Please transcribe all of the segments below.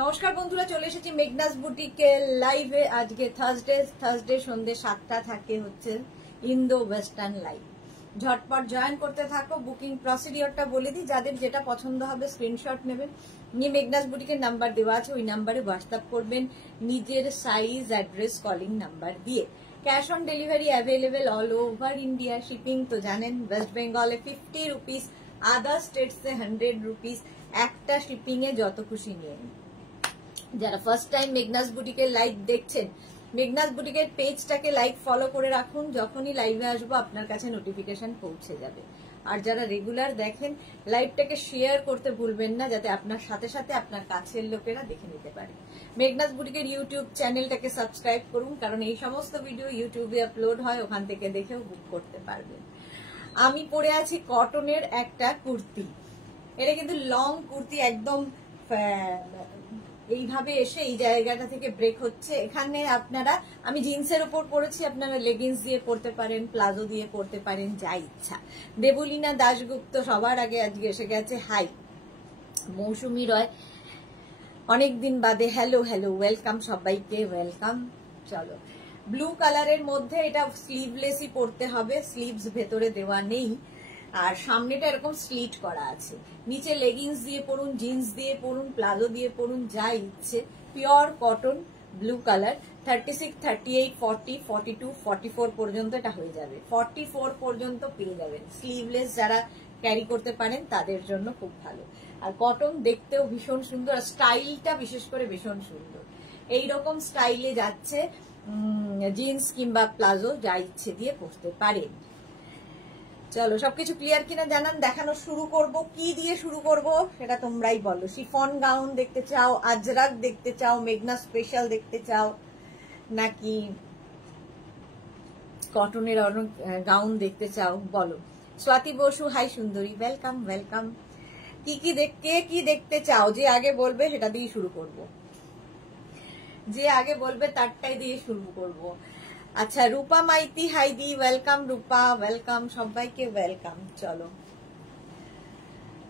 নমস্কার বন্ধুরা, চলে এসেছি মেঘনাস বুটিকে লাইভে। আজকে থার্সডে সন্ধ্যে 7টা থাকে হচ্ছে ইন্দো ওয়েস্টার্ন লাইভ। ঝটপট জয়েন করতে থাকো। বুকিং প্রসিডিওরটা বলে দিই, যাদের যেটা পছন্দ হবে স্ক্রিনশট নেবেন, নিয়ে মেঘনাস বুটিকের নাম্বার দেওয়া আছে, ওই নাম্বারে হোয়াটসঅ্যাপ করবেন নিজের সাইজ, অ্যাড্রেস, কলিং নাম্বার দিয়ে। Cash on delivery available all over India. Shipping তো জানেন, ওয়েস্ট বেঙ্গলে 50 রুপিস, আদার স্টেটসে 100 রুপিস। একটা শিপিং এ যত খুশি নিয়ে নিন। যারা ফার্স্ট টাইম মেঘনাস বুটিকের লাইভ দেখছেন, মেঘনাস বুটিকের পেজটাকে লাইক ফলো করে রাখুন, যখনই লাইভে আসবো আপনার কাছে নোটিফিকেশন পৌঁছে যাবে। আর যারা রেগুলার দেখেন, লাইভটাকে শেয়ার করতে ভুলবেন না, যাতে আপনার সাথে সাথে আপনার কাছের লোকেরা দেখে নিতে পারে। মেঘনাস বুটিকের ইউটিউব চ্যানেলটাকে সাবস্ক্রাইব করুন, কারণ এই সমস্ত ভিডিও ইউটিউবে আপলোড হয়, ওখান থেকে দেখেও বুক করতে পারবেন। আমি পরে আছি কটনের একটা কুর্তি। এটা কিন্তু লং কুর্তি, একদম এইভাবে এসে এই জায়গাটা থেকে ব্রেক হচ্ছে। এখানে আপনারা, আমি জিন্সের উপর পরেছি, আপনারা লেগিংস দিয়ে পরতে পারেন, প্লাজো দিয়ে পরতে পারেন, যা ইচ্ছা। দেবলীনা দাশগুপ্ত সবার আগে আজকে এসে গেছে। হাই মৌসুমী রয়, অনেকদিন বাদে হ্যালো ওয়েলকাম সবাইকে, ওয়েলকাম। চলো, ব্লু কালারের মধ্যে এটা স্লিভলেসই পরতে হবে, স্লিভস ভেতরে দেওয়া নেই, আর সামনেটা এরকম স্লিট করা আছে। নিচে লেগিংস দিয়ে পরুন, জিন্স দিয়ে পরুন, প্লাজো দিয়ে পরুন, যা ইচ্ছে। Pure cotton, blue colour. 36, 38, 40, 42, 44 পর্যন্ত এটা হয়ে যাবে। 44 পর্যন্ত পেয়ে যাবেন। স্লিভলেস যারা ক্যারি করতে পারেন তাদের জন্য খুব ভালো। আর কটন দেখতেও ভীষণ সুন্দর, আর স্টাইলটা বিশেষ করে ভীষণ সুন্দর। এইরকম স্টাইলে যাচ্ছে, জিন্স কিংবা প্লাজো যা ইচ্ছে দিয়ে পরতে পারেন। চলো, সবকিছু ক্লিয়ার কিনা জানান, দেখানো শুরু করব। কি দিয়ে শুরু করব সেটা তোমরাই বলো। শিফন গাউন দেখতে চাও, আজরাক দেখতে চাও, মেঘনা স্পেশাল দেখতে চাও, নাকি কটনের গাউন দেখতে চাও বলো। স্বাতি বসু, হাই সুন্দরী, ওয়েলকাম ওয়েলকাম। কি দেখতে চাও, যে আগে বলবে সেটা দিয়ে শুরু করব, যে আগে বলবে তারটাই দিয়ে শুরু করব। আচ্ছা, রূপা মাইতি, হাই দি, ওয়েলকাম রূপা, ওয়েলকাম সবাইকে, ওয়েলকাম। চলো,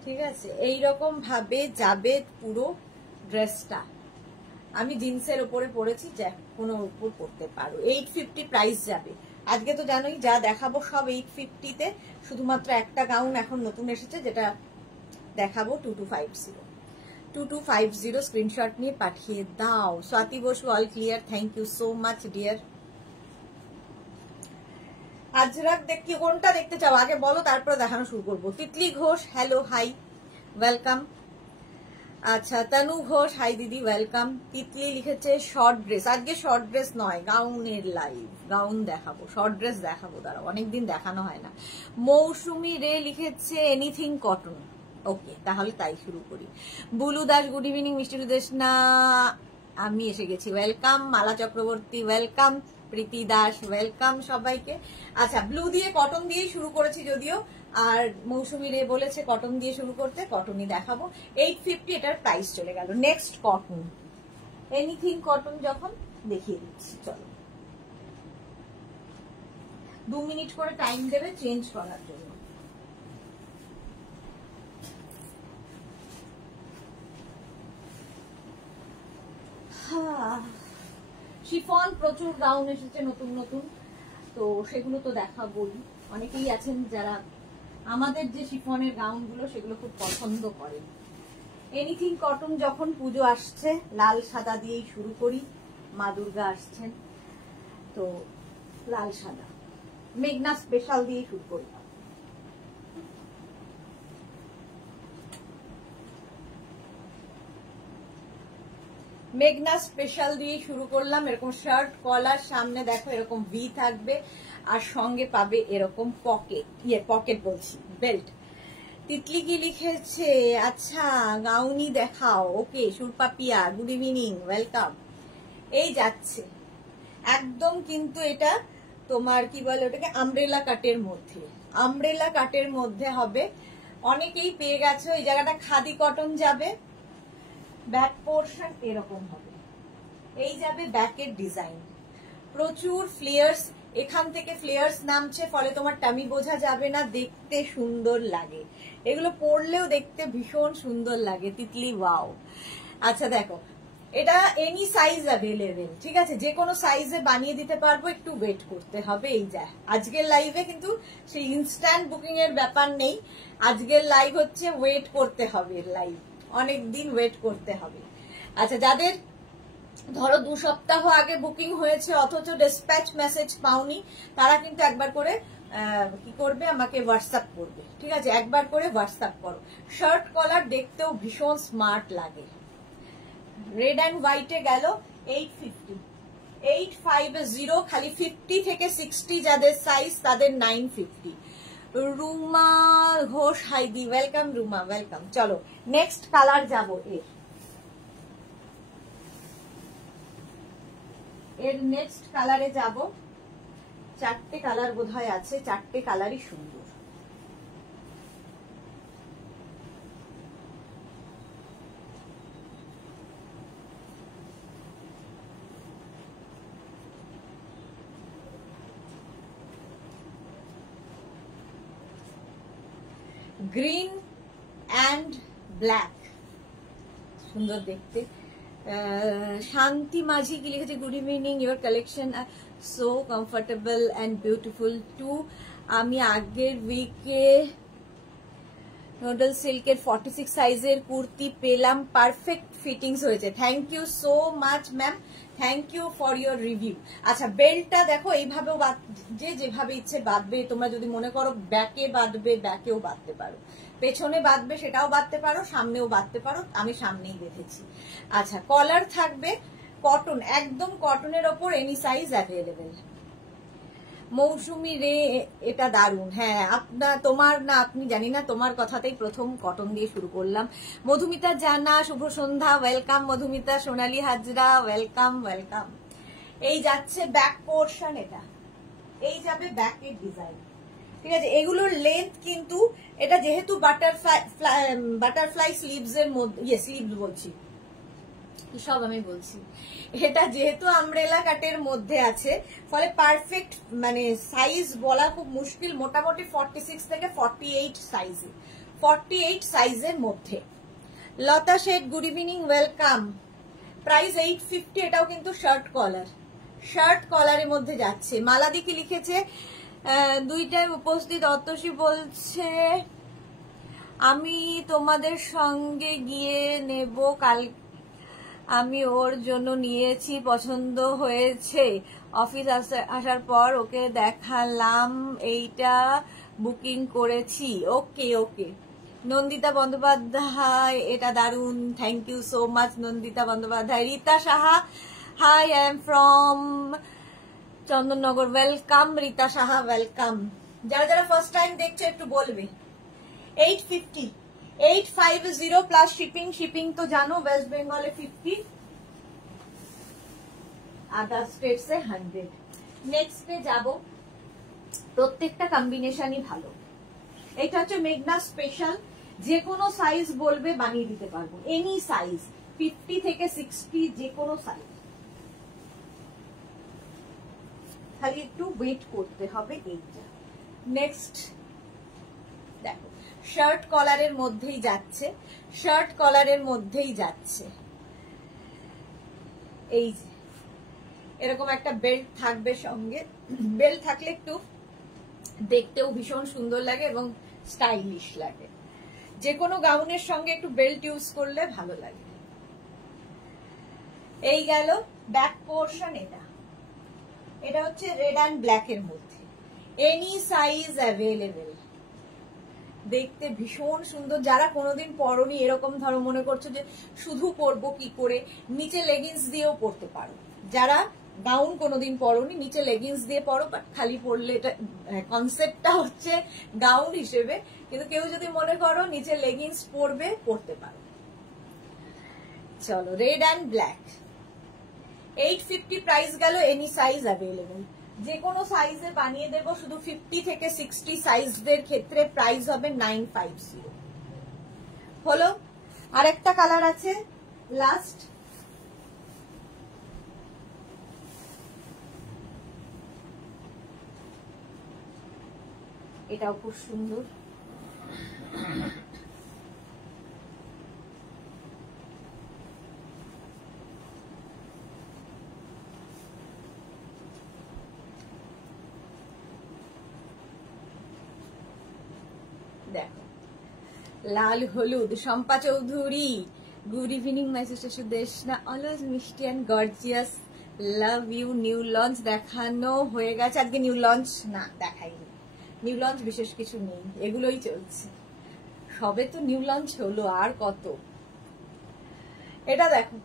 ঠিক আছে, এইরকম ভাবে যাবে পুরো ড্রেসটা। আমি জিন্সের উপরে পরেছি, যা কোনো উপর পরতে পারো। 850 প্রাইস যাবে। আজকে তো জানোই যা দেখাবো সব 850-তে। শুধুমাত্র একটা গাউন এখন নতুন এসেছে, যেটা দেখাবো 2250 স্ক্রিনশট নিয়ে পাঠিয়ে দাও। Swati Basu, all clear, thank you so much dear. Ajrak দেখি কোনটা দেখতে চাও আগে বলো, তারপর দেখানো শুরু করবো। Titli Ghosh, hello, hi, welcome. আচ্ছা, তনু ঘোষ, হাই দিদি, ওয়েলকাম। তিতলি লিখেছে শর্ট ড্রেস। আজকে শর্ট ড্রেস নয়, গাউনের লাইভ, গাউন দেখাবো, শর্ট ড্রেস দেখাবো, দাঁড়াও, অনেকদিন দেখানো হয় না। মৌসুমী রে লিখেছে এনিথিং কটন। ওকে, তাহলে তাই শুরু করি। Bulu Das, good evening. মিষ্টি দেশ না, আমি এসে গেছি, welcome. Mala Chakraborty, welcome. Priti Das, welcome সবাইকে। আচ্ছা, ব্লু দিয়ে কটন দিয়ে শুরু করেছি যদিও, আর মৌসুমী রে বলেছে কটন দিয়ে শুরু করতে, কটনই দেখাবো। 850 এটার প্রাইস চলে গেল। নেক্সট কটন, এনিথিং কটন যখন দেখিয়ে দিচ্ছি। চলো, 2 মিনিট করে টাইম দেবে চেঞ্জ করার জন্য। শিফন প্রচুর গাউন এসেছে নতুন নতুন, তো সেগুলো তো দেখাবোই। অনেকেই আছেন যারা আমাদের যে শিফনের গাউন গুলো সেগুলো খুব পছন্দ করেন। এনিথিং কটন যখন পুজো আসছে, লাল সাদা দিয়েই শুরু করি। মা দুর্গা আসছেন, তো লাল সাদা। মেঘনা স্পেশাল দিয়ে শুরু করি। মেঘনা স্পেশাল দিয়ে শুরু করলাম। এরকম শার্ট, কলার, সামনে দেখো এরকম ভি থাকবে, আর সঙ্গে পাবে এরকম পকেট বলছি, বেল্ট। তিতলি কি লিখেছে, আচ্ছা গাউনি দেখাও। ওকে, সুরপাপিয়া, গুড ইভিনিং, ওয়েলকাম। এই যাচ্ছে একদম, কিন্তু এটা তোমার কি বলে ওটাকে, আমব্রেলা কাটের মধ্যে, আমব্রেলা কাটের মধ্যে হবে। অনেকেই পেয়ে গেছো। এই জায়গাটা খাদি কটন যাবে, ব্যাক পোর্শন এরকম হবে, এই যাবে ব্যাকের ডিজাইন। প্রচুর ফ্লেয়ার্স, এখান থেকে ফ্লেয়ার্স নামছে, ফলে তোমার টামি বোঝা যাবে না, দেখতে সুন্দর লাগে। এগুলো পরলেও দেখতে ভীষণ সুন্দর লাগে। তিতলি, ওয়াও। আচ্ছা দেখো, এটা এনি সাইজ অ্যাভেলেবেল, ঠিক আছে, যে কোনো সাইজে বানিয়ে দিতে পারবো, একটু ওয়েট করতে হবে। এই যা আজকের লাইভে কিন্তু সেই ইনস্ট্যান্ট বুকিং এর ব্যাপার নেই, আজকের লাইভ হচ্ছে ওয়েট করতে হবে, লাইভ অনেক দিন ওয়েট করতে হবে। আচ্ছা, যাদের ধরো 2 সপ্তাহ আগে বুকিং হয়েছে অথচ ডিসপ্যাচ মেসেজ পাওনি, তারা কিন্তু একবার করে কি করবে, আমাকে হোয়াটসঅ্যাপ করবে, ঠিক আছে, একবার করে হোয়াটসঅ্যাপ করো। শার্ট কলার দেখতেও ভীষণ স্মার্ট লাগে। রেড অ্যান্ড হোয়াইটে গেল 850, 850, খালি 50 থেকে 60 যাদের সাইজ তাদের 950। রুমা ঘোষ হাইদি, ওয়েলকাম রুমা, ওয়েলকাম। চলো নেক্সট কালার যাব, এর নেক্সট কালারে যাব। 4টে কালার বোধহয় আছে, 4টে কালারই সুন্দর। গ্রিন অ্যান্ড ব্ল্যাক, সুন্দর দেখতে। শান্তি মাঝি কি লিখেছে, good evening, your collection so comfortable and beautiful too. আমি আগের উইকে নোডল সিল্কের 46 সাইজের কুর্তি পেলাম, পারফেক্ট ফিটিংস হয়েছে। Thank you so much ma'am, thank you for your review. আচ্ছা, বেল্টটা দেখো এইভাবেও যেভাবে ইচ্ছে বাঁধবে, তোমরা যদি মনে করো ব্যাকে বাঁধবে, ব্যাকেও বাঁধতে পারো, পেছনে বাঁধবে সেটাও বাঁধতে পারো, সামনেও বাঁধতে পারো, আমি সামনেই বেঁধেছি। আচ্ছা, কলার থাকবে কটন, একদম কটনের ওপর, এনি সাইজ অ্যাভেলেবেল। মৌসুমি রে, এটা দারুণ। হ্যাঁ, তোমার না, আপনি জানি না, তোমার কথাতেই প্রথম কটন দিয়ে শুরু করলাম। মধুমিতা জানা, শুভ সন্ধ্যা, ওয়েলকাম মধুমিতা। সোনালী হাজরা, ওয়েলকাম ওয়েলকাম। এই যাচ্ছে ব্যাক পোর্শন, এই যাবে ব্যাকের ডিজাইন, ঠিক আছে। এগুলোর লেন্থ কিন্তু, এটা যেহেতু বাটারফ্লাই স্লিভস এর মধ্যে, স্লিভস বলছি, কি সব আমি বলছি, এটা যেহেতু আমব্রেলা কাটের মধ্যে আছে, ফলে পারফেক্ট মানে সাইজ বলা খুব মুশকিল। মোটামুটি 46 থেকে 48 সাইজে, 48 সাইজের মধ্যে। Lata Sheth, good evening, welcome. Price 850, এটাও কিন্তু শার্ট কলারের মধ্যে যাচ্ছে। মালাদি কি লিখেছে, 2টায় উপস্থিত। অতসী বলছে আমি তোমাদের সঙ্গে গিয়ে নেব কাল, আমি ওর জন্য নিয়েছি, পছন্দ হয়েছে, অফিস আসার পর ওকে দেখালাম, এইটা বুকিং করেছি। ওকে ওকে। নন্দিতা বন্দ্যোপাধ্যায়, এটা দারুন, thank you so much Nandita Bandyopadhyay. Rita Saha, hi, I am from Chandannagar, welcome Rita Saha, welcome. যারা যারা ফার্স্ট টাইম দেখছো একটু বলবে। 850, 850 প্লাস শিপিং। শিপিং তো জানো, ওয়েস্ট বেঙ্গলে 50, আদার স্টেটসে 100। নেক্সটে যাব, প্রত্যেকটা কম্বিনেশনই ভালো। এটা হচ্ছে মেঘনা স্পেশাল, যে কোনো সাইজ বলবে বানিয়ে দিতে পারবো, এনি সাইজ, 50 থেকে 60, যে কোনো সাইজ, খালি একটু ওয়েট করতে হবে। এইটা নেক্সট দেখো, শার্ট কলারের মধ্যেই যাচ্ছে, শার্ট কলারের মধ্যেই যাচ্ছে। এই যে এরকম একটা বেল্ট থাকবে সঙ্গে, বেল্ট থাকলে একটু দেখতেও ভীষণ সুন্দর লাগে এবং স্টাইলিশ লাগে। যে কোনো গাউনের সঙ্গে একটু বেল্ট ইউজ করলে ভালো লাগে। এই গেল ব্যাক পোর্শন। এটা হচ্ছে রেড অ্যান্ড ব্ল্যাক এর মধ্যে, এনি সাইজ অ্যাভেলেবেল, দেখতে ভীষণ সুন্দর। যারা কোনোদিন পরনি, এরকম ধরো মনে করছো যে শুধু পরবো কি করে, নিচে লেগিংস দিয়েও পরতে পারো। যারা গাউন কোনোদিন পরনি, নিচে লেগিংস দিয়ে পরো, বাট খালি পরলে, এটা কনসেপ্টটা হচ্ছে গাউন হিসেবে, কিন্তু কেউ যদি মনে করো নিচে লেগিংস পরবে, পরতে পারো। চলো, রেড অ্যান্ড ব্ল্যাক, 850 প্রাইস গেল, এনি সাইজ অ্যাভেলেবেল, যে কোনো সাইজে বানিয়ে দেবো। শুধু 50 থেকে 60 সাইজদের ক্ষেত্রে প্রাইস হবে 950। হলো, আরেকটা কালার আছে লাস্ট, এটাও খুব সুন্দর। লাল হলুদ, Shampa Chowdhury, good evening my sister Sudeshna, always মিষ্টি and gorgeous, love you. New launch দেখানো হয়ে গেছে, আজকে নিউ লঞ্চ না দেখাইনি, নিউ লঞ্চ বিশেষ কিছু নেই, এগুলোই চলছে, সবে তো নিউ লঞ্চ হলো, আর কত। এটা দেখো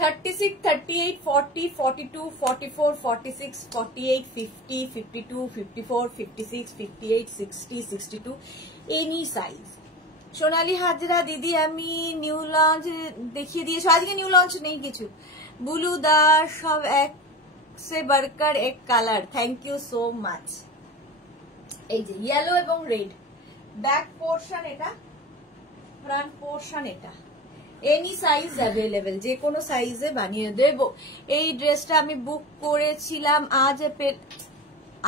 36, 38, 40, 42, 44, 46, 48, 50, 52, 54, 56, 58, 60, 62, এনি সাইজ। সোনালী হাজরা দিদি, আমি নিউ লঞ্চ দেখিয়ে দিয়েছো, আজকে নিউ লঞ্চ নেই কিছু। বুলু দাস, সব এক সে বারকার এক colour, thank you so much. এই যে ইয়েলো এবং রেড, ব্যাক পোর্শন এটা, ফ্রন্ট পোর্শন এটা, এনি সাইজ অ্যাভেলেবেল, যে কোনো সাইজে বানিয়ে দেব। এই ড্রেসটা আমি বুক করেছিলাম,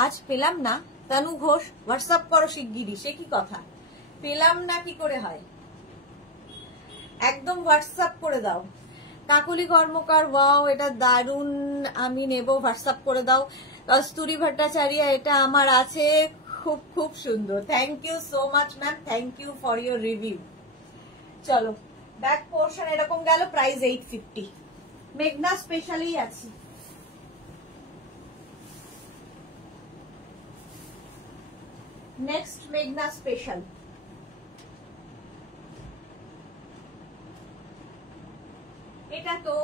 আজ পেলাম না। তানু ঘোষ, হোয়াটসঅ্যাপ করো শিগগিরই, সে কি কথা, পেলাম না কি করে হয়, একদম হোয়াটসঅ্যাপ করে দাও। কাকুলি কর্মকার, ওয়াও এটা দারুন, আমি নেব, হোয়াটসঅ্যাপ করে দাও। কস্তুরী ভট্টাচার্য, এটা আমার আছে, খুব খুব সুন্দর, thank you so much ma'am, thank you for your review. চলো ব্যাক পোর্শন এরকম গেল, প্রাইস 850। মেঘনা স্পেশালি আছে, নেক্সট মেঘনা স্পেশাল। এটা তো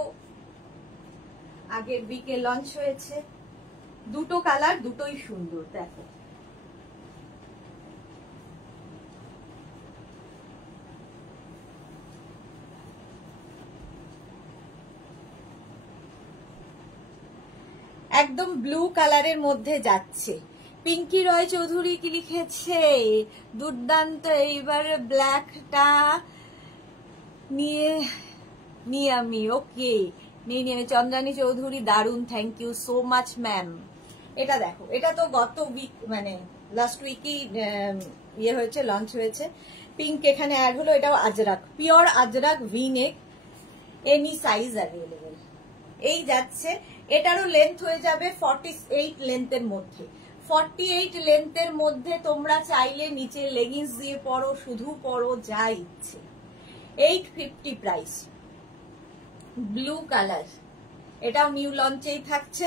আগের উইকে লঞ্চ হয়েছে, দুটো কালার, দুটোই সুন্দর, দেখো একদম ব্লু কালারের মধ্যে যাচ্ছে। পিঙ্কি রয় চৌধুরী কি লিখেছে, দুর্দান্ত, এইবার ব্ল্যাকটা নিয়ে আমি, ওকে নিয়ে চন্দ্রানী চৌধুরী, দারুন, thank you so much ma'am. এটা দেখো, এটা তো গত উইক মানে লাস্ট উইকই ইয়ে হয়েছে, লঞ্চ হয়েছে, পিঙ্ক এখানে অ্যাড হলো, এটাও আজরাক, পিওর আজরাক ভি নেক, এনি সাইজ অ্যাভেলেবেল। এই যাচ্ছে, এটারও লেন্থ হয়ে যাবে 48 লেন্থের মধ্যে, 48 লেন্থের মধ্যে তোমরা চাইলে নিচে লেগিংস দিয়ে পরো, শুধু পরো, যা ইচ্ছে। 850 প্রাইস, ব্লু কালার, এটাও নিউ লঞ্চেই থাকছে।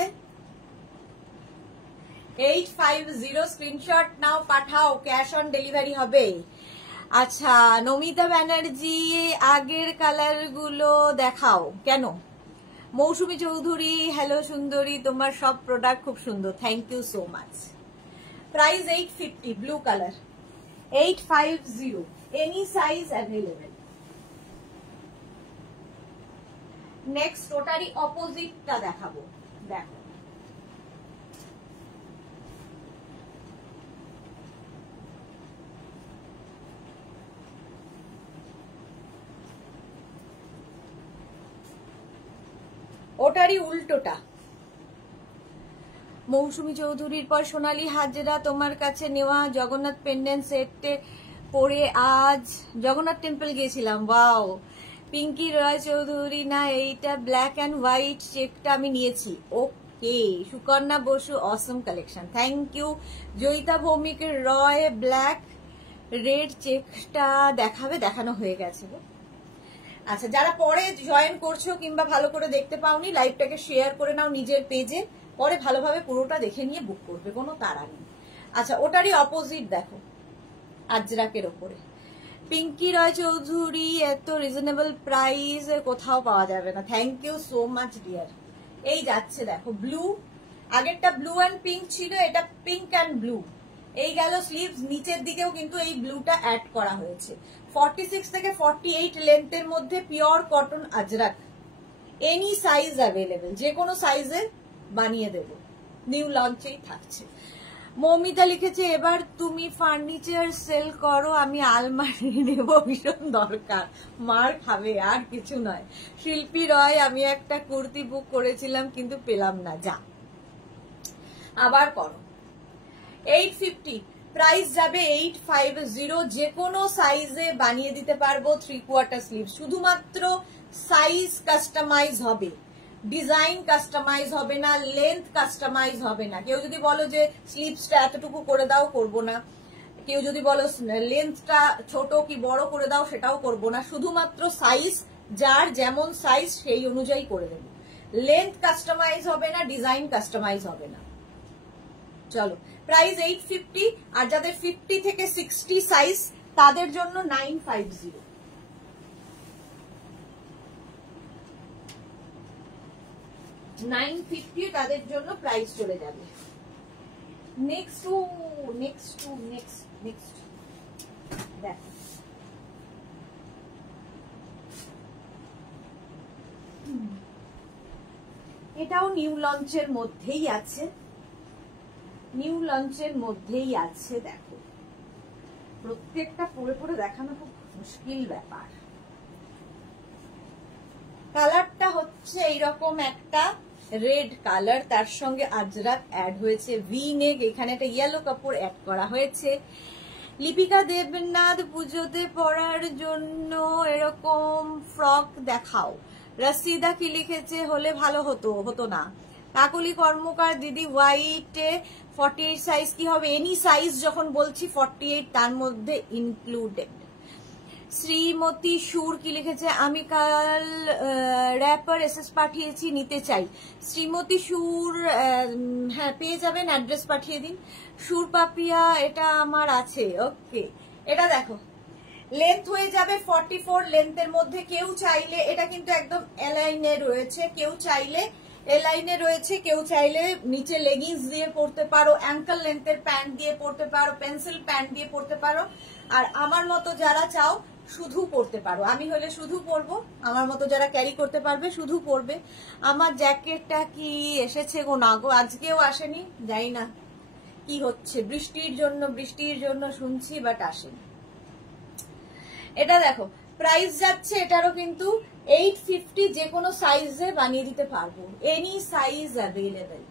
850 স্ক্রিনশট নাও, পাঠাও, ক্যাশ অন ডেলিভারি হবে। আচ্ছা নমিতা ব্যানার্জি, আগের কালার গুলো দেখাও কেন। মৌসুমী চৌধুরী, হ্যালো সুন্দরী, তোমার সব প্রোডাক্ট খুব সুন্দর, thank you so much. Price 850, blue colour, 850, any size available. Next ওটারই অপোজিটটা দেখাবো, দেখো ওটারই উল্টোটা। মৌসুমী চৌধুরীর পর সোনালী হাজরা, তোমার কাছে নেওয়া জগন্নাথ পেন্ডেন্ট সেটে পরে আজ জগন্নাথ টেম্পল গিয়েছিলাম, ওয়াও। পিঙ্কি রয় চৌধুরী, না এইটা ব্ল্যাক অ্যান্ড হোয়াইট চেকটা আমি নিয়েছি, okay. Sukanya Basu, Assam collection, thank you. Jayita Bhowmik Roy, black red চেকটা দেখাবে, দেখানো হয়ে গেছে। আচ্ছা যারা পরে জয়েন করছো কিংবা ভালো করে দেখতে পাওনি, লাইভটাকে শেয়ার করে নাও নিজের পেজে, পরে ভালোভাবে পুরোটা দেখে নিয়ে বুক করবে, কোনো তাড়া নেই। আচ্ছা ওটারই অপোজিট দেখো, আজরাকের ওপরে। পিঙ্কি রয় চৌধুরী, এত রিজনেবল প্রাইস কোথাও পাওয়া যাবে না, thank you so much dear. এই যাচ্ছে দেখো ব্লু, আগেরটা ব্লু অ্যান্ড পিঙ্ক ছিল, এটা পিঙ্ক অ্যান্ড ব্লু। এই গেল স্লিভস, নিচের দিকেও কিন্তু এই ব্লুটা অ্যাড করা হয়েছে। 46 থেকে 48 লেন্থের মধ্যে pure cotton Ajrak, any size available, যে কোনো সাইজের বানিয়ে দেব, নিউ লঞ্চেই থাকছে। মৌমিতা লিখেছে, এবার তুমি ফার্নিচার সেল করো, আমি আলমারি নেব, ভীষণ দরকার, মার খাবে আর কিছু নয়। শিল্পী রয়, আমি একটা কুর্তি বুক করেছিলাম কিন্তু পেলাম না, যা আবার করো। 850 প্রাইস যাবে, 850, যে কোনো সাইজে বানিয়ে দিতে পারবো 3/4 স্লিভ, শুধুমাত্র সাইজ কাস্টমাইজ হবে, ডিজাইন কাস্টমাইজ হবে না, লেন্থ কাস্টমাইজ হবে না। কেউ যদি বলো যে স্লিভসটা এতটুকু করে দাও, করবো না। কেউ যদি বলো লেন্থটা ছোট কি বড় করে দাও, সেটাও করব না, শুধুমাত্র সাইজ যার যেমন সাইজ সেই অনুযায়ী করে দেব। লেন্থ কাস্টমাইজ হবে না, ডিজাইন কাস্টমাইজ হবে না। চলো, প্রাইস 850, আর যাদের 50 থেকে 60 সাইজ তাদের জন্য 950। 950 তাদের জন্য প্রাইস চলে যাবে। নেক্সট দেখো, এটাও নিউ লঞ্চের মধ্যেই আছে, নিউ লঞ্চের মধ্যেই আছে। দেখো, প্রত্যেকটা পরে পরে দেখানো খুব মুশকিল ব্যাপার। কালারটা হচ্ছে এইরকম একটা রেড কালার, তার সঙ্গে আজরাক অ্যাড হয়েছে, ভি নেক, এখানে একটা ইয়েলো কাপড় অ্যাড করা হয়েছে। লিপিকা দেবনাথ, পুজোতে পরার জন্য এরকম ফ্রক দেখাও। রসিদা কি লিখেছে, হলে ভালো হতো, হতো না। কাকলি কর্মকার দিদি, হোয়াইটে 48 সাইজ কি হবে? এনি সাইজ যখন বলছি 48 তার মধ্যে ইনক্লুডেড। শ্রীমতী সুর কি লিখেছে, আমি কাল র্যাপার এসএস পাঠিয়েছি, নিতে চাই। শ্রীমতী সুর, হ্যাঁ পেয়ে যাবেন, অ্যাড্রেস পাঠিয়ে দিন। সুর পাপিয়া, এটা আমার আছে, ওকে। এটা দেখো, লেন্থ হয়ে যাবে 44 লেন্থের মধ্যে। কেউ চাইলে, এটা কিন্তু একদম এলাইনে রয়েছে, কেউ চাইলে এলাইনে রয়েছে, কেউ চাইলে নিচে লেগিংস দিয়ে পরতে পারো, অ্যাঙ্কল লেন্থের প্যান্ট দিয়ে পরতে পারো, পেন্সিল প্যান্ট দিয়ে পরতে পারো। আর আমার মতো যারা চাও শুধু পরতে পারো, আমি হলে শুধু পরবো, আমার মতো যারা ক্যারি করতে পারবে শুধু পরবে। আমার জ্যাকেটটা কি এসেছে গো? না গো, আজকেও আসেনি, জানি না কি হচ্ছে, বৃষ্টির জন্য শুনছি, বাট আসেনি। এটা দেখো, প্রাইস যাচ্ছে এটারও কিন্তু 850, যে কোনো সাইজে বানিয়ে দিতে পারবো, any size available.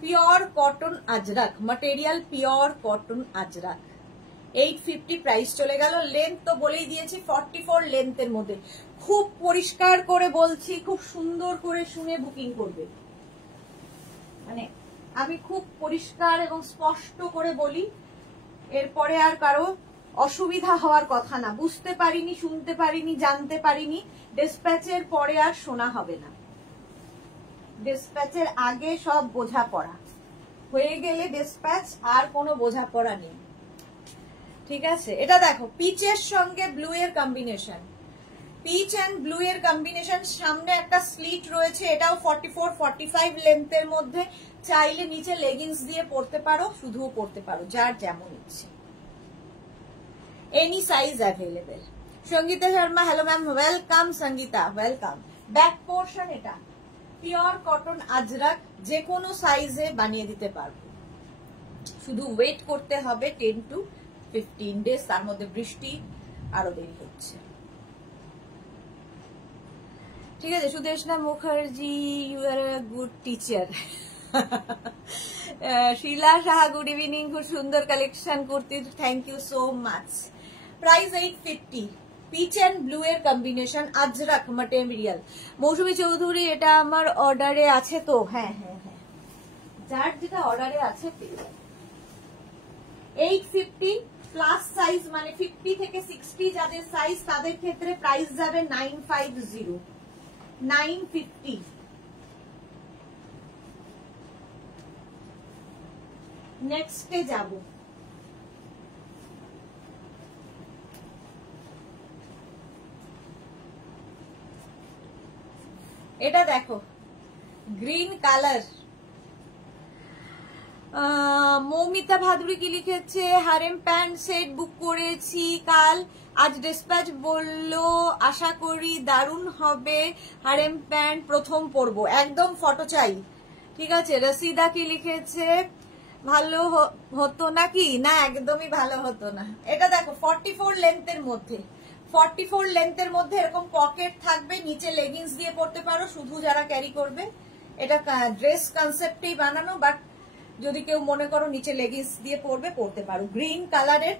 Pure cotton Ajrak material, pure cotton Ajrak, 850 price চলে গেল। লেন্থ তো বলেই দিয়েছি 44 লেন্থের মধ্যে। খুব পরিষ্কার করে বলছি, খুব সুন্দর করে শুনে বুকিং করবে, মানে আমি খুব পরিষ্কার এবং স্পষ্ট করে বলি, এরপরে আর কারো অসুবিধা হওয়ার কথা না। বুঝতে পারিনি, শুনতে পারিনি, জানতে পারিনি, ডিসপ্যাচের পরে আর শোনা হবে না। ডিসপ্যাচের আগে সব বোঝাপড়া হয়ে গেলে ডিসপ্যাচ আর কোনো বোঝাপড়া নেই, ঠিক আছে। এটা দেখো, পিচের সঙ্গে ব্লু এর কম্বিনেশন, পিচ এন্ড ব্লু এর কম্বিনেশন, সামনে একটা স্লিট রয়েছে, এটাও 44-45 লেন্থের মধ্যে। চাইলে নিচে লেগিংস দিয়ে পরতে পারো, শুধুও পরতে পারো, যার যেমন ইচ্ছে, any size available. Sangita Sharma, hello ma'am, welcome Sangita, welcome. Back portion, এটা পিওর কটন আজরাক, যে কোনো সাইজে বানিয়ে দিতে পারবো, শুধু ওয়েট করতে হবে 10 to 15 ডেজ, তার মধ্যে বৃষ্টি আরো দেরি হচ্ছে, ঠিক আছে। Sudeshna Mukherjee, you are a good teacher. Shila Saha, good evening, খুব সুন্দর কালেকশন করতে, thank you so much. Price 850, peach and blue এর কম্বিনেশন, আজরাক ম্যাটেরিয়াল। মৌসুমী চৌধুরী, এটা আমার অর্ডারে আছে তো? হ্যাঁ হ্যাঁ হ্যাঁ, যার যেটা অর্ডারে আছে পেয়ে যাবে। 850 প্লাস সাইজ, মানে 50 থেকে 60 যাদের সাইজ, তাদের ক্ষেত্রে প্রাইস যাবে 950, 950। নেক্সটে যাব, এটা দেখো, গ্রিন কালার। মৌমিতা ভাদুরী কি লিখেছে, হারেম প্যান্ট সেট বুক করেছি কাল, আজ ডিসপ্যাচ বললো, আশা করি দারুণ হবে। হারেম প্যান্ট প্রথম পরবো, একদম ফটো চাই, ঠিক আছে। রসিদা কি লিখেছে, ভালো হতো নাকি? না, একদমই ভালো হতো না। এটা দেখো, 44 লেন্থের মধ্যে, 44 লেন্থের মধ্যে এরকম পকেট থাকবে, নিচে লেগিংস দিয়ে পরতে পারো, শুধু যারা ক্যারি করবে। এটা ড্রেস কনসেপ্টেই বানানো, বাট যদি কেউ মনে করো নিচে লেগিংস দিয়ে পরবে, পরতে পারো। গ্রিন কালারের,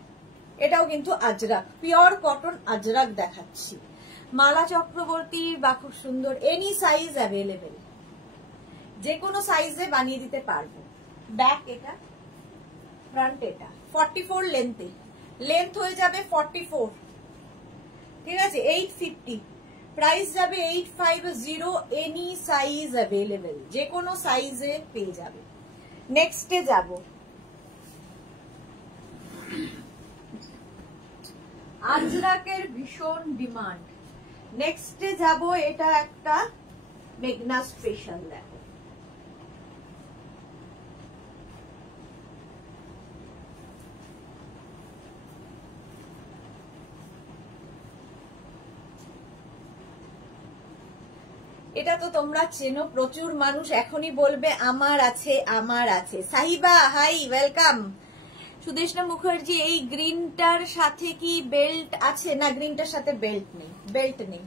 এটাও কিন্তু আজরাক, পিওর কটন আজরাক দেখাচ্ছি। মালা চক্রবর্তী, বা খুব সুন্দর, এনি সাইজ অ্যাভেলেবেল, যে কোনো সাইজে বানিয়ে দিতে পারবো। ব্যাক এটা, ফ্রন্ট এটা, 44 লেন্থে, লেন্থ হয়ে যাবে 44, ঠিক আছে, 850, প্রাইস যাবে 850, এনি সাইজ অ্যাভেলেবেল, যে কোনো সাইজে পেয়ে যাবে। নেক্সটে যাব, আজরাকের ভীষণ ডিমান্ড। নেক্সটে যাব, এটা একটা মেঘনা স্পেশাল, দেখো এটা তো তোমরা চেনো, প্রচুর মানুষ এখনই বলবে আমার আছে আমার আছে। Sahiba hi, welcome. সুদেশনা মুখার্জি, এই গ্রিনটার সাথে কি বেল্ট আছে? না, গ্রিনটার সাথে বেল্ট নেই, বেল্ট নেই,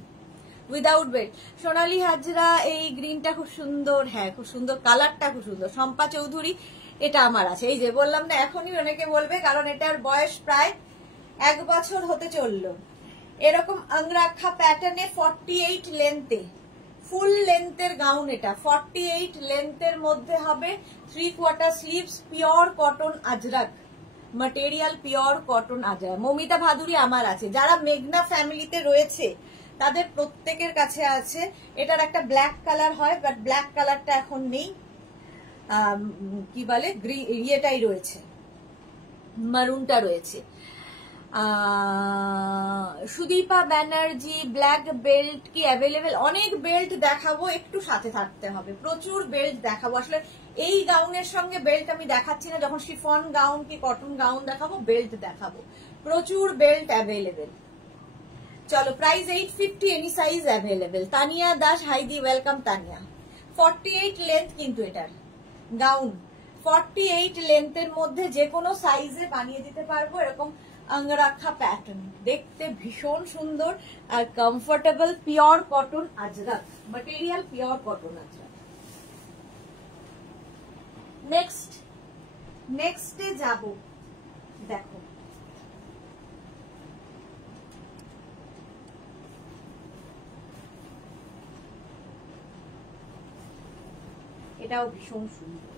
উইদাউট বেল্ট। সোনালী হাজরা, এই গ্রিনটা খুব সুন্দর, হ্যাঁ খুব সুন্দর, কালারটা খুব সুন্দর। শম্পা চৌধুরী, এটা আমার আছে। এই যে বললাম না, এখনই অনেকে বলবে, কারণ এটার বয়স প্রায় 1 বছর হতে চললো। এরকম আংরাখা প্যাটার্নে 48 লেন্থে, ফুল লেন্থের গাউন, এটা 48 লেন্থের মধ্যে হবে, 3/4 sleeves, pure cotton Ajrak material, pure cotton Ajrak. Mamita Bhaduri, আমার আছে। যারা মেঘনা ফ্যামিলিতে রয়েছে তাদের প্রত্যেকের কাছে আছে। এটার একটা ব্ল্যাক কালার হয়, বাট ব্ল্যাক কালারটা এখন নেই, কি বলে ইয়েটাই রয়েছে, মারুনটা রয়েছে। সুদীপা ব্যানার্জি, ব্ল্যাক বেল্ট কি অ্যাভেলেবেল? অনেক বেল্ট দেখাবো, একটু সাথে থাকতে হবে, প্রচুর বেল্ট দেখাবো। আসলে এই গাউনের সঙ্গে বেল্ট আমি দেখাচ্ছি না, যখন শিফন গাউন কি কটন গাউন দেখাবো বেল্ট দেখাবো, প্রচুর বেল্ট অ্যাভেলেবেল। চলো, price 850, any size available. Tania Das, হাইদি, ওয়েলকাম তানিয়া। 48 লেন্থ কিন্তু এটার গাউন, 48 লেন্থের মধ্যে যে কোনো সাইজে বানিয়ে দিতে পারবো। এরকম আঙ্গরাখা প্যাটার্ন, দেখতে ভীষণ সুন্দর আর comfortable, pure cotton Ajrak material, pure cotton ajrakh. নেক্সটে যাব, দেখো এটাও ভীষণ সুন্দর।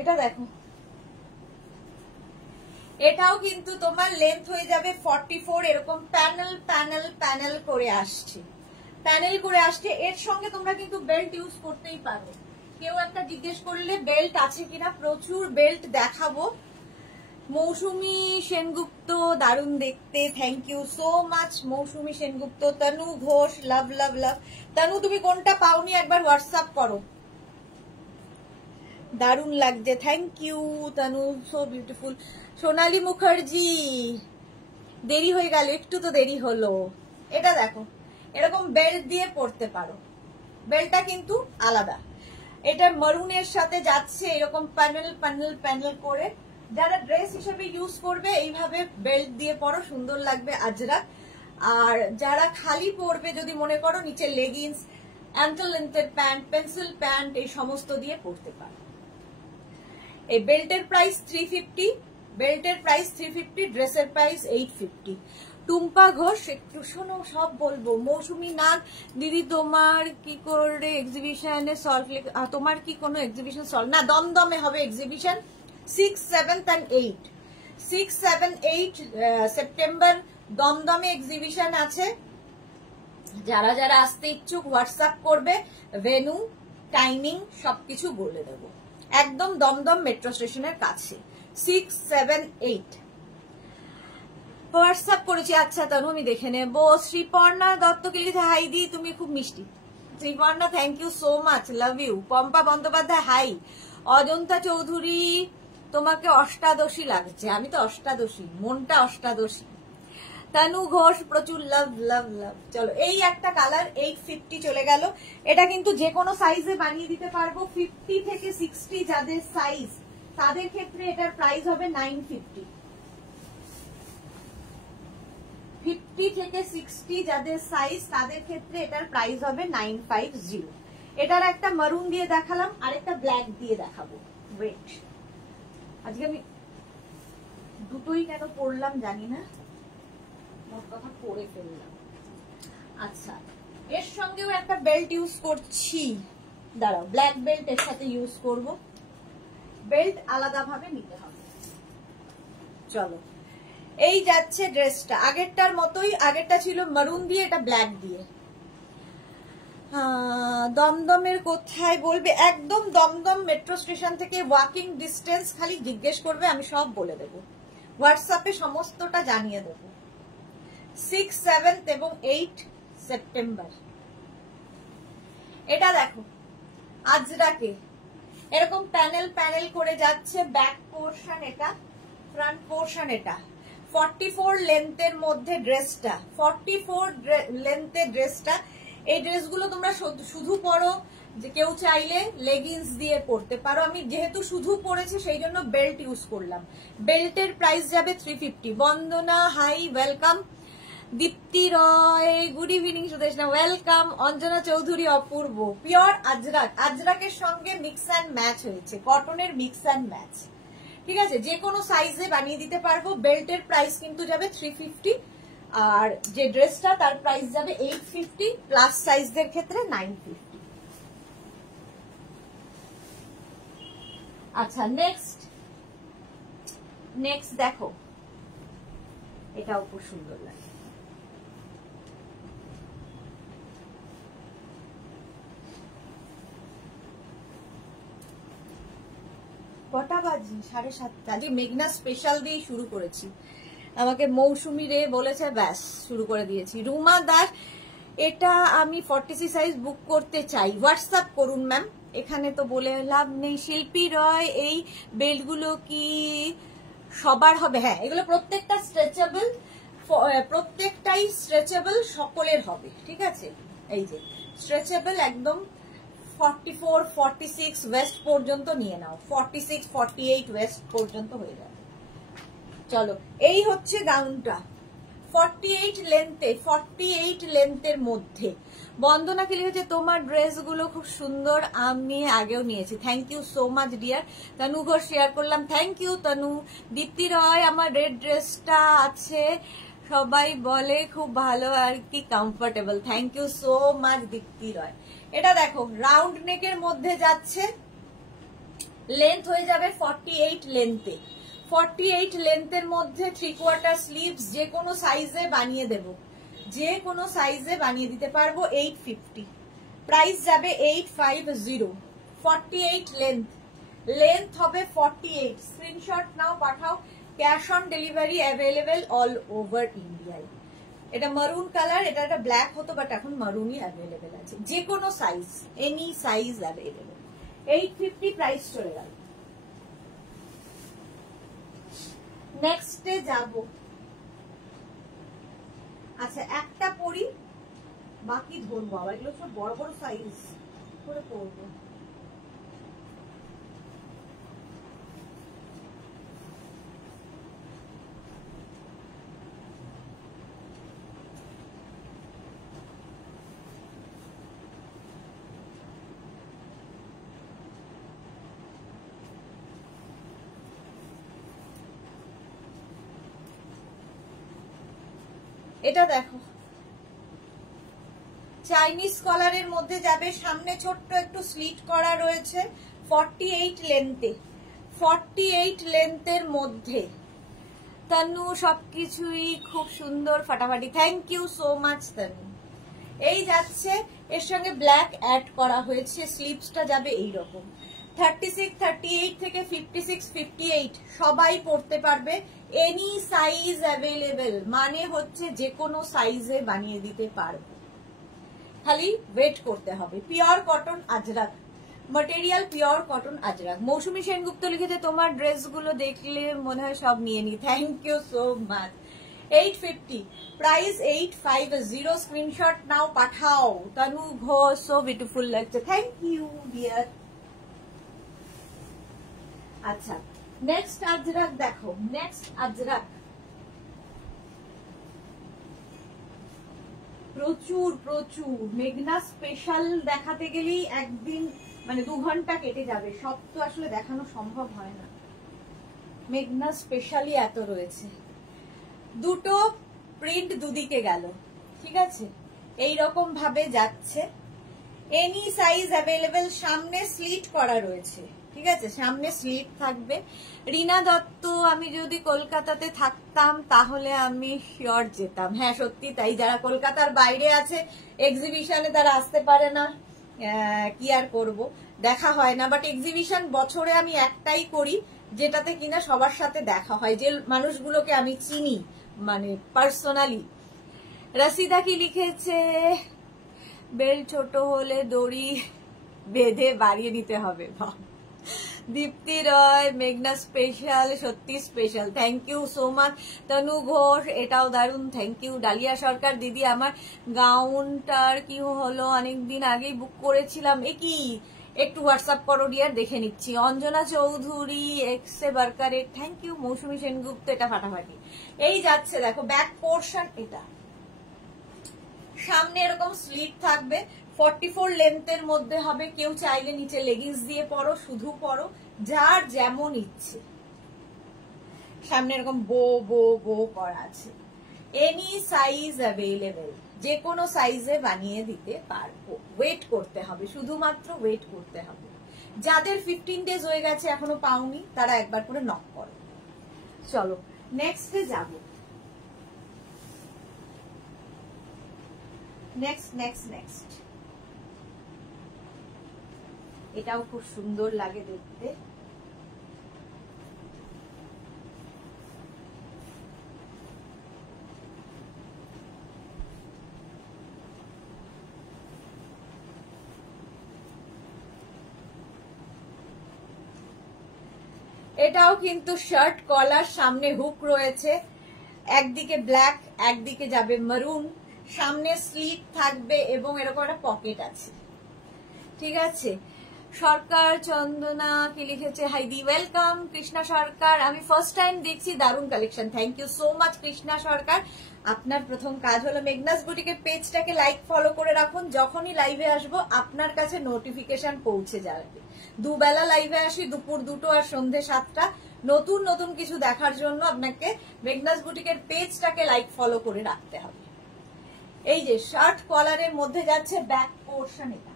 এটা দেখো, এটাও কিন্তু তোমার লেন্থ হয়ে যাবে 44, এরকম প্যানেল প্যানেল প্যানেল করে আসছে, প্যানেল করে আসছে। এর সঙ্গে তোমরা কিন্তু বেল্ট ইউজ করতেই পারো। কেউ একটা জিজ্ঞেস করলে বেল্ট আছে কিনা, প্রচুর বেল্ট দেখাবো। মৌসুমী সেনগুপ্ত, দারুণ দেখতে, thank you so much Mousumi Sengupta. Tanu Ghosh, love love love. Tanu, তুমি কোনটা পাওনি একবার হোয়াটসঅ্যাপ করো, দারুণ লাগছে, thank you Tanu, so beautiful. Sonali Mukherjee, দেরি হয়ে গেল, একটু তো দেরি হলো। এটা দেখো, এরকম বেল্ট দিয়ে পরতে পারো, বেল্টটা কিন্তু আলাদা। এটা মারুনের সাথে যাচ্ছে, এরকম প্যানেল প্যানেল প্যানেল করে। যারা ড্রেস হিসেবে ইউজ করবে এইভাবে বেল্ট দিয়ে পরো, সুন্দর লাগবে আজরাক। আর যারা খালি পরবে, যদি মনে করো নিচে লেগিংস, অ্যাঙ্কেল লেন্থের প্যান্ট, পেন্সিল প্যান্ট, এই সমস্ত দিয়ে পরতে পারো। এই বেল্টের প্রাইস 350, বেল্টের প্রাইস 350, ড্রেসের প্রাইস 850। টুম্পা ঘোষ, একটু শোনো, সব বলবো। মৌসুমী নাগ, দিদি তোমার কি করে এক্সিবিশনে সল্ট লেক, তোমার কি কোনো এক্সিবিশন সল্ট? না, দমদমে হবে এক্সিবিশন 6, 7 and 8, 6, 7, 8 সেপ্টেম্বর দমদমে এক্সিবিশন আছে। যারা যারা আসতে ইচ্ছুক হোয়াটসঅ্যাপ করবে, ভেন্যু, টাইমিং সবকিছু বলে দেবো। একদম দমদম মেট্রো স্টেশনের কাছে, 6, 7, 8 হোয়াটসঅ্যাপ করেছি। আচ্ছা তনু, আমি দেখে নেবো। শ্রীপর্ণা দত্তকে লিখেছে, হাই দি, তুমি খুব মিষ্টি। Sriparna, thank you so much, love you. Pampa Bandyopadhyay, hi. Ajanta Chowdhury, তোমাকে অষ্টাদশী লাগছে। আমি তো অষ্টাদশী, মনটা অষ্টাদশী। তনু ঘোষ, প্রচুর লাভ লাভ লাভ। চলো, এই একটা কালার 850 চলে গেল। এটা কিন্তু যে কোনো সাইজে বানিয়ে দিতে পারবো। 50 থেকে 60 যাদের সাইজ, তাদের ক্ষেত্রে এটার প্রাইস হবে 950। 50 থেকে 60 যাদের সাইজ, তাদের ক্ষেত্রে এটার প্রাইস হবে 950। এটার একটা মারুন দিয়ে দেখালাম, আরেকটা ব্ল্যাক দিয়ে দেখাবো। ওয়েট, আজকে আমি দুটোই কেন পরলাম জানি না, মোট কথা পরে ফেললাম। আচ্ছা, এর সঙ্গেও একটা বেল্ট ইউজ করছি, দাঁড়াও, ব্ল্যাক বেল্ট এর সাথে ইউজ করব, বেল্ট আলাদা ভাবে নিতে হবে। চলো, এই যাচ্ছে ড্রেসটা, আগেরটার মতোই, আগেরটা ছিল মারুন দিয়ে, এটা ব্ল্যাক দিয়ে। দমদমের কোথায় বলবে? একদম দমদম মেট্রো স্টেশন থেকে ওয়াকিং ডিস্টেন্স, খালি জিজ্ঞেস করবে, আমি সব বলে দেব, হোয়াটসঅ্যাপে সমস্তটা জানিয়ে দেব। 6, 7 এবং 8 সেপ্টেম্বর। এটা দেখো, আজরাকে এরকম প্যানেল প্যানেল করে যাচ্ছে, ব্যাক পোর্শন এটা, ফ্রন্ট পোর্শন এটা। 44 লেন্থের মধ্যে ড্রেসটা, 44 লেন্থের ড্রেসটা। এই ড্রেসগুলো তোমরা শুধু পরো, যে কেউ চাইলে লেগিংস দিয়ে পরতে পারো। আমি যেহেতু শুধু পরেছি সেই জন্য বেল্ট ইউজ করলাম। বেল্টের প্রাইস যাবে 350। Bandana hi, welcome. Dipti Roy good evening, Sudeshna welcome. Anjana Chowdhury অপূর্ব, পিওর আজরাক, আজরাকের সঙ্গে মিক্স অ্যান্ড ম্যাচ হয়েছে, কটনের মিক্স অ্যান্ড ম্যাচ, ঠিক আছে। যে কোনো সাইজে বানিয়ে দিতে পারবো। বেল্টের প্রাইস কিন্তু যাবে 350, আর যে ড্রেসটা তার প্রাইস যাবে 850, প্লাস সাইজদের ক্ষেত্রে 950। আচ্ছা, নেক্সট দেখো, এটাও খুব সুন্দর লাগে। কটা বাজি? 7:30। আজকে মেঘনা স্পেশাল দিয়ে শুরু করেছি, আমাকে মৌসুমি রে বলেছে, ব্যাস শুরু করে দিয়েছি। রুমা দাস, এটা আমি 46 সাইজ বুক করতে চাই, হোয়াটসঅ্যাপ করুন ম্যাম, এখানে তো বলে লাভ নেই। শিল্পী রয়, এই বেল্টগুলো কি সবার হবে? হ্যাঁ, এগুলো প্রত্যেকটা স্ট্রেচেবল, প্রত্যেকটাই স্ট্রেচেবল, সকলের হবে, ঠিক আছে। এই যে স্ট্রেচেবল একদম 44, 46 ওয়েস্ট পর্যন্ত নিয়ে নাও, 46, 48 ওয়েস্ট পর্যন্ত হয়ে যাবে। চলো, এই হচ্ছে গাউনটা, 48 লেন্থে, 48 লেন্থের মধ্যে। বন্দনা কি লিখেছে, তোমার ড্রেসগুলো খুব সুন্দর, আমি আগেও নিয়েছি, thank you so much dear. Tanu Ghosh share করলাম, থ্যাংক ইউ তনু। দীপ্তি রয়, আমার রেড ড্রেসটা আছে, সবাই বলে খুব ভালো আর কি comfortable, thank you so much Dipti Roy. এটা দেখো, রাউন্ড নেকের মধ্যে যাচ্ছে, লেন্থ হয়ে যাবে 48 লেন্থে, 48 লেন্থের মধ্যে 3/4 স্লিভস, যে কোনো সাইজে বানিয়ে দেব, যে কোনো সাইজে বানিয়ে দিতে পারবো। 850, প্রাইস যাবে 850। 48 লেন্থ হবে 48। স্ক্রিনশট নাও, পাঠাও, cash on delivery available all over ইন্ডিয়ায়। এটা মারুন কালার, এটা একটা ব্ল্যাক হতো, বাট এখন মারুনই অ্যাভেলেবেল আছে, যে কোনো size, any size available. 850 price চলে গেল। নেক্সটে যাব। আচ্ছা, একটা পরি, বাকি ধরবো, আবার এগুলো সব বড় বড় সাইজ করে পরবো। এটা দেখো, চাইনিজ কলারের মধ্যে যাবে, সামনে ছোট্ট একটু স্লিট করা রয়েছে, 48 লেন্থে, 48 লেন্থের মধ্যে। তনু, সবকিছুই খুব সুন্দর, ফাটাফাটি, থ্যাংক ইউ সো মাচ তনু। এই যাচ্ছে, এর সঙ্গে ব্ল্যাক অ্যাড করা হয়েছে, স্লিভসটা যাবে এইরকম। 36, 38 থেকে 56, 58 সবাই পরতে পারবে, এনি সাইজ অ্যাভেলেবেল, মানে হচ্ছে যে কোনো সাইজে বানিয়ে দিতে পারবে, খালি ওয়েট করতে হবে। Pure cotton Ajrak material, pure cotton ajrakh. Mousumi Sengupta লিখেছে, তোমার ড্রেসগুলো দেখলে মনে হয় সব নিয়ে নি, thank you so much. 850, price 850। Screenshot নাও, পাঠাও। তনু ঘোষ, সো বিউটিফুল লাগছে, থ্যাংক ইউ ডিয়ার। আচ্ছা, নেক্সট আজরাক দেখো, নেক্সট আজরাক প্রচুর প্রচুর। মেঘনা স্পেশাল দেখাতে গেলেই একদিন, মানে 2 ঘন্টা কেটে যাবে, সব তো আসলে দেখানো সম্ভব হয় না। মেঘনা স্পেশালি এত রয়েছে, দুটো প্রিন্ট দুদিকে গেল, ঠিক আছে। এইরকম ভাবে যাচ্ছে। এনি সাইজ অ্যাভেলেবেল, সামনে স্লিট করা রয়েছে, ঠিক আছে, সামনে স্লিট থাকবে। রিনা দত্ত, আমি যদি কলকাতাতে থাকতাম তাহলে আমি শিওর যেতাম। হ্যাঁ সত্যি তাই, যারা কলকাতার বাইরে আছে এক্সিবিশনে তারা আসতে পারে না, কি আর করব, দেখা হয় না। বাট এক্সিবিশন বছরে আমি একটাই করি, যেটাতে কিনা সবার সাথে দেখা হয়, যে মানুষগুলোকে আমি চিনি মানে পার্সোনালি। রাশিদা কি লিখেছে, বেল ছোট হলে দড়ি বেঁধে বাড়িয়ে নিতে হবে। দীপ্তি রয়, মেঘনা স্পেশাল, সত্যি special, thank you so much. Tanu Ghosh, এটাও দারুণ, থ্যাংক ইউ। ডালিয়া সরকার, দিদি আমার গাউনটার কি হলো, অনেকদিন আগেই বুক করেছিলাম, এ কি, একটু হোয়াটসঅ্যাপ করো ডিয়ার, দেখে নিচ্ছি। অঞ্জনা চৌধুরী, এক্সে বার্কারে, থ্যাংক ইউ। মৌসুমী সেনগুপ্ত, এটা ফাটাফাটি। এই যাচ্ছে দেখো ব্যাক পোর্শন, এটা সামনে এরকম স্লিট থাকবে, 44 লেন্থের মধ্যে হবে। কেউ চাইলে নিচে লেগিংস দিয়ে পরো, শুধু পরো, যার যেমন ইচ্ছে। সামনে এরকম বো বো বো করা আছে। এনি সাইজ অ্যাভেলেবেল, যে কোনো সাইজে বানিয়ে দিতে পারবো। ওয়েট করতে হবে, শুধুমাত্র ওয়েট করতে হবে। যাদের 15 ডেজ হয়ে গেছে এখনো পাওনি, তারা একবার করে নক করো। চলো নেক্সটে যাবো। নেক্সট এটাও খুব সুন্দর লাগে দেখতে। এটাও কিন্তু শার্ট কলার, সামনে হুক রয়েছে, একদিকে ব্ল্যাক একদিকে যাবে মারুন, সামনে স্লিট থাকবে এবং এরকম একটা পকেট আছে, ঠিক আছে। সরকার চন্দনা কি লিখেছে, হাইদি ওয়েলকাম। কৃষ্ণা সরকার, আমি ফার্স্ট টাইম দেখছি, দারুণ collection, thank you so much Krishna Sarkar. আপনার প্রথম কাজ হলো মেঘনাস বুটিকের পেজটাকে লাইক ফলো করে রাখুন, যখনই লাইভে আসবো আপনার কাছে নোটিফিকেশন পৌঁছে যাবে। দুবেলা লাইভে আসি, দুপুর 2টো আর সন্ধ্যে 7টা। নতুন নতুন কিছু দেখার জন্য আপনাকে মেঘনাস বুটিকের পেজটাকে লাইক ফলো করে রাখতে হবে। এই যে শার্ট কলারের মধ্যে যাচ্ছে ব্যাক পোর্শন, এটা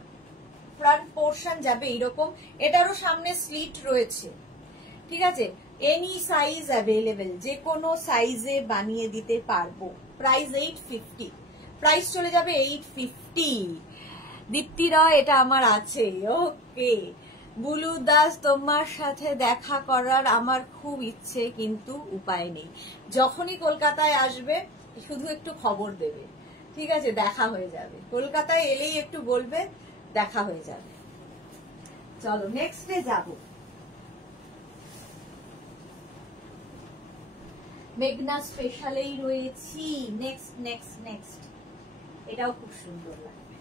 ফ্রন্ট পোর্শন যাবে এইরকম, এটারও সামনে স্লিট রয়েছে, ঠিক আছে। এনি সাইজ অ্যাভেলেবেল, যে কোনো সাইজে বানিয়ে দিতে পারবো। প্রাইস 850, প্রাইস চলে যাবে 850। দীপ্তি রয়, এটা আমার আছে, ওকে। বুলু দাস, তোমার সাথে দেখা করার আমার খুব ইচ্ছে, কিন্তু উপায় নেই। যখনই কলকাতায় আসবে শুধু একটু খবর দেবে, ঠিক আছে, দেখা হয়ে যাবে। কলকাতায় এলেই একটু বলবে, দেখা হয়ে যাবে। চলো নেক্সটে যাব। মেঘনা স্পেশালেই রয়েছি। নেক্সট এটাও খুব সুন্দর লাগবে।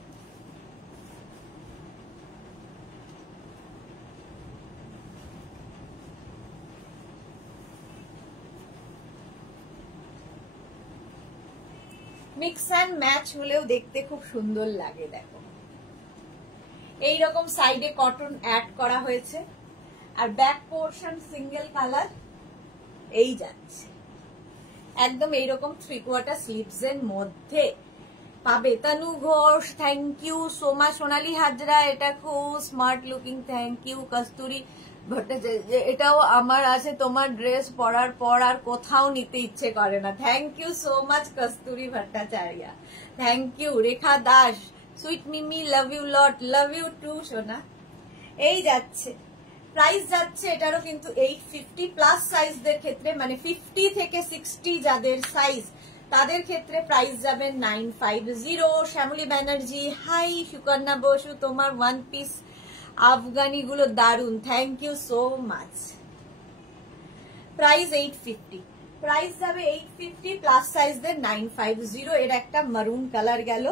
মিক্স অ্যান্ড ম্যাচ হলেও দেখতে খুব সুন্দর লাগে। দেখো এইরকম সাইডে কটন অ্যাড করা হয়েছে, আর ব্যাক পোর্শন সিঙ্গেল কালার এই যাচ্ছে, একদম এইরকম 3/4 স্লিভস এর মধ্যে পাবে। Tanu Ghosh, thank you so much. Sonali Hazra, এটা খুব smart looking, thank you. Kasturi Bhattacharya, এটাও আমার আছে, তোমার ড্রেস পরার পর আর কোথাও নিতে ইচ্ছে করে না, thank you so much Kasturi Bhattacharya, thank you. Rekha Das, sweet Mimi, love you lot, love you too সোনা। এই যাচ্ছে, প্রাইস যাচ্ছে এটারও কিন্তু 850 প্লাস সাইজদের ক্ষেত্রে, মানে 50 থেকে 60 যাদের সাইজ তাদের ক্ষেত্রে প্রাইস যাবে 950। শ্যামলী ব্যানার্জি, হাই। সুকন্যা বসু, তোমার ওয়ান পিস আফগানি গুলো দারুন, thank you so much. Price 850, price যাবে 850 প্লাস সাইজদের 950। এর একটা মারুন কালার গেল,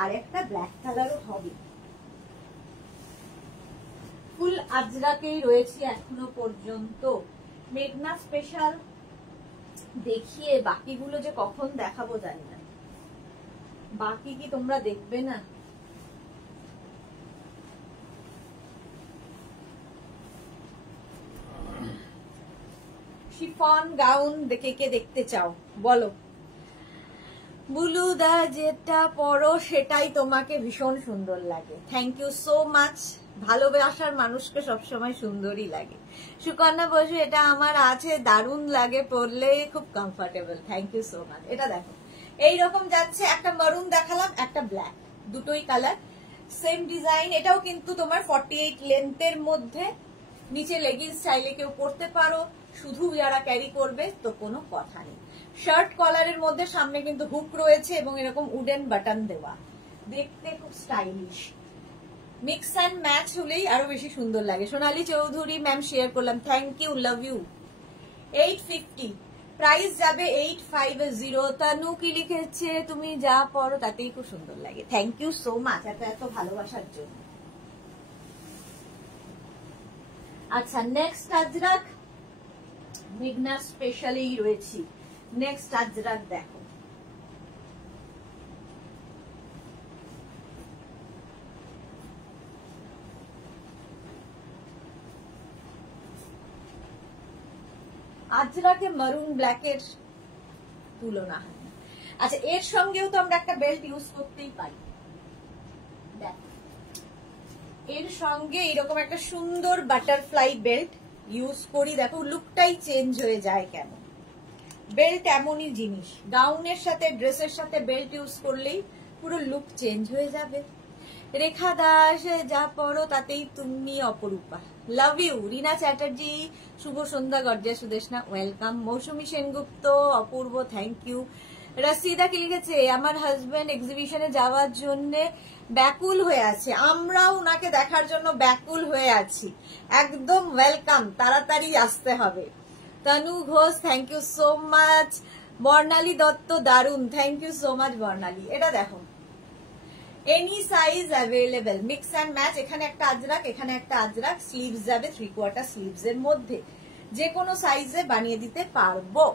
আর একটা ব্ল্যাক কালারও হবে। ফুল আজরাকেই রয়েছি এখনো পর্যন্ত। মেঘনা স্পেশাল দেখিয়ে বাকিগুলো যে কখন দেখাবো জানি না। বাকি কি তোমরা দেখবে না? শিফন গাউন কে কে দেখতে চাও বলো। বুলুদা যেটা পরো সেটাই তোমাকে ভীষণ সুন্দর লাগে। Thank you so much. ভালোবাসার মানুষকে সবসময় সুন্দরই লাগে। সুকন্যা বসু এটা আমার আছে, দারুণ লাগে পরলে, খুব comfortable. Thank you so much. এটা দেখো এইরকম যাচ্ছে, একটা মারুন দেখালাম, একটা ব্ল্যাক, দুটোই কালার সেম ডিজাইন। এটাও কিন্তু তোমার 48 লেন্থের মধ্যে। নিচে লেগিংস চাইলে কেউ পরতে পারো, শুধু যারা ক্যারি করবে তো কোনো কথা নেই। শার্ট কলারের মধ্যে সামনে কিন্তু হুক রয়েছে এবং এরকম উডেন বাটন দেওয়া, দেখতে খুব স্টাইলিশ। মিক্স অ্যান্ড ম্যাচ হলেই আরো বেশি সুন্দর লাগে। সোনালী চৌধুরী ম্যাম শেয়ার করলাম, thank you, love you. 850 price যাবে 850। তানু কি লিখেছে, তুমি যা পরো তাতেই খুব সুন্দর লাগে। থ্যাংক ইউ সো মাচ এত এত ভালোবাসার জন্য। আচ্ছা নেক্সট আজরাক, মেঘনা স্পেশালি রয়েছি। নেক্সট আজরাক দেখো, আজরাকে মারুন ব্ল্যাকের তুলনা হয় না। আচ্ছা এর সঙ্গেও তো আমরা একটা বেল্ট ইউজ করতেই পারি। দেখো এর সঙ্গে এরকম একটা সুন্দর বাটারফ্লাই বেল্ট ইউজ করি, দেখো লুকটাই চেঞ্জ হয়ে যায় কেন। বেল্ট এমনই জিনিস, গাউনের সাথে ড্রেসের সাথে বেল্ট ইউজ করলেই পুরো লুক চেঞ্জ হয়ে যাবে। রেখা দাস যা পড়ো তাতেই তুমি অপরূপা, লাভ ইউ। রিনা চ্যাটার্জি শুভ সন্ধ্যা, গর্জিয়া সুদেশনা ওয়েলকাম। মৌসুমী সেনগুপ্ত অপূর্ব, থ্যাংক ইউ। রাসিদা কি লিখেছে, আমার হাজবেন্ড এক্সিবিশনে যাওয়ার জন্য ব্যাকুল হয়ে আছে, আমরাও ওনাকে দেখার জন্য ব্যাকুল হয়ে আছি, একদম ওয়েলকাম, তাড়াতাড়ি আসতে হবে। Tanu Ghosh thank you so much. Barnali Dutta দারুন, thank you so much Barnali. এটা দেখো any size available, mix and match. এখানে একটা আজরাক, এখানে একটা আজরাক, স্লিভস যাবে 3/4 স্লিভস এর মধ্যে, যে কোনো সাইজে বানিয়ে দিতে পারবো।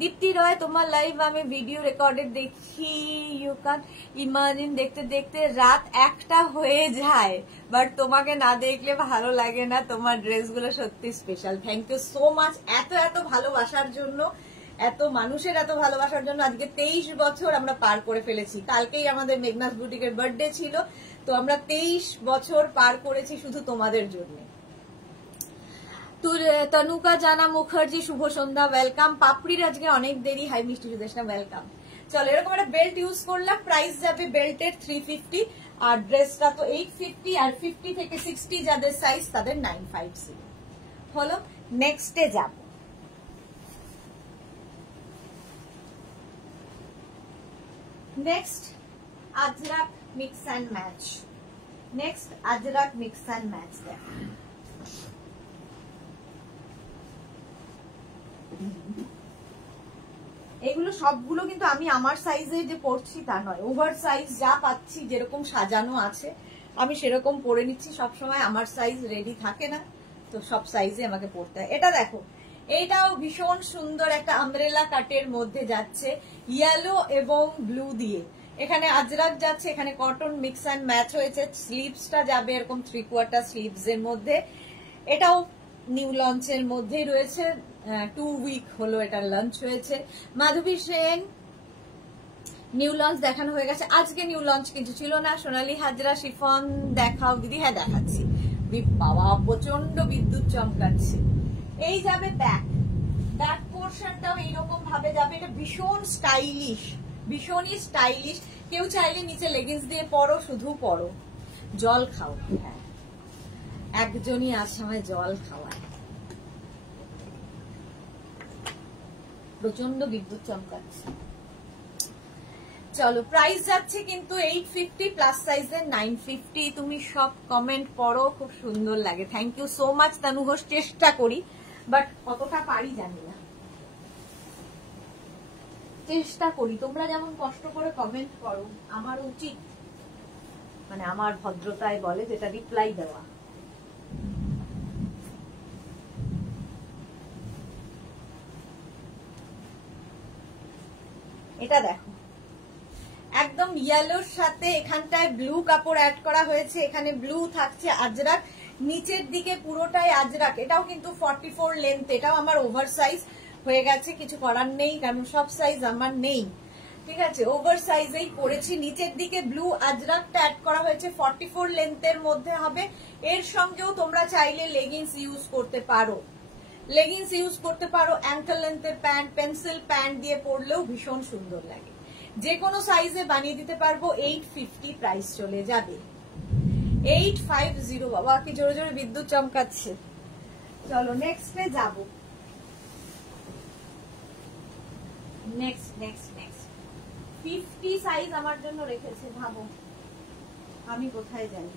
দীপ্তি রয় তোমার লাইভ আমি ভিডিও রেকর্ডেড দেখি, ইউ ক্যান ইমাজিন দেখতে দেখতে রাত 1টা হয়ে যায়, বাট তোমাকে না দেখলে ভালো লাগে না, তোমার ড্রেসগুলো সত্যি special. Thank you so much এত এত ভালোবাসার জন্য, এত মানুষের এত ভালোবাসার জন্য। আজকে 23 বছর আমরা পার করে ফেলেছি, কালকেই আমাদের মেঘনাস বুটিকের বার্থডে ছিল, তো আমরা 23 বছর পার করেছি শুধু তোমাদের জন্য। তনুকা জানা মুখার্জি শুভ সন্ধ্যা, ওয়েলকাম। পাপড়ির আজকে অনেক দেরি, হাই মিষ্টি সুদেশনা ওয়েলকাম। চলো এরকম একটা বেল্ট ইউজ করলাম, প্রাইস যাবে বেল্টের 350, আর ড্রেসটা তো 850, আর 50 থেকে 60 যাদের সাইজ তাদের 950 হলো। নেক্সটে যাব, next Ajrak mix and match. Next Ajrak mix and match দেখো, এগুলো সবগুলো কিন্তু আমি আমার সাইজে যে পরছি তা নয়, ওভার সাইজ যা পাচ্ছি যেরকম সাজানো আছে আমি সেরকম পরে নিচ্ছি। সবসময় আমার সাইজ রেডি থাকে না, তো সব সাইজে আমাকে পরতে হয়। এটা দেখো এইটাও ভীষণ সুন্দর একটা আমব্রেলা কাটের মধ্যে যাচ্ছে, ইয়েলো এবং ব্লু দিয়ে। এখানে আজরাক যাচ্ছে, এখানে কটন মিক্স অ্যান্ড ম্যাচ হয়েছে। স্লিভসটা যাবে এরকম 3/4 স্লিভস এর মধ্যে। এটাও নিউ লঞ্চের মধ্যেই রয়েছে, 2 উইক হলো এটা লঞ্চ হয়েছে। মাধবী সেন নিউ লঞ্চ দেখানো হয়ে গেছে, আজকে নিউ লঞ্চ কিছু ছিল না। সোনালী হাজরা শিফন দেখাও দিদি, হ্যাঁ দেখাচ্ছি। বাবা প্রচন্ড বিদ্যুৎ চমকাচ্ছে। এই যাবে ব্যাক, ব্যাক পোর্শনটাও এইরকম ভাবে যাবে, এটা ভীষণ স্টাইলিশ, ভীষণই স্টাইলিশ। কেউ চাইলে নিচে লেগিংস দিয়ে পরো, শুধু পরো, জল খাও। হ্যাঁ একজনই আছে আমায় জল খাওয়ায়, প্রচন্ড বিদ্যুৎ চমকাচ্ছে। চলো প্রাইস যাচ্ছে কিন্তু 850, প্লাস সাইজের 950। তুমি সব কমেন্ট পড়ো, খুব সুন্দর লাগে। Thank you so much Tanu Ghosh. চেষ্টা করি, বাট কতটা পারি জানি না, চেষ্টা করি। তোমরা যেমন কষ্ট করে কমেন্ট করো, আমার উচিত, মানে আমার ভদ্রতায় বলে যেটা, রিপ্লাই দেওয়া। এটা দেখো একদম ইয়েলোর সাথে এখানটায় ব্লু কাপড় অ্যাড করা হয়েছে, এখানে ব্লু থাকছে আজরাক, নিচের দিকে পুরোটাই আজরাক। এটাও কিন্তু 44 লেন্থ, এটাও আমার ওভার সাইজ হয়ে গেছে, কিছু করার নেই কারণ সব সাইজ আমার নেই। ঠিক আছে, ওভার সাইজেই পরেছি। নিচের দিকে ব্লু আজরাকটা অ্যাড করা হয়েছে, 44 লেন্থের মধ্যে হবে। এর সঙ্গেও তোমরা চাইলে লেগিংস ইউজ করতে পারো, লেগিংস ইউজ করতে পারো, অ্যাঙ্কেল লেন্থের প্যান্ট, পেন্সিল প্যান্ট দিয়ে পরলেও ভীষণ সুন্দর লাগে। যে কোনো সাইজে বানিয়ে দিতে পারবো। 850 প্রাইস চলে যাবে, 850। বাবা কি জোরে জোরে বিদ্যুৎ চমকাচ্ছে। চলো নেক্সটে যাব। নেক্সট 50 সাইজ আমার জন্য রেখেছে, ভাবো আমি কোথায় যাই।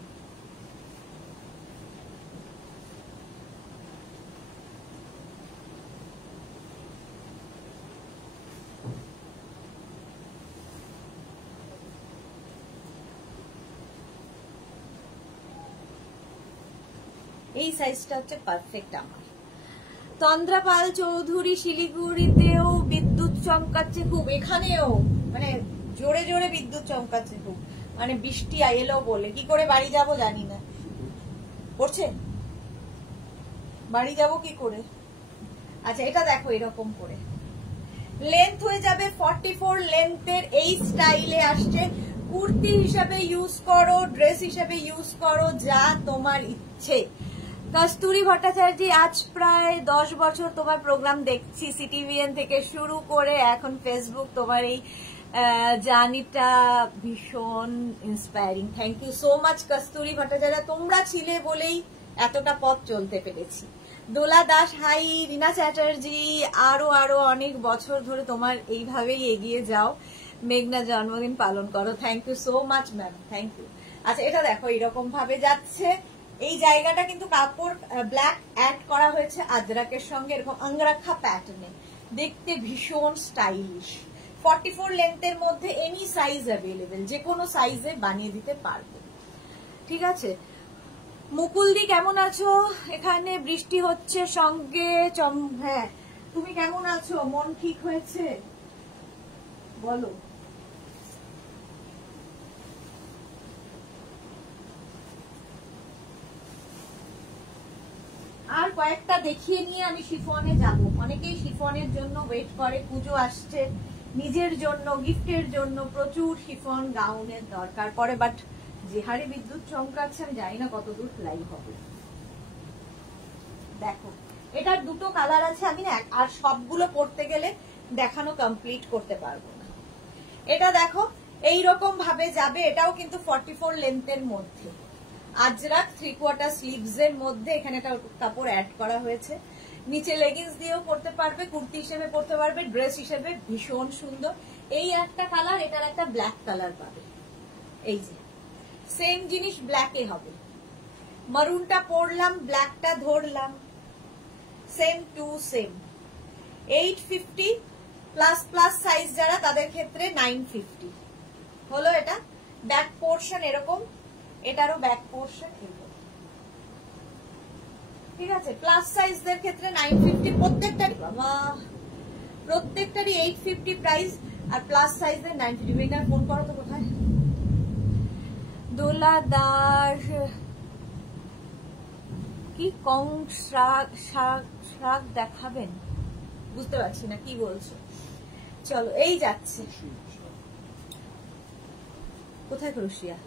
এই সাইজটা হচ্ছে পারফেক্ট আমার। তন্দ্রা পাল চৌধুরী, শিলিগুড়িতেও বিদ্যুৎ চমকাচ্ছে খুব, এখানেও মানে জোরে জোরে বিদ্যুৎ চমকাচ্ছে খুব, মানে বৃষ্টি এলো বলে। কি করে বাড়ি যাব জানি না, পড়ছে বাড়ি যাব কি করে। আচ্ছা এটা দেখো, এরকম করে লেন্থ হয়ে যাবে 44 লেন্থের। এই স্টাইলে আসছে। কুর্তি হিসাবে ইউজ করো, ড্রেস হিসাবে ইউজ করো, যা তোমার ইচ্ছে। কস্তুরী ভট্টাচার্য, আজ প্রায় 10 বছর তোমার প্রোগ্রাম দেখছি, সিটিভিএন থেকে শুরু করে এখন ফেসবুক। তোমার এই জার্নিটা ভীষণ inspiring. Thank you so much Kasturi Bhattacharya, তোমরা ছিলে বলেই এতটা পথ চলতে পেরেছি। দোলা দাস হাই, রিনা চ্যাটার্জি, আরো আরো অনেক বছর ধরে তোমার এইভাবেই এগিয়ে যাও, মেঘনা জন্মদিন পালন করো। Thank you so much ma'am, thank you. আচ্ছা এটা দেখো, এরকম ভাবে যাচ্ছে। এই জায়গাটা কিন্তু কাপড় ব্ল্যাক অ্যাড করা হয়েছে আজরাকের সঙ্গে, এরকম আঙ্গরাখা প্যাটার্নে, দেখতে ভীষণ স্টাইলিশ। 44 লেন্থের মধ্যে এনি সাইজ অ্যাভেলেবেল, যে কোনো সাইজে বানিয়ে দিতে পারবে। ঠিক আছে, মুকুলদি কেমন আছো? এখানে বৃষ্টি হচ্ছে সঙ্গে হ্যাঁ, তুমি কেমন আছো? মন ঠিক হয়েছে বলো। আর কয়েকটা দেখিয়ে নিয়ে আমি শিফনে যাব। অনেকেই শিফনের জন্য ওয়েট করে, পুজো আসছে, নিজের জন্য গিফটের জন্য প্রচুর শিফন গাউনের দরকার পড়ে। বাট যে হারে বিদ্যুৎ চমকাচ্ছে আমি জানি না কতদূর লাইভ হবে। দেখো এটার দুটো কালার আছে, আমি না আর সবগুলো পরতে গেলে দেখানো কমপ্লিট করতে পারবো না। এটা দেখো এইরকম ভাবে যাবে, এটাও কিন্তু 44 লেন্থের মধ্যে, আজরাক 3/4 স্লিভস এর মধ্যে। এখানে একটা কাপড় অ্যাড করা হয়েছে। নিচে লেগিংস দিয়েও পরতে পারবে, কুর্তি হিসেবে পরতে পারবে, ড্রেস হিসেবে ভীষণ সুন্দর। এই একটা কালার, এটার একটা ব্ল্যাক কালার পাবে। এই যে সেম জিনিস ব্ল্যাকে হবে, মারুনটা পরলাম, ব্ল্যাকটা ধরলাম, same to same. 850 plus plus size যারা, তাদের ক্ষেত্রে 950 হলো। এটা ব্যাক পোর্শন এরকম, এটারও ব্যাক পোর্শন এরকম। ঠিক আছে, প্লাস সাইজদের ক্ষেত্রে 950, প্রত্যেকটারই বাবা প্রত্যেকটারই 850 প্রাইস, আর প্লাস সাইজের 950। বেকার ফোন করো তো কোথায়। দোলা দাস কি কং শাক দেখাবেন, বুঝতে পারছি না কি বলছো। চলো এই যাচ্ছে, কোথায় রুশিয়া।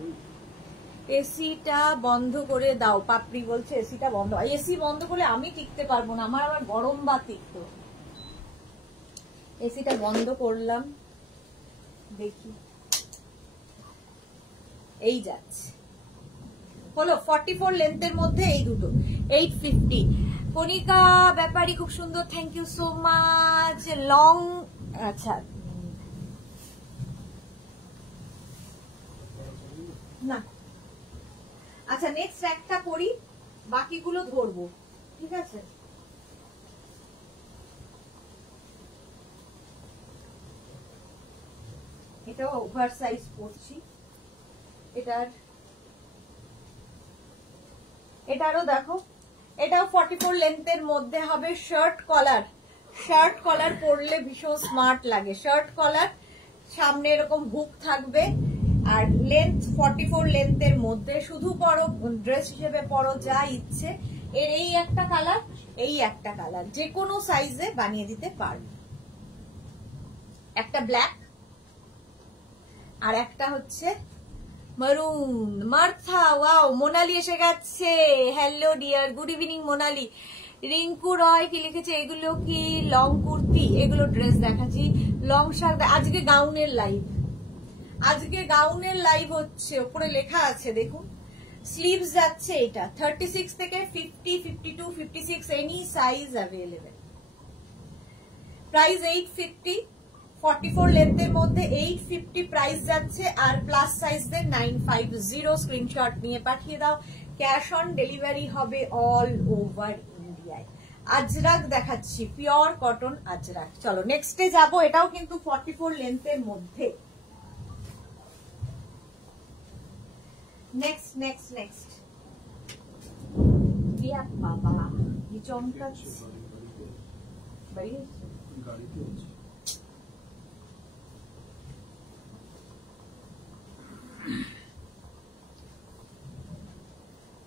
এসিটা বন্ধ করে দাও, পাপড়ি বলছে এসিটা বন্ধ। এসি বন্ধ করলে আমি টিকতে পারবো না, আমার আবার গরম বা তিক্ত। এসিটা বন্ধ করলাম, দেখি এই যাচ্ছে। হলো 44 লেন্থের মধ্যে এই দুটো 850। কণিকা ব্যাপারী খুব সুন্দর, thank you so much. Long, আচ্ছা না, আচ্ছা নেক্সট একটা পরি, বাকিগুলো ধরবো। ঠিক আছে, এটাও ওভার সাইজ পরছি। এটারও দেখো, এটাও 44 লেন্থের মধ্যে হবে। শার্ট কলার পরলে ভীষণ স্মার্ট লাগে। শার্ট কলার, সামনে এরকম হুক থাকবে, আর লেন্থ 44 লেন্থের মধ্যে। শুধু পরো, ড্রেস হিসেবে পরো, যা ইচ্ছে। এর এই একটা কালার, এই একটা কালার, যে কোনো সাইজে বানিয়ে দিতে পারবে। একটা ব্ল্যাক, আর একটা হচ্ছে মারুন। মার্থা, ওয়াও, মোনালি এসে গেছে। Hello dear, good evening Monali. Rinku Roy কি লিখেছে, এগুলো কি লং কুর্তি? এগুলো ড্রেস দেখাচ্ছি, লং শার্ট। আজকে গাউনের লাইভ, আজকে গাউনের লাইভ হচ্ছে। উপরে লেখা আছে দেখুন, স্লিভস যাচ্ছে এটা 36 থেকে 50, 52, 56 এনি সাইজ অ্যাভেলেবেল। প্রাইস 850, 44 লেন্থের মধ্যে 850 প্রাইস যাচ্ছে। আর প্লাস সাইজদের 950। স্ক্রিনশট নিয়ে পাঠিয়ে দাও। ক্যাশ অন ডেলিভারি হবে অল ওভার ইন্ডিয়ায়। আজরাক দেখাচ্ছি, পিওর কটন আজরাক। চলো নেক্সটে যাব, এটাও কিন্তু 44 লেন্থের মধ্যে। নেক্সট নেক্সট নেক্সট ইয়া বাবা, এই চমকাচ্ছে ভাই।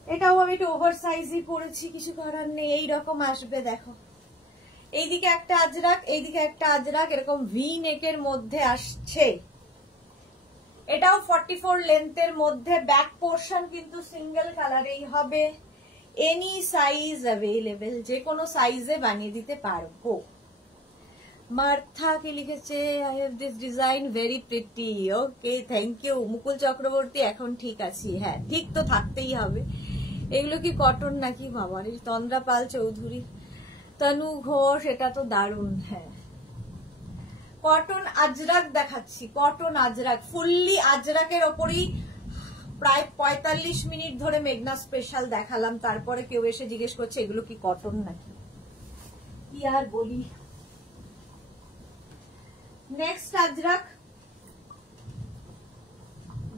এটাও আমি একটু ওভার সাইজই পরেছি, কিছু করার নেই, এইরকম আসবে। দেখো এইদিকে একটা আজরাক, এইদিকে একটা আজরাক, এরকম ভি নেকের মধ্যে আসছে। এটাও 44 লেন্থের মধ্যে। ব্যাক পোর্শন কিন্তু সিঙ্গেল কালারেই হবে। এনি সাইজ অ্যাভেলেবেল, যে কোনো সাইজে বানিয়ে দিতে পারবো। মার্থা কি লিখেছে, I have this design very pretty. Okay, thank you. Mukul Chakraborty, এখন ঠিক আছি। হ্যাঁ, ঠিক তো থাকতেই হবে। এগুলো কি কটন নাকি? বাবার, তন্দ্রা পাল চৌধুরী, তনু ঘোষ, এটা তো দারুণ। হ্যাঁ, কটন আজরাক দেখাচ্ছি, কটন আজরাক, ফুললি আজরাকের ওপরই প্রায় 45 মিনিট ধরে মেঘনা স্পেশাল দেখালাম। তারপরে কেউ এসে জিজ্ঞেস করছে এগুলো কি কটন নাকি, কি আর বলি। নেক্সট আজরাক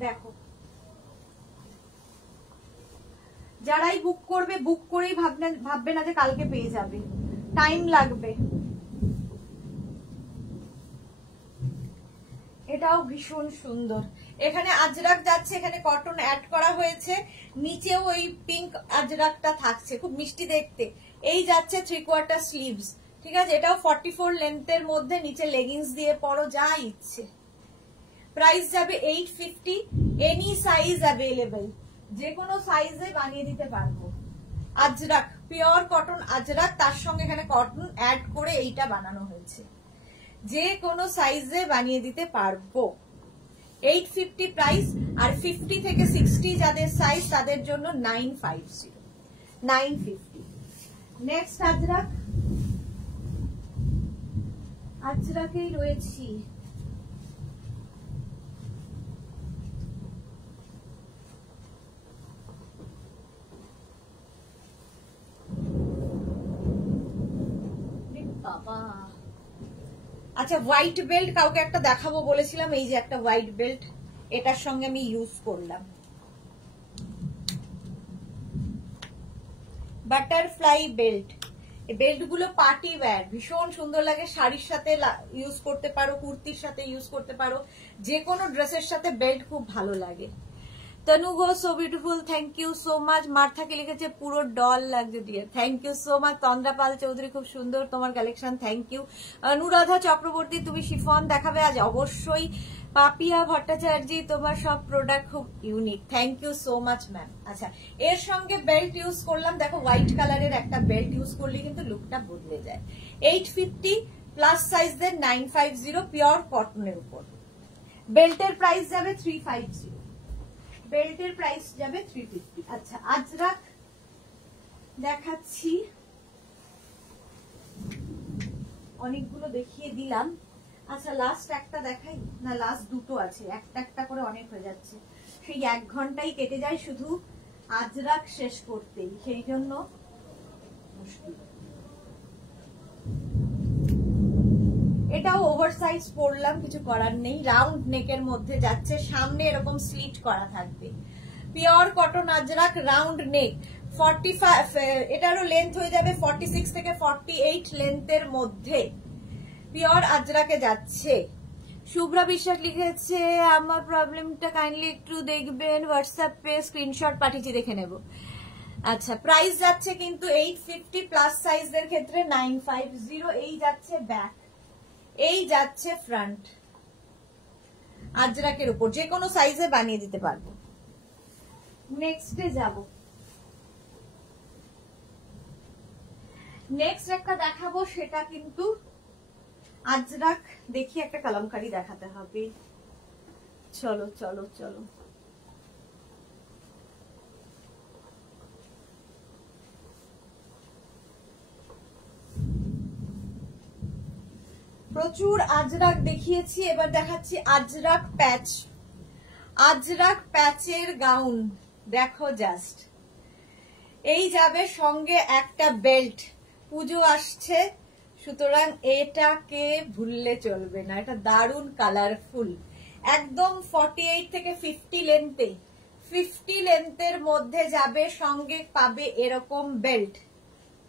দেখো, যারাই বুক করবে, বুক করেই ভাববে না যে কালকে পেয়ে যাবে, টাইম লাগবে। এটাও ভীষণ সুন্দর। এখানে আজরাক যাচ্ছে, এখানে কটন অ্যাড করা হয়েছে, নিচেও ওই পিঙ্ক আজরাকটা থাকছে, খুব মিষ্টি দেখতে। এই যাচ্ছে 3/4 স্লিভস, ঠিক আছে। এটাও 44 লেন্থের মধ্যে, নিচে লেগিংস দিয়ে পরো, যা ইচ্ছে। প্রাইস যাবে 850। এনি সাইজ অ্যাভেলেবেল, যে কোনো সাইজে বানিয়ে দিতে পারবো। আজরাক, পিওর কটন আজরাক, তার সঙ্গে এখানে কটন অ্যাড করে এইটা বানানো হয়েছে। যে কোনো সাইজে বানিয়ে দিতে পারবো। 850 প্রাইস। আর 50 থেকে 60 যাদের সাইজ, তাদের জন্য 950, 950। নেক্সট আজরাক, আজরাকেই রয়েছি। বাবা, আচ্ছা, হোয়াইট বেল্ট কাউকে একটা দেখাবো বলেছিলাম, এই যে একটা হোয়াইট বেল্ট, এটার সঙ্গে আমি ইউজ করলাম। বাটারফ্লাই বেল্ট, এই বেল্ট গুলো পার্টি ওয়্যার, ভীষণ সুন্দর লাগে। শাড়ির সাথে ইউজ করতে পারো, কুর্তির সাথে ইউজ করতে পারো, যে কোনো ড্রেসের সাথে বেল্ট খুব ভালো লাগে। Tanu Ghosh, so beautiful, thank you so much. মার্থাকে লিখেছে পুরো ডল লাগছে দিয়ে, thank you so much. Tandra Pal Chowdhury, খুব সুন্দর তোমার collection, thank you. Anuradha Chakraborty, তুমি শিফন দেখাবে আজ? অবশ্যই। পাপিয়া ভট্টাচার্য, তোমার সব প্রোডাক্ট খুব unique, thank you so much ma'am. আচ্ছা, এর সঙ্গে বেল্ট ইউজ করলাম, দেখো হোয়াইট কালারের একটা বেল্ট ইউজ করলে কিন্তু লুকটা বদলে যায়। 850 প্লাস সাইজদের 950, পিওর কটনের উপর। বেল্টের প্রাইস যাবে 350, বেল্টের প্রাইস যাবে 350। আচ্ছা, আজরাক দেখাচ্ছি, অনেকগুলো দেখিয়ে দিলাম। আচ্ছা, লাস্ট একটা দেখাই না, লাস্ট দুটো আছে, একটা একটা করে অনেক হয়ে যাচ্ছে, সেই 1 ঘন্টাই কেটে যায় শুধু আজরাক শেষ করতেই, সেই জন্য মুশকিল। এটাও ওভারসাইজ পরলাম, কিছু করার নেই। রাউন্ড নেকের মধ্যে যাচ্ছে, সামনে এরকম স্লিট করা থাকবে। Pure cotton Ajrak, round neck, 45, এটারও লেন্থ হয়ে যাবে 46 থেকে 48 লেন্থের মধ্যে। পিওর আজরাকে যাচ্ছে। শুভ্রা বিশ্বাস লিখেছে, আমার প্রবলেমটা কাইন্ডলি একটু দেখবেন, হোয়াটসঅ্যাপে স্ক্রিনশট পাঠিয়েছি, দেখে নেব। আচ্ছা, প্রাইস যাচ্ছে কিন্তু 850, প্লাস সাইজের ক্ষেত্রে 950। এই যাচ্ছে ব্যাক, এই যাচ্ছে ফ্রন্ট। আজরাকের উপর যে কোনো সাইজে বানিয়ে দিতে পারবো। নেক্সটে যাব, নেক্সট একটা দেখাবো, সেটা কিন্তু আজরাক। দেখি একটা কালামকারী দেখাতে হবে। চলো চলো চলো, প্রচুর আজরাক দেখিয়েছি, এবার দেখাচ্ছি আজরাক প্যাচ। আজরাক প্যাচের গাউন দেখো জাস্ট, এই যাবে সঙ্গে একটা বেল্ট। পুজো আসছে, সুতরাং এটাকে ভুললে চলবে না। এটা দারুণ কালারফুল, একদম 48 থেকে 50 লেন্থে, 50 লেন্থের মধ্যে যাবে, সঙ্গে পাবে এরকম বেল্ট।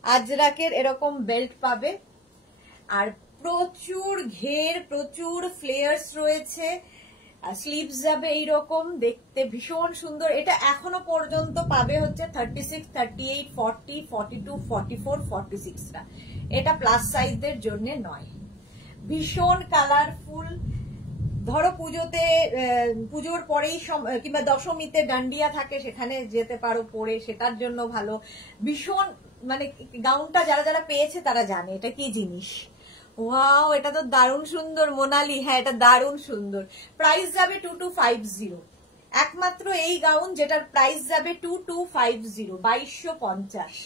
আজরাকের এরকম বেল্ট পাবে, আর প্রচুর ঘের, প্রচুর ফ্লেয়ার্স রয়েছে। স্লিভস যাবে এইরকম, দেখতে ভীষণ সুন্দর। এটা এখনো পর্যন্ত পাবে হচ্ছে 36, 38, 40, 42, 44, 46টা। এটা প্লাস সাইজদের জন্য নয়। ভীষণ কালারফুল। ধরো পুজোতে, পুজোর পরেই কিংবা দশমীতে ডান্ডিয়া থাকে, সেখানে যেতে পারো পরে, সেটার জন্য ভালো। ভীষণ মানে গাউনটা যারা যারা পেয়েছে তারা জানে এটা কি জিনিস। ওয়াও, এটা তো দারুণ সুন্দর মোনালি। হ্যাঁ, এটা দারুণ সুন্দর। প্রাইস যাবে 2250। একমাত্র এই গাউন যেটার প্রাইস যাবে 2250, 2250।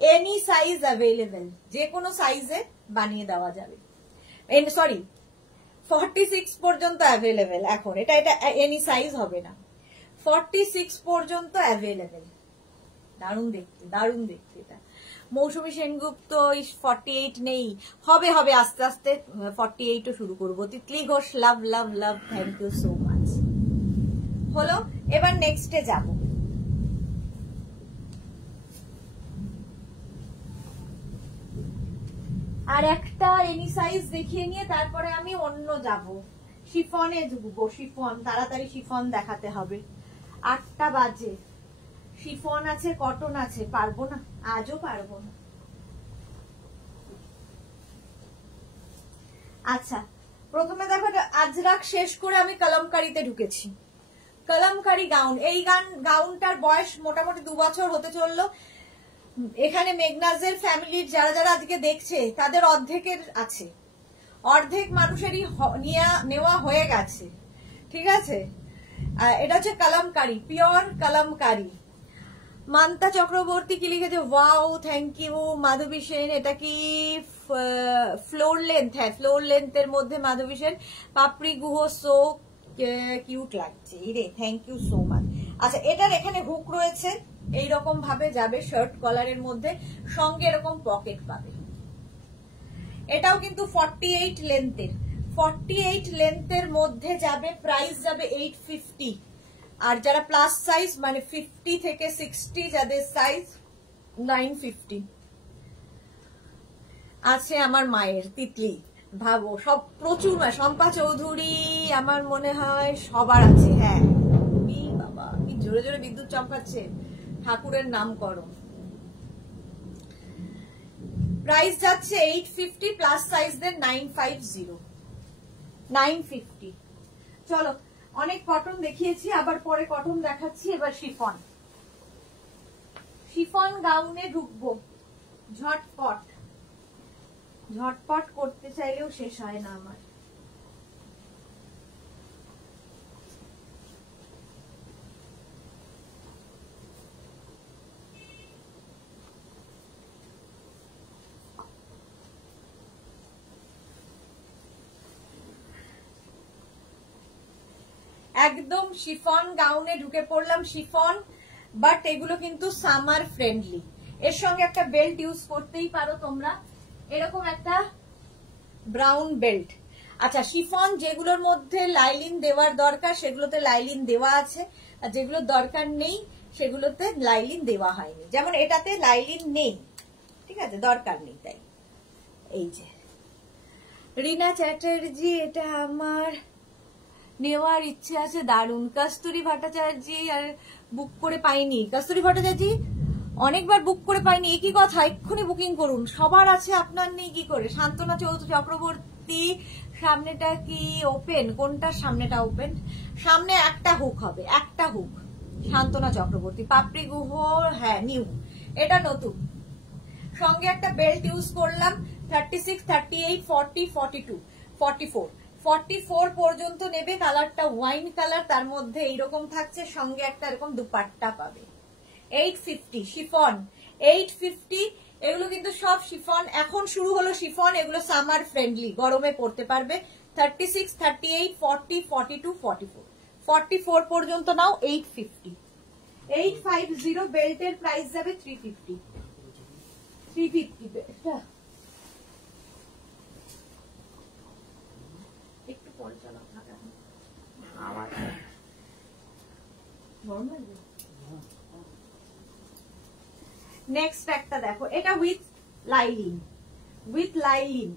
এনি সাইজ অ্যাভেলেবেল, যে কোনো সাইজে বানিয়ে দেওয়া যাবে। সরি, 46 পর্যন্ত অ্যাভেলেবেল এখন। এটা এনি সাইজ হবে না, 46 পর্যন্ত অ্যাভেলেবেল। দারুণ দেখতে, দারুণ দেখতে। এটা মৌসুমী সেনগুপ্ত 48 নেই, হবে হবে আস্তে আস্তে 48ও শুরু করবো। Titli Ghosh, love love love, thank you so much. হলো, এবার নেক্সটে যাব। আর একটা এনি সাইজ দেখিয়ে নিয়ে তারপরে আমি অন্য যাব। শিফনে ঢুকবো, শিফন তাড়াতাড়ি, শিফন দেখাতে হবে। 8টা বাজে। শিফন আছে, কটন আছে, পারবো না, আজও পারবো না। আচ্ছা, প্রথমে দেখো আজরাক শেষ করে আমি কলমকারিতে ঢুকেছি। কলমকারি গাউন, এই গাউনটার বয়স মোটামুটি 2 বছর হতে চললো। এখানে মেঘনাজের ফ্যামিলির যারা যারা আজকে দেখছে তাদের অর্ধেকের আছে, অর্ধেক মানুষেরই নেওয়া হয়ে গেছে। ঠিক আছে, এটা হচ্ছে কলমকারি, পিওর কলমকারি। মান্তা চক্রবর্তী কি লিখেছে, ওয়াও থ্যাংক ইউ। মাধবী সেন, এটা কি ফ্লোর লেন্থ? হ্যাঁ, ফ্লোর লেন্থের মধ্যে মাধবী সেন। পাপড়ি গুহ, সো কিউট লাগছে রে, থ্যাংক ইউ সো মাচ। আচ্ছা, এটার এখানে হুক রয়েছে, এইরকম ভাবে যাবে শার্ট কলারের মধ্যে, সঙ্গে এরকম পকেট পাবে। এটাও কিন্তু 48 লেন্থের, 48 লেন্থের মধ্যে যাবে। প্রাইস যাবে 850। আর যারা প্লাস সাইজ মানে 50 থেকে 60 যাদের সাইজ 950 আছে। আমার মায়ের তিতলি, ভাবো সব প্রচুর। শম্পা চৌধুরী, আমার মনে হয় সবার আছে। হ্যাঁ, বাবা কি জোরে জোরে বিদ্যুৎ চমকাচ্ছে, ঠাকুরের নাম করো। প্রাইস যাচ্ছে 850, প্লাস সাইজদের 950, 950। চলো, অনেক কটন দেখিয়েছি, আবার পরে কটন দেখাচ্ছি। এবার শিফন, শিফন গাউনে ঢুকবো। ঝটপট ঝটপট করতে চাইলেও শেষ হয় না আমার। একদম শিফন গাউনে ঢুকে পড়লাম। শিফন, বাট এগুলো কিন্তু সামার ফ্রেন্ডলি। এর সঙ্গে একটা বেল্ট ইউজ করতেই পারো তোমরা, এরকম একটা ব্রাউন বেল্ট। আচ্ছা, শিফন যেগুলোর মধ্যে লাইলিন দেওয়ার দরকার সেগুলোতে লাইলিন দেওয়া আছে, আর যেগুলোর দরকার নেই সেগুলোতে লাইলিন দেওয়া হয়নি। যেমন এটাতে লাইলিন নেই, ঠিক আছে, দরকার নেই। তাই এই যে রিনা চ্যাটার্জি, এটা আমার নেওয়ার ইচ্ছে আছে, দারুণ। কস্তুরী ভট্টাচার্য, আর বুক করে পাইনি। কস্তুরী ভট্টাচার্য, অনেকবার বুক করে পাইনি, একই কথা, এক্ষুনি বুকিং করুন। সবার আছে, আপনার নেই কি করে? শান্তনা চক্রবর্তী, সামনেটা কি ওপেন? কোনটার সামনেটা ওপেন? সামনে একটা হুক হবে, একটা হুক। শান্তনা চক্রবর্তী, পাপড়ি গুহ, হ্যাঁ নিউ, এটা নতুন। সঙ্গে একটা বেল্ট ইউজ করলাম। 36, 38, 40, 42, 44, 44 পর্যন্ত নেবে। কালারটা ওয়াইন কালার, তার মধ্যে এইরকম থাকছে, সঙ্গে একটা এরকম দুপাট্টা পাবে। 850 শিফন, 850। এগুলো কিন্তু সব শিফন, এখন শুরু হলো শিফন, এগুলো সামার ফ্রেন্ডলি, গরমে পড়তে পারবে। 36, 38, 40, 42, 44, 44 পর্যন্ত নাও। 850, 850। বেল্টের প্রাইস যাবে 350, 350। একটু পরে চালাও, নেক্সট একটা দেখো, এটা উইথ লাইলিন, উইথ লাইলিন।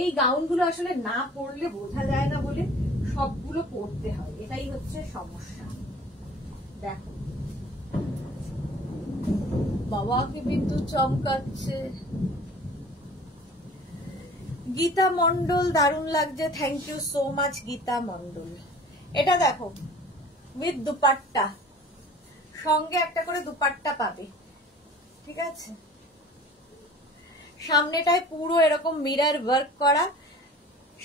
এই গাউনগুলো আসলে না পরলে বোঝা যায় না বলে সবগুলো পরতে হয়, এটাই হচ্ছে সমস্যা। দেখো বাবাকে বিদ্যুৎ চমকাচ্ছে। গীতা মন্ডল, দারুণ লাগছে, thank you so much Gita Mondal. এটা দেখো উইথ দুপাট্টা, সঙ্গে একটা করে দুপাট্টা পাবে, ঠিক আছে। সামনেটায় পুরো এরকম মিরর ওয়ার্ক করা,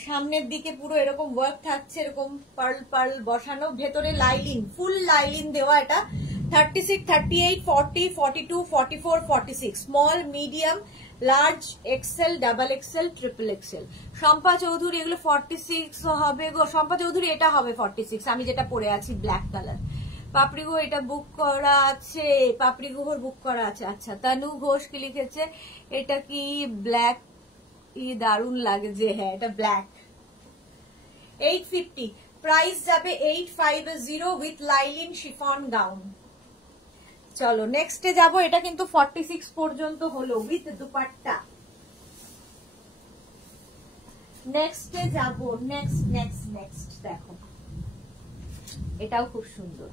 সামনের দিকে পুরো এরকম ওয়ার্ক থাকছে, এরকম পার্ল পার্ল বসানো, ভেতরে লাইলিন, ফুল লাইলিন দেওয়া। এটা 36, 38, 40, 42, 44, 46, small, medium, large, XL, double XL, triple XL. Shampa Chowdhury, এগুলো 46 হবে গো। শম্পা চৌধুরী এটা হবে 46, আমি যেটা পরে আছি ব্ল্যাক কালার। পাপড়ি গুহ, এটা বুক করা আছে, পাপড়ি গুহর বুক করা আছে। আচ্ছা, তানু ঘোষ কি লিখেছে? এটা কি ব্ল্যাক? দারুণ লাগে যে, হ্যাঁ এটা ব্ল্যাক। 850, প্রাইস যাবে 850 উইথ লাইলিন শিফন গাউন। চলো নেক্সটে যাব, এটা কিন্তু 46 পর্যন্ত হলো উইথ দুপাট্টা। নেক্সটে যাব, নেক্সট নেক্সট নেক্সট দেখো, এটাও খুব সুন্দর।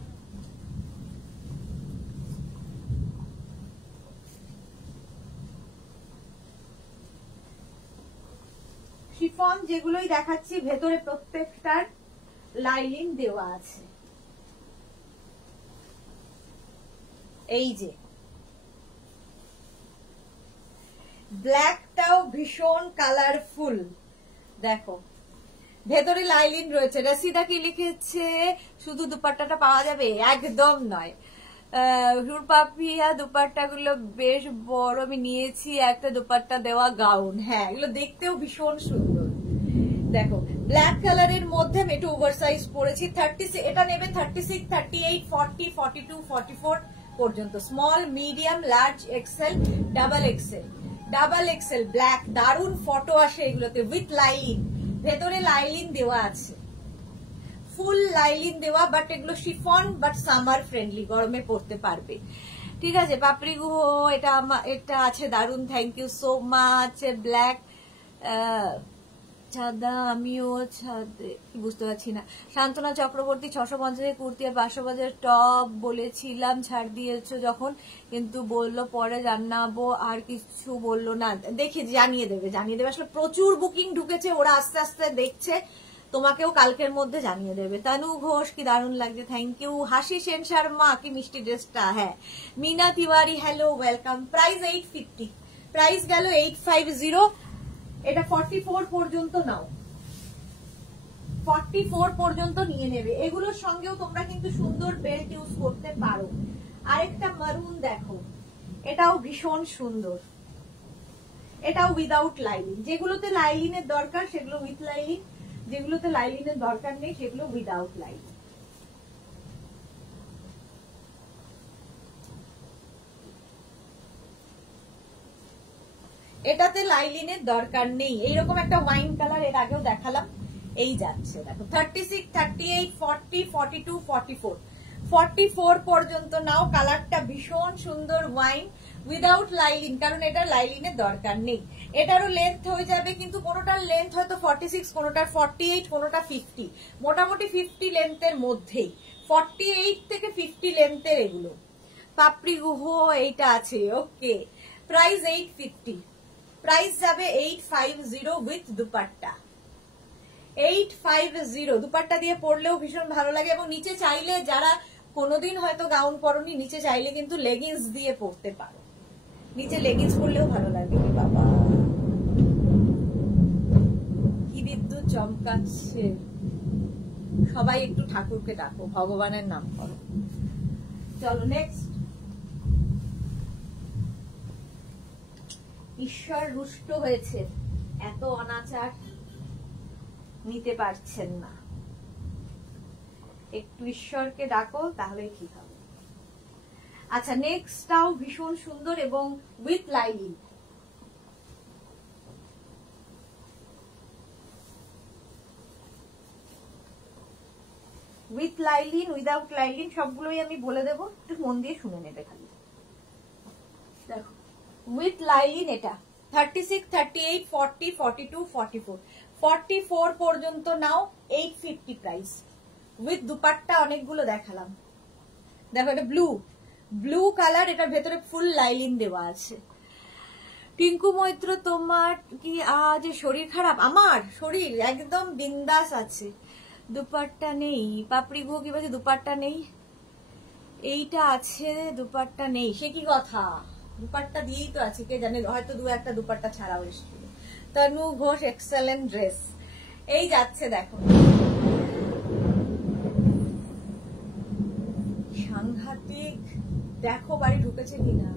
শিফন যেগুলোই দেখাচ্ছি, ভেতরে প্রত্যেকটার লাইলিন দেওয়া আছে। এই যে ব্ল্যাকটাও ভীষণ কালারফুল, দেখো ভেতরে লাইলিন রয়েছে। রসিদা কি লিখেছে? শুধু দুপাট্টাটা পাওয়া যাবে? একদম নয়, হুরপাপিয়া দুপাট্টা গুলো বেশ বড়, আমি নিয়েছি একটা দুপাট্টা দেওয়া গাউন। হ্যাঁ, এগুলো দেখতেও ভীষণ সুন্দর। দেখো ব্ল্যাক কালারের মধ্যে আমি একটু ওভার সাইজ পরেছি। 36, এটা নেবে 36, 38, 40, 42, 44 পর্যন্ত। Small, medium, large, XL, double XL, double XL black. দারুণ ফটো আসে এগুলোতে উইথ লাইলিন, ভেতরে লাইলিন দেওয়া আছে, ফুল লাইলিন দেওয়া। বাট এগুলো শিফন, বাট সামার ফ্রেন্ডলি, গরমে পড়তে পারবে, ঠিক আছে। পাপড়ি গুহ, এটা আছে, দারুণ, thank you so much. Black ছাদা, আমিও ছাদে, বুঝতে পারছি না। শান্তনা চক্রবর্তী, 650 কুর্তি আর 550 টপ বলেছিলাম, ছাড় দিয়েছো যখন, কিন্তু বললো পরে জানাবো, আর কিছু বললো না। দেখে জানিয়ে দেবে, জানিয়ে দেবে। আসলে প্রচুর বুকিং ঢুকেছে, ওরা আস্তে আস্তে দেখছে, তোমাকেও কালকের মধ্যে জানিয়ে দেবে। তানু ঘোষ, কি দারুণ লাগছে, থ্যাংক ইউ। হাসি সেন শর্মা, কি মিষ্টি ড্রেসটা। হ্যাঁ, Mina Tiwari, hello, welcome. Price 850, price গেল 850। এটা 44 পর্যন্ত নাও, 44 পর্যন্ত নিয়ে নেবে। এগুলোর সঙ্গেও তোমরা কিন্তু সুন্দর বেল্ট ইউজ করতে পারো। আরেকটা মারুন দেখো, এটাও ভীষণ সুন্দর, এটাও উইদাউট লাইলিন। যেগুলোতে লাইলিনের দরকার সেগুলো উইথ লাইলিন, যেগুলোতে লাইলিনের দরকার নেই সেগুলো উইদাউট লাইলিন। এটাতে লাইলিনের দরকার নেই। এইরকম একটা ওয়াইন কালার এর আগেও দেখালাম, এই যাচ্ছে দেখো। 36, 38, 40, 42, 44, 44 পর্যন্ত নাও। কালারটা ভীষণ সুন্দর, ওয়াইন উইদাউট লাইলিন, কারণ এটা লাইলিনের দরকার নেই। এটারও লেন্থ হয়ে যাবে, কিন্তু কোনোটার লেন্থ হয়তো 46, কোনোটার 48, কোনোটা 50, মোটামুটি 50 লেন্থের মধ্যেই, 48 থেকে 50 লেন্থের এগুলো। পাপড়ি গুহ এইটা আছে, ওকে। প্রাইস 850, প্রাইস যাবে 850 উইথ দুপাট্টা। 850 দুপাট্টা দিয়ে পরলেও ভীষণ ভালো লাগে। এবং নিচে চাইলে যারা কোনোদিন হয়তো গাউন পরনি, নিচে চাইলে কিন্তু লেগিংস দিয়ে পরতে পারো, নিচে লেগিংস পরলেও ভালো লাগে। বাবা কি বিদ্যুৎ চমকাচ্ছে। সবাই একটু ঠাকুরকে ডাকো, ভগবানের নাম করো। চলো নেক্সট। ঈশ্বর রুষ্ট হয়েছে, এত অনাচার নিতে পারছেন না, একটু ঈশ্বরকে ডাকো তাহলে ঠিক হবে। আচ্ছা নেক্সটটাও ভীষণ সুন্দর এবং with lining. With lining, without lining সবগুলোই আমি বলে দেবো, একটু মন দিয়ে শুনে নেবে খালি। দেখো উইথ লাইলিন এটা 36, 38, 40, 42, 44, 44 পর্যন্ত নাও 850 প্রাইস। উইথ দুপাট্টা অনেকগুলো দেখালাম। দেখো এটা ব্লু, ব্লু কালার, এটার ভেতরে ফুল লাইলিন দেওয়া আছে। টিঙ্কু মৈত্র তোমার কি আজ শরীর খারাপ? আমার শরীর একদম বিন্দাস আছে, দুপাট্টা নেই। পাপড়ি গো কি বলছে দুপাট্টা নেই? এইটা আছে দুপাট্টা নেই, সে কি কথা? দুপাট্টা দিয়েই তো আছে, কে জানে হয়তো দু একটা দুপাট্টা ছাড়াও এসেছিল। তনু ঘোষ এক্সেলেন্ট ড্রেস, এই যাচ্ছে দেখো। সাংঘাতিক, দেখো বাড়ি ঢুকেছে কিনা,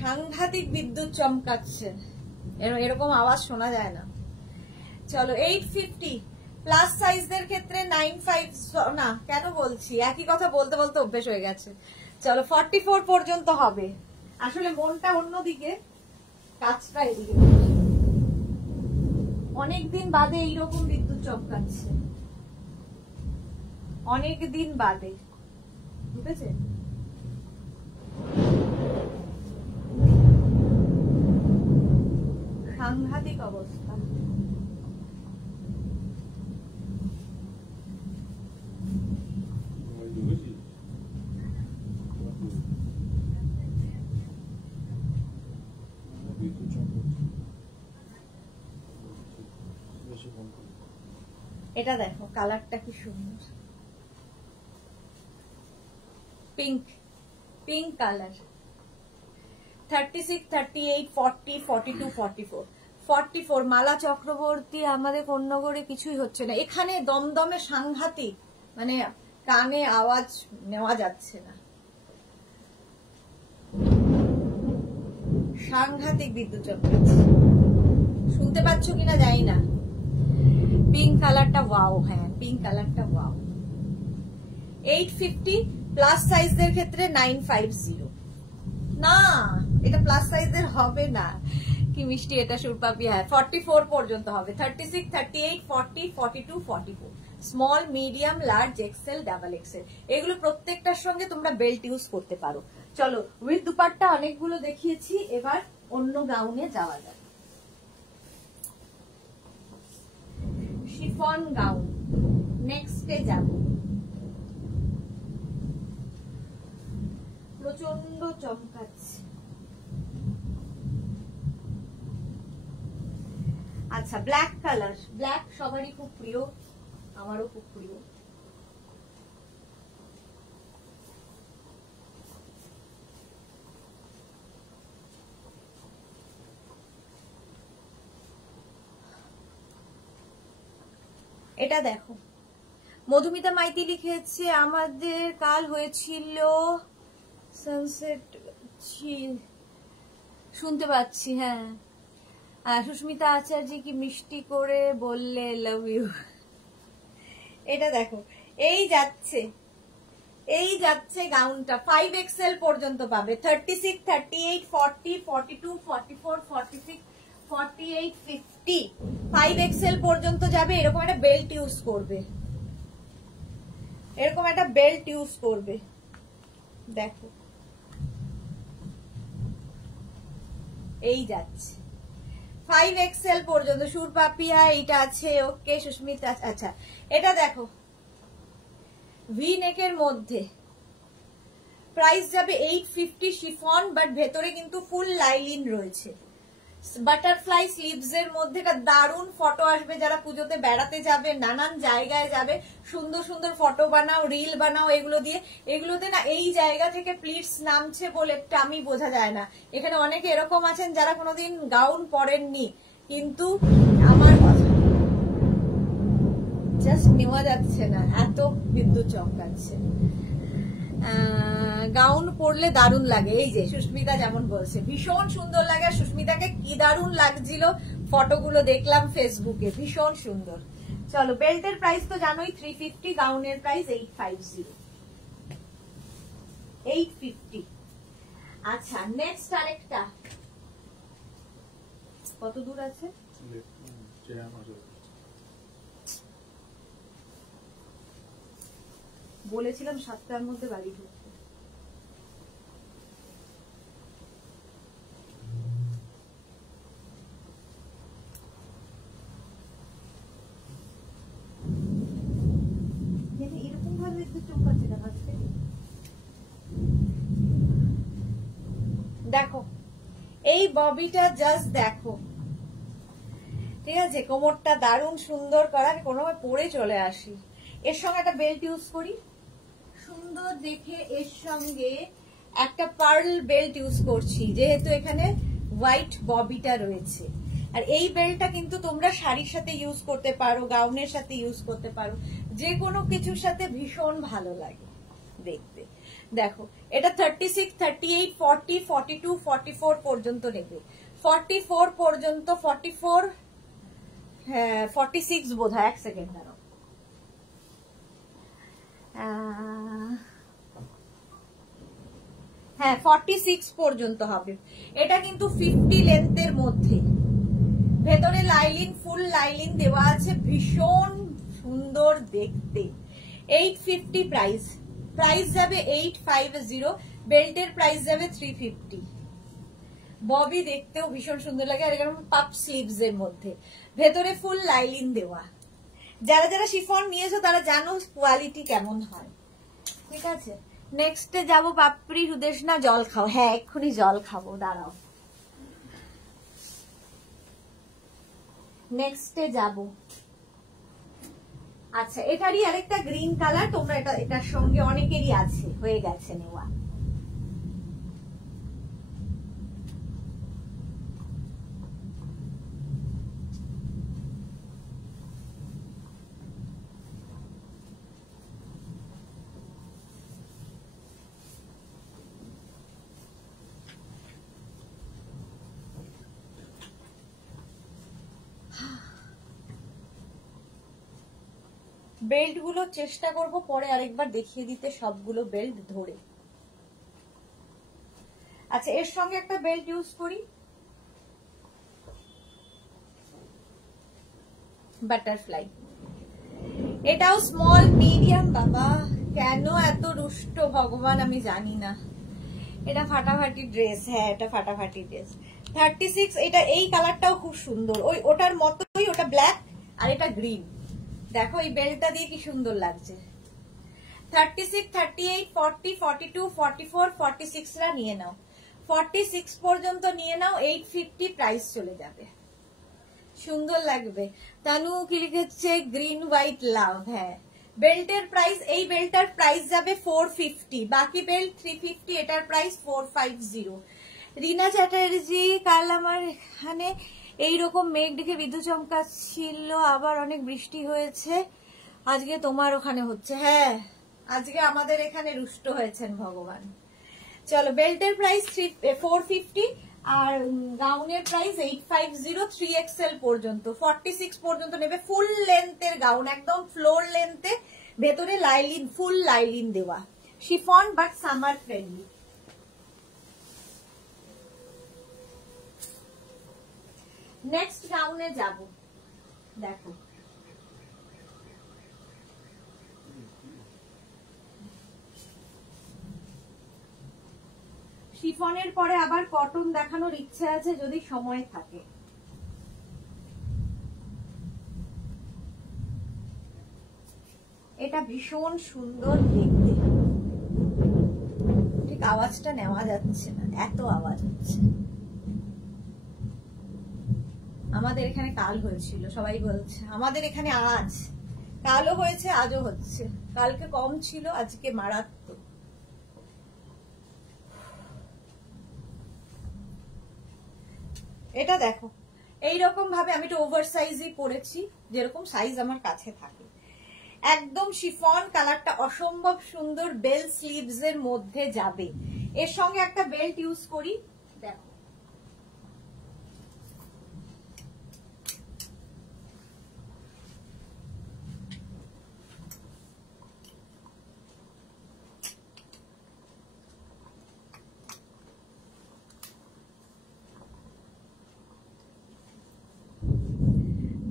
সাংঘাতিক বিদ্যুৎ চমকাচ্ছে, এরকম আওয়াজ শোনা যায় না। চলো 850 প্লাস সাইজদের ক্ষেত্রে 95, না কেন বলছি একই কথা বলতে বলতে অভ্যেস হয়ে গেছে। চলো 44 পর্যন্ত হবে। আসলে মনটা অন্যদিকে, কাজটা এদিকে। অনেকদিন বাদে এইরকম বিদ্যুৎ চমকাচ্ছে, অনেকদিন বাদে, বুঝেছে? সাংঘাতিক অবস্থা। এটা দেখো কালারটা কি সুন্দর, পিঙ্ক, পিঙ্ক কালার। 36, 38, 40, 42, 44, 44 মালা চক্রবর্তী আমাদের কন্যাগড়ে কিছুই হচ্ছে না, এখানে দমদমে সাংঘাতিক, মানে কানে আওয়াজ নেওয়া যাচ্ছে না, সাংঘাতিক বিদ্যুৎ চমকাচ্ছে। শুনতে পাচ্ছ কিনা জানি না। পিঙ্ক কালারটা ওয়াও, হ্যাঁ পিঙ্ক কালারটা ওয়াও। 850 প্লাস সাইজদের ক্ষেত্রে 950। না এটা প্লাস সাইজের হবে না, কি মিষ্টি এটা সুরপাপি। হ্যাঁ 44 পর্যন্ত হবে। 36, 38, 40, 42, 44, small, medium, large, XL, double XL, এগুলো প্রত্যেকটার সঙ্গে তোমরা বেল্ট ইউজ করতে পারো। চলো উইথ দুপাট্টা অনেকগুলো দেখিয়েছি, এবার অন্য গাউনে যাওয়া যায়। শিফন গাউন নেক্সটে যাব। প্রচন্ড চমকাচ্ছে। আচ্ছা ব্ল্যাক কালার, ব্ল্যাক সবারই খুব প্রিয়, আমারও খুব প্রিয়। এটা দেখো মধুমিতা মাইতি লিখেছে আমাদের কাল হয়েছিল সানসেট, শুনতে পাচ্ছি। হ্যাঁ সুস্মিতা আচার্য কি মিষ্টি করে বললে লাভ ইউ। এটা দেখো এই যাচ্ছে, এই যাচ্ছে গাউনটা 5XL পর্যন্ত পাবে। 36, 38, 40, 42, 44, 46, 48, 50 5XL পর্যন্ত যাবে। এরকম একটা বেল্ট ইউজ করবে, এরকম একটা বেল্ট ইউজ করবে। দেখো এই যাচ্ছে 5XL পর্যন্ত। সুরপাপিয়া এইটা আছে, ওকে সুস্মিতা। আচ্ছা এটা দেখো ভি নেকের মধ্যে প্রাইস যাবে 850 শিফন, বাট ভেতরে কিন্তু ফুল লাইলিন রয়েছে। বাটারফ্লাই স্লিভস এর মধ্যে দারুণ ফটো আসবে। যারা পুজোতে বেড়াতে যাবে, নানান জায়গায় যাবে, সুন্দর সুন্দর ফটো বানাও, রিল বানাও এগুলো দিয়ে। এগুলোতে না এই জায়গা থেকে প্লিটস নামছে বলে আমি বোঝা যায় না। এখানে অনেকে এরকম আছেন যারা কোনোদিন গাউন পরেননি, কিন্তু আমার জাস্ট নেওয়া যাচ্ছে না, এত বিদ্যুৎ চমকাচ্ছে। গাউন পরলে দারুণ লাগে, এই যে সুস্মিতা যেমন বলছে ভীষণ সুন্দর লাগে। আর সুস্মিতাকে কি দারুণ লাগছিল, ফটোগুলো দেখলাম ফেসবুকে, ভীষণ সুন্দর। চলো, বেল্টের প্রাইস তো জানোই 350, গাউনের প্রাইস 850। আচ্ছা, নেক্সট আরেকটা কত দূর আছে? বলেছিলাম 7টার মধ্যে বাড়ি ঢুকতে। এরকম ভাবে চমকাচ্ছে না। দেখো এই ববিটা জাস্ট দেখো, ঠিক আছে? কোমরটা দারুণ সুন্দর করা, কোনো পরে চলে আসি। এর সঙ্গে একটা বেল্ট ইউজ করি সুন্দর দেখে, এর সঙ্গে একটা পার্ল বেল্ট ইউজ করছি, যেহেতু এখানে হোয়াইট ববিটা রয়েছে। আর এই বেল্টটা কিন্তু তোমরা শাড়ির সাথে ইউজ করতে পারো, গাউনের সাথে ইউজ করতে পারো, যে কোনো কিছুর সাথে ভীষণ ভালো লাগে দেখতে। দেখো, এটা 36, 38, 40, 42, 44 পর্যন্ত নেবে। 44 পর্যন্ত, 44, হ্যাঁ 46 বোধ হয়। এক সেকেন্ড দাঁড়াও, হ্যাঁ 46 পর্যন্ত হবে। এটা কিন্তু 50 লেন্থের মধ্যে, ভেতরে লাইলিন, ফুল লাইলিন দেওয়া আছে, ভীষণ সুন্দর দেখতে। 850 প্রাইস, প্রাইস যাবে 850। বেল্টের প্রাইস যাবে 350। ববি দেখতেও ভীষণ সুন্দর লাগে, আর এরকম পাপ স্লিভস এর মধ্যে, ভেতরে ফুল লাইলিন দেওয়া। যারা যারা শিফন নিয়েছো তারা জানো কোয়ালিটি কেমন হয়, ঠিক আছে? নেক্সটে যাবো পাপড়ি। সুদেশনা জল খাও, হ্যাঁ এক্ষুনি জল খাবো, দাঁড়াও। নেক্সটে যাবো, আচ্ছা এটারই আরেকটা গ্রিন কালার, তোমরা এটার সঙ্গে অনেকেরই আছে, হয়ে গেছে নেওয়া। বেল্ট গুলো চেষ্টা করব পরে আরেকবার দেখিয়ে দিতে সবগুলো বেল্ট ধরে। আচ্ছা, এর সঙ্গে একটা বেল্ট ইউজ করি, বাটারফ্লাই। এটাও স্মল মিডিয়াম। বাবা কেন এত রুষ্ট ভগবান আমি জানি না। এটা ফাটাফাটি ড্রেস, হ্যাঁ এটা ফাটাফাটি ড্রেস। 36, এটা এই কালারটাও খুব সুন্দর, ওটার মতোই, ওটা ব্ল্যাক আর এটা গ্রিন। দেখো এই বেল্টটা দিয়ে কি সুন্দর লাগছে। 36, 38, 40, 42, 44, 46 রা নিয়ে নাও, 46 পর্যন্ত নিয়ে নাও। 850 প্রাইস চলে যাবে, সুন্দর লাগবে। তানু কি লিখেছে? গ্রিন হোয়াইট লাভ। হ্যাঁ, বেল্টের প্রাইস, এই বেল্টার প্রাইস যাবে 450, বাকি বেল্ট 350, এটার প্রাইস 450। রিনা চ্যাটার্জি, কাল আমার এখানে এইরকম মেঘ দেখে বিদ্যুৎ চমকাচ্ছিল, আবার অনেক বৃষ্টি হয়েছে। আজকে তোমার ওখানে হচ্ছে? হ্যাঁ আজকে আমাদের এখানে রুষ্ট হয়েছেন ভগবান। চলো, বেল্টের প্রাইস 450 আর গাউনের প্রাইস 850, 3XL পর্যন্ত, 46 পর্যন্ত নেবে। ফুল লেন্থের গাউন, একদম ফ্লোর লেন্থে, ভেতরে লাইলিন, ফুল লাইলিন দেওয়া, chiffon but summer friendly. Next গাউনে যাব, দেখো শিফনের পরে আবার কটন দেখানোর ইচ্ছে আছে যদি সময় থাকে। এটা ভীষণ সুন্দর দেখতে, ঠিক আওয়াজটা নেওয়া যাচ্ছে না, এত আওয়াজ হচ্ছে। আমাদের এখানে কাল হয়েছিল, সবাই বলছে আমাদের এখানে আজ, কালও হয়েছে আজও হচ্ছে, কালকে কম ছিল আজকে মারাত্মক। এটা দেখো এইরকম ভাবে আমি একটু ওভার সাইজই পরেছি, যেরকম সাইজ আমার কাছে থাকে। একদম শিফন কালারটা অসম্ভব সুন্দর, বেল স্লিভস এর মধ্যে যাবে। এর সঙ্গে একটা বেল্ট ইউজ করি, দেখো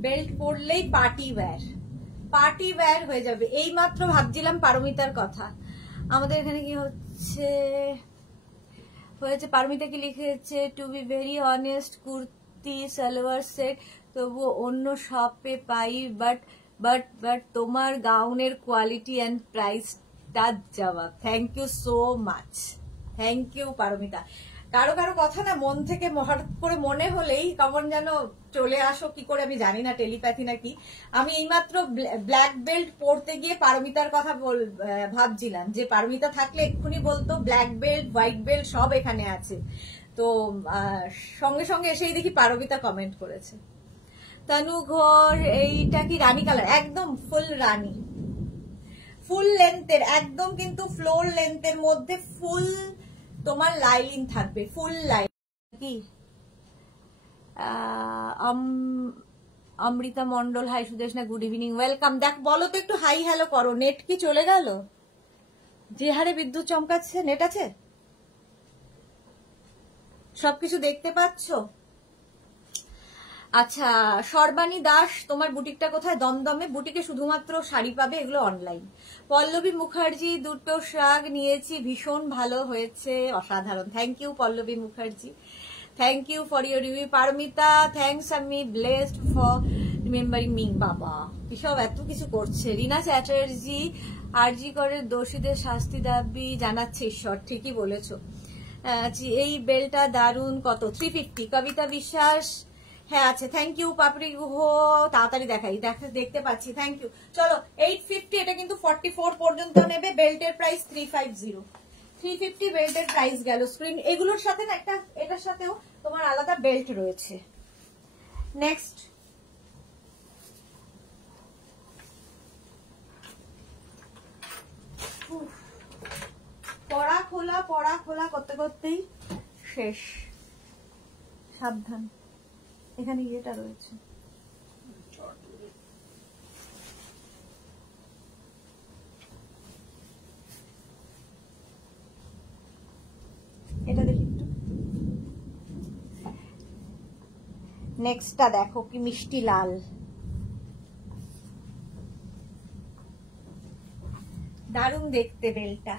বেল্ট পরলেই পার্টি ওয়্যার হয়ে যাবে। এই মাত্র ভাবছিলাম পারমিতার কথা, আমাদের এখানে কি হয়েছে পারমিতা কি লিখেছে, to be very honest kurti salwar set তবু অন্য শপে পাই, বাট তোমার গাউনের কোয়ালিটি অ্যান্ড প্রাইস তার জবাব। Thank you so much, thank you Paromita. কারো কথা না মন থেকে হঠাৎ করে মনে হলেই কেমন যেন চলে আসো, কি করে আমি জানি না, টেলিপ্যাথি নাকি। আমি এইমাত্র ব্ল্যাক বেল্ট পরতে গিয়ে পারমিতার কথা ভাবছিলাম, যে পারমিতা থাকলে এক্ষুনি বলতো ব্ল্যাক বেল্ট হোয়াইট বেল্ট সব এখানে আছে। তো সঙ্গে সঙ্গে এসেই দেখি পারমিতা কমেন্ট করেছে। তনু ঘোর, এইটা কি রানী কালার? একদম ফুল রানী, ফুল লেন্থের, একদম কিন্তু ফ্লোর লেন্থের মধ্যে ফুল তোমার লাইন থাকবে, ফুল লাইন। কি অমৃতা মন্ডল, হাই সুদেশ না, গুড ইভিনিং, ওয়েলকাম। দেখ বলো তো একটু হাই হ্যালো করো। নেট কি চলে গেল? যে হারে বিদ্যুৎ চমকাচ্ছে, নেট আছে? সবকিছু দেখতে পাচ্ছ? আচ্ছা সর্বাণী দাস, তোমার বুটিকটা কোথায়? দমদমে। বুটিকে শুধুমাত্র শাড়ি পাবে, এগুলো অনলাইন। পল্লবী মুখার্জি, দুটো শাক নিয়েছি, ভীষণ ভালো হয়েছে, অসাধারণ। Thank you Pallavi Mukherjee, thank you for your review. Paromita, thanks, আমি ব্লেসড ফর রিমেম্বারিং মি। বাবা কিসব এত কিছু করছে। রিনা চ্যাটার্জি, আরজি করে দোষীদের শাস্তি দাবি জানাচ্ছে ঈশ্বর। ঠিকই বলেছ। এই বেলটা দারুন, কত? 350। কবিতা বিশ্বাস, হ্যাঁ আছে, থ্যাংক ইউ। পাপড়ি গুহ, তাড়াতাড়ি দেখাই, দেখতে পাচ্ছি, থ্যাংক ইউ। চলো 850, এটা কিন্তু 44 পর্যন্ত নেবে। বেল্টের প্রাইস 350, 350 বেল্টের প্রাইস গেল। স্ক্রিন এগুলোর সাথে না একটা, এটার সাথেও তোমার আলাদা বেল্ট রয়েছে। নেক্সট পড়া খোলা করতে করতেই শেষ। সাবধান, এখানে ইয়েটা রয়েছে। এটা দেখি একটু। নেক্সটটা দেখো কি মিষ্টি লাল, দারুণ দেখতে বেল্টটা।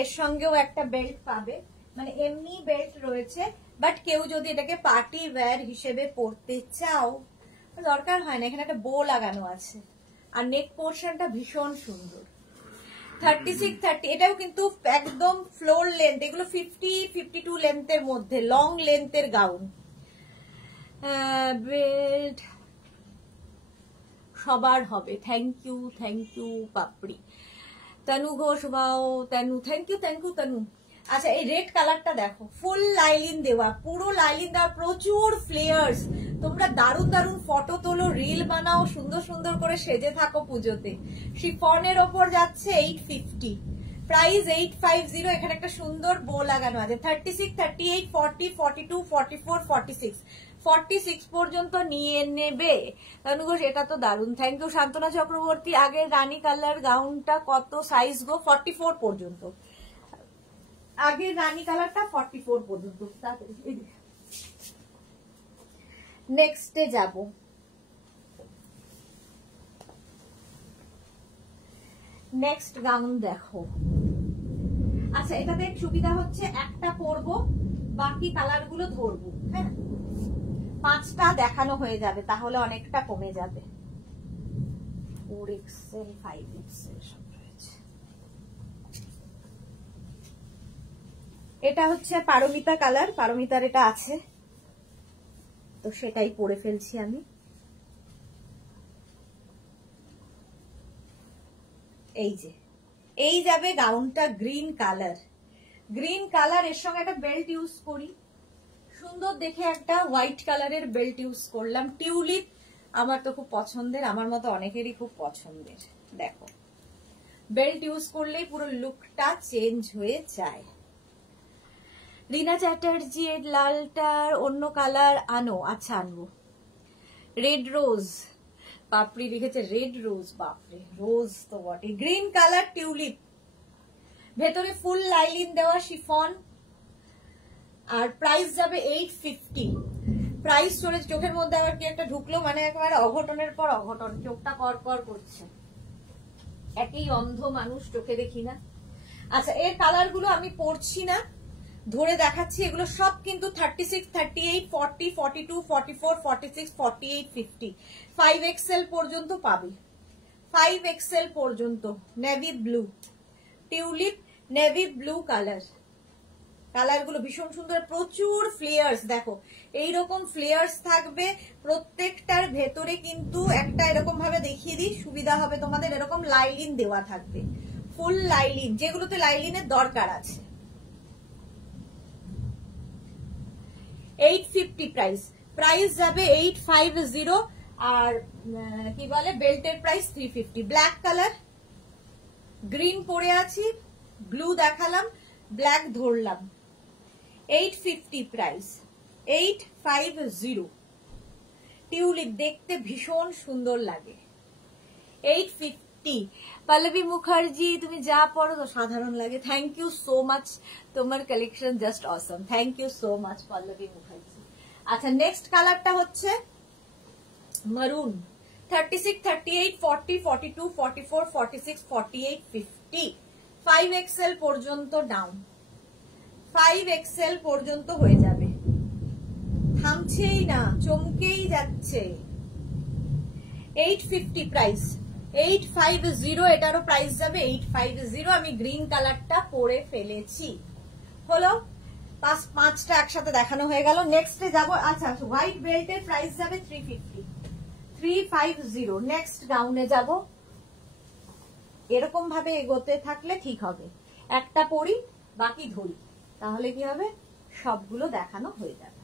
এর সঙ্গেও একটা বেল্ট পাবে, মানে এমনি বেল্ট রয়েছে, বাট কেউ যদি এটাকে পার্টি ওয়্যার হিসেবে পরতে চাও দরকার হয় না। এখানে একটা বো লাগানো আছে, আর নেক পোর্শনটা ভীষণ সুন্দর। 36, 30, এটাও কিন্তু একদম ফ্লোর লেন্থ। এগুলো 50, 52 লেন্থের মধ্যে, লং লেন্থের গাউন। বেল্ট সবার হবে। Thank you Papri. Tanu Ghosh, wow Tanu, thank you Tanu. আচ্ছা এই রেড কালারটা দেখো, ফুল লাইলিন দেওয়া, পুরো লাইলিন দেওয়া, প্রচুর ফ্লেয়ার্স। তোমরা দারুণ দারুণ ফটো তোলো, রিল বানাও, সুন্দর সুন্দর করে সেজে থাকো পুজোতে। শিফনের ওপর যাচ্ছে 850, প্রাইস 850। এখানে একটা সুন্দর বো লাগানো আছে। 36, 38, 40, 42, 44, 46, 46 পর্যন্ত নিয়ে নেবে। তনুঘোষ, এটা তো দারুণ, থ্যাংক ইউ। শান্তনা চক্রবর্তী, আগের রানী কালার গাউনটা কত সাইজ গো? 44 পর্যন্ত। আগের রানী কালারটা 44 পর্যন্ত। নেক্সটে যাব। নেক্সট গাউন দেখো। আচ্ছা এটাতে সুবিধা হচ্ছে একটা পরবো, বাকি কালার গুলো ধরবো। হ্যাঁ 5টা দেখানো হয়ে যাবে, তাহলে অনেকটা কমে যাবে। 4XL, 5XL সব রয়েছে। এটা হচ্ছে পারমিতা কালার, পারমিতার এটা আছে, তো সেটাই পরে ফেলছি আমি। এই যে এই যাবে গাউনটা গ্রিন কালার, গ্রিন কালার, এর সঙ্গে একটা বেল্ট ইউজ করি, সুন্দর দেখে একটা হোয়াইট কালারের বেল্ট ইউজ করলাম। টিউলিপ আমার তো খুব পছন্দের, আমার মতো অনেকেরই খুব পছন্দের। দেখো বেল্ট ইউজ করলেই পুরো লুকটা চেঞ্জ হয়ে যায়। রিনা চ্যাটার্জি এর লালটার অন্য কালার আনো। আচ্ছা আনবো। রেড রোজ, বাপরি লিখেছে রেড রোজ, বাপরে রোজ তো বটে। গ্রিন কালার টিউলিপ, ভেতরে ফুল লাইলিন দেওয়া শিফন, আর প্রাইস যাবে 850। প্রাইস স্টোরেজ, চোখের মধ্যে আবার কি একটা ঢুকলো, মানে একেবারে অঘটনের পর অঘটন, চোখটা কর কর করছে, একই অন্ধ মানুষ, চোখে দেখি না। আচ্ছা এর কালার গুলো আমি পড়ছি না, ধরে দেখাচ্ছি। এগুলো সব কিন্তু 36, 38, 40, 42, 44, 46, 48, 50, 5XL পর্যন্ত পাবে, 5XL পর্যন্ত। Navy blue tulip, navy blue colour, colour গুলো ভীষণ সুন্দর, প্রচুর ফ্লেয়ার্স। দেখো এইরকম ফ্লেয়ার্স থাকবে প্রত্যেকটার ভেতরে, কিন্তু একটা এরকম ভাবে দেখিয়ে দিই সুবিধা হবে তোমাদের, এরকম লাইলিন দেওয়া থাকবে, ফুল লাইলিন, যেগুলোতে লাইলিনের দরকার আছে। 850 প্রাইস, প্রাইস যাবে 850, আর কি বলে বেল্টের প্রাইস 350। ব্ল্যাক কালার, গ্রিন পরে আছি, ব্লু দেখালাম, ব্ল্যাক ধরলাম। 850 প্রাইস, 850। টিউলিপ দেখতে ভীষণ সুন্দর লাগে, 850। পল্লবী মুখার্জি তুমি যা পড়ো তো সাধারণ লাগে, থ্যাংক ইউ সো মাচ, তোমার collection just awesome, thank you so much Pallavi Mukherjee. আচ্ছা নেক্সট কালারটা হচ্ছে মারুন, 36, 38, 40, 42, 44, 46, 48, 50, 5XL পর্যন্ত ডাউন, 5XL পর্যন্ত হয়ে যাবে, থামছেই না, চমকেই যাচ্ছে। 850 প্রাইস, 850, এটারও প্রাইস যাবে 850। আমি গ্রিন কালারটা পরে ফেলেছি, হলো পাঁচটা একসাথে দেখানো হয়ে গেল। নেক্সটে যাবো। আচ্ছা হোয়াইট বেল্টের প্রাইস যাবে 350, 350। নেক্সট গাউনে যাব, এরকম ভাবে এগোতে থাকলে ঠিক হবে, একটা পরি বাকি ধরি, তাহলে কি হবে সবগুলো দেখানো হয়ে যাবে।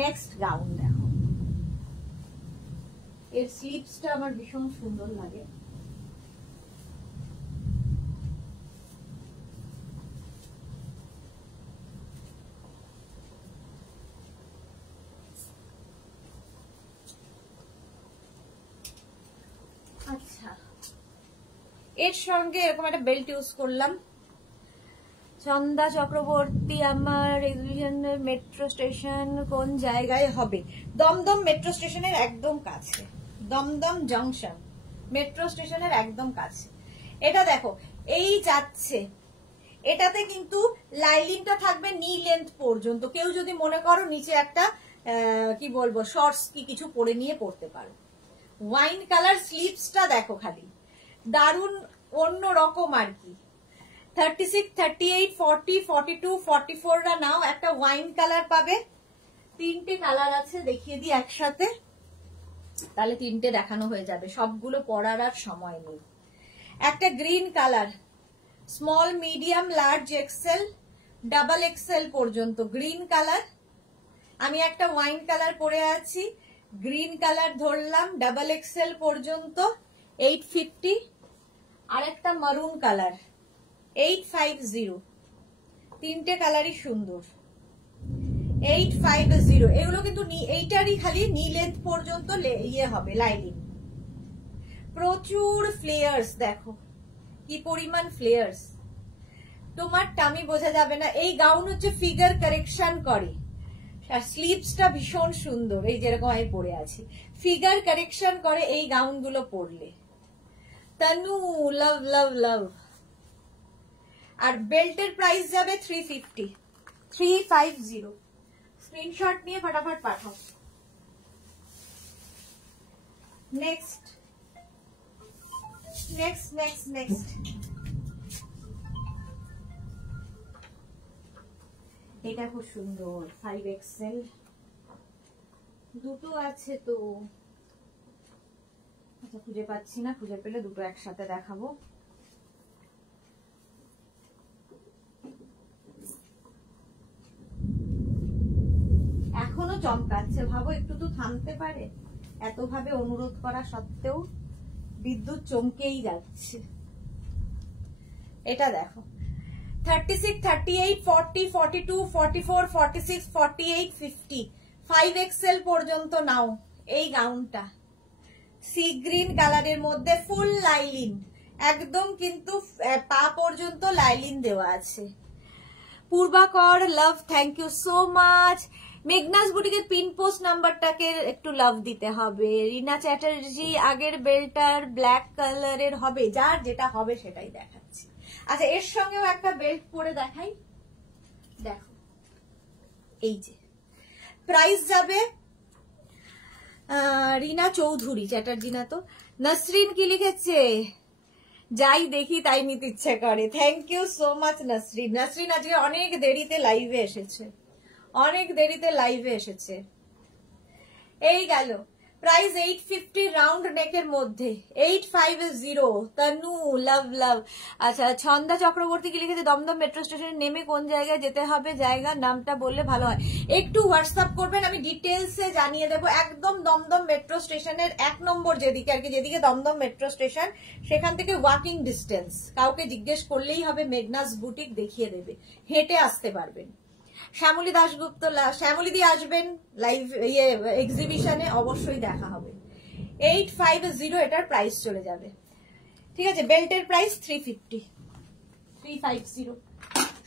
নেক্সট গাউন দেখো, এর স্লিভসটা আমার ভীষণ সুন্দর লাগে, আচ্ছা এর সঙ্গে এরকম একটা বেল্ট ইউজ করলাম। চন্দা চক্রবর্তী, আমার এক্সিবিশনের মেট্রো স্টেশন কোন জায়গায় হবে? দমদম মেট্রো স্টেশনের একদম কাছে, দমদম জংশন মেট্রো স্টেশনের একদম কাছে। এটা দেখো এই যাচ্ছে, এটাতে কিন্তু লাইলিনটা থাকবে নি লেন্থ পর্যন্ত, কেউ যদি মনে করো নিচে একটা কি বলবো শর্টস কি কিছু পরে নিয়ে পড়তে পারো। ওয়াইন কালার স্লিভসটা দেখো খালি, দারুন অন্য রকম আর কি। 36, 38, 40, 42, 44 রা নাও, একটা ওয়াইন কালার পাবে, তিনটে কালার আছে, দেখিয়ে দিই একসাথে, তাহলে তিনটে দেখানো হয়ে যাবে, সবগুলো পরার আর সময় নেই। একটা green colour, small medium large XL double Excel পর্যন্ত গ্রিন কালার। আমি একটা ওয়াইন কালার পরে আছি, গ্রিন কালার ধরলাম, ডাবল এক্সেল পর্যন্ত 850। আর একটা মারুন কালার 850, তিনটে কালারই সুন্দর, 850। এগুলো কিন্তু এইটারই খালি নি লেন্থ পর্যন্ত ইয়ে হবে লাইনিং, প্রচুর ফ্লেয়ার্স, দেখো কি পরিমাণ ফ্লেয়ার্স, তোমার টামি বোঝা যাবে না। এই গাউন হচ্ছে ফিগার কারেকশন করে, আর স্লিভসটা ভীষণ সুন্দর, এই যেরকম আমি পরে আছি, ফিগার কারেকশন করে এই গাউন গুলো পরলে। তনু লাভ লাভ লাভ। আর বেল্টের প্রাইস যাবে 350, 350। স্ক্রিনশট নিয়ে ফটাফট পাঠাও। নেক্সট নেক্সট নেক্সট নেক্সট এটা খুব সুন্দর 5XL, দুটো আছে তো, আচ্ছা খুঁজে পাচ্ছি না, খুঁজে পেলে দুটো একসাথে দেখাবো। এখনো চমকাচ্ছে, ভাবো একটু তো থামতে পারে, এত ভাবে অনুরোধ করা সত্ত্বেও বিদ্যুৎ চমকেই যাচ্ছে। এটা দেখো 36, 38, 40, 42, 44, 46, 48, 50, 5XL পর্যন্ত নাও এই গাউনটা। সি গ্রিন কালারের মধ্যে ফুল লাইলিন, একদম কিন্তু পা পর্যন্ত লাইলিন দেওয়া আছে। পূর্বাকর love, thank you so much. Meghna's বুটিকের পিন পোস্ট নাম্বারটাকে একটু লাভ দিতে হবে। রিনা চ্যাটার্জি, আগের বেল্টার ব্ল্যাক কালারের হবে, যার যেটা হবে সেটাই দেখাচ্ছি। আচ্ছা এর সঙ্গেও একটা বেল্ট পরে দেখাই, দেখো এই যে প্রাইস যাবে রিনা চৌধুরী, চ্যাটার্জি না তো, নসরিন কি লিখেছে, যাই দেখি তাই নিতে ইচ্ছে করে। Thank you so much Nasrin. Nasrin আজকে অনেক দেরিতে লাইভে এসেছে, অনেক দেরিতে লাইভে এসেছে। এই গেল প্রাইস 850 রাউন্ড নেকের মধ্যে, 850। তনু লাভ লাভ। আচ্ছা ছন্দা চক্রবর্তী কি লিখেছে, দমদম মেট্রো স্টেশনে নেমে কোন জায়গায় যেতে হবে, জায়গার নামটা বললে ভালো হয়। একটু হোয়াটসঅ্যাপ করবেন, আমি ডিটেলসে জানিয়ে দেবো। একদম দমদম মেট্রো স্টেশনের 1 নম্বর যেদিকে আর কি, যেদিকে দমদম মেট্রো স্টেশন, সেখান থেকে ওয়াকিং ডিস্টেন্স, কাউকে জিজ্ঞেস করলেই হবে, মেঘনাস বুটিক দেখিয়ে দেবে, হেঁটে আসতে পারবেন। শ্যামলী দাশগুপ্ত, শ্যামলী দিয়ে আসবেন লাইভ এক্সিবিশনে, অবশ্যই দেখা হবে। 850 এটার প্রাইস চলে যাবে, ঠিক আছে। বেল্টের প্রাইস 350।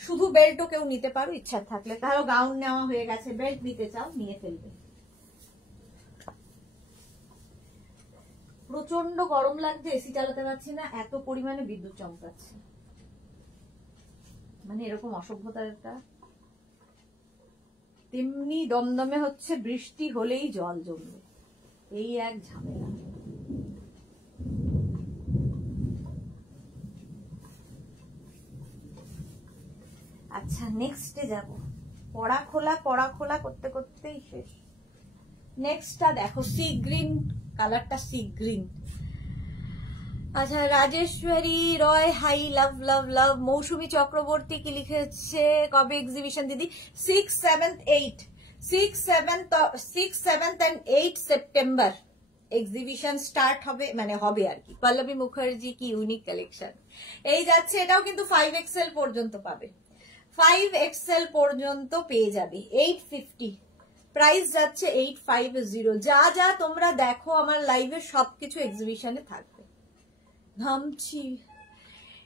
শুধু বেল্টও কেউ নিতে পারো ইচ্ছা থাকলে, কারো গাউন নেওয়া হয়ে গেছে, বেল্ট নিতে চাও নিয়ে ফেলবে। প্রচন্ড গরম লাগছে, এসি চালাতে পারছি না, এত পরিমাণে বিদ্যুৎ চমকাচ্ছে, মানে এরকম অসভ্যতার একটা। তেমনি দমদমে হচ্ছে বৃষ্টি হলেই জল জমবে, এই এক ঝামেলা। আচ্ছা নেক্সটে যাব, পড়া খোলা করতে করতেই শেষ। নেক্সটটা দেখো সি গ্রিন কালারটা, সি গ্রিন। আচ্ছা রাজেশ্বরী রয়, হাই লাভ লাভ লাভ। মৌসুমী চক্রবর্তী কি লিখেছে, কবে এক্সিবিশন দিদি, 6, 7, 8, 6, 7 and 8 সেপ্টেম্বর এক্সিবিশন স্টার্ট হবে, মানে হবে আর কি। পল্লবী মুখার্জি কি ইউনিক কালেকশন, এই যাচ্ছে। এটাও কিন্তু 5XL পর্যন্ত পাবে, 5XL পর্যন্ত পেয়ে যাবে। 850 প্রাইস যাচ্ছে, 850। যা যা তোমরা দেখো আমার লাইভে সবকিছু এক্সিবিশনে থাকবে। ঘামছি।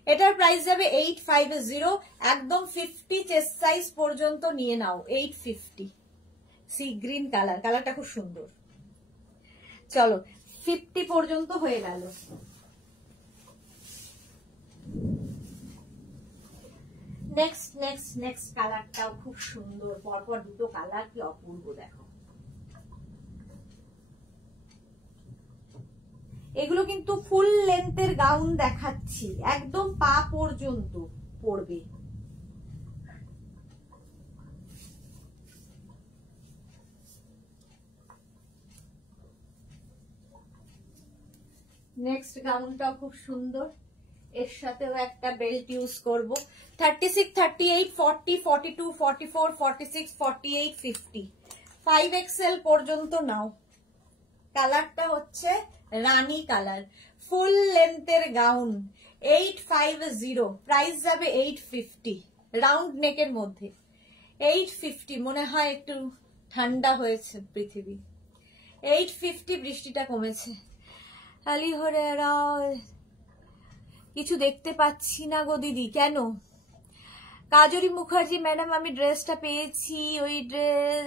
এটার প্রাইস যাবে 850, একদম 50 চেস্ট সাইজ পর্যন্ত নিয়ে নাও। 850 সি গ্রিন কালার, কালারটা খুব সুন্দর। চলো 50 পর্যন্ত হয়ে গেল। নেক্সট কালারটাও খুব সুন্দর, পরপর দুটো কালার কি অপূর্ব, দেখো। এগুলো কিন্তু ফুল লেন্থের গাউন দেখাচ্ছি, একদম পা পর্যন্ত পড়বে। নেক্সট গাউনটাও খুব সুন্দর, এর সাথেও একটা বেল্ট ইউজ করব। 36, 38, 40, 42, 44, 46, 48, 50, 5XL পর্যন্ত নাও। কালারটা হচ্ছে রানী কালার, ফুল লেন্থের গাউন, 850। প্রাইস যাবে 850, রাউন্ড নেকের মধ্যে 850। মনে হয় একটু ঠান্ডা হয়েছে পৃথিবী। 850, বৃষ্টিটা কমেছে। আলি হরে কিছু দেখতে পাচ্ছি না গো দিদি, কেন? কাজরি মুখার্জি ম্যাডাম, আমি ড্রেসটা পেয়েছি, ওই ড্রেস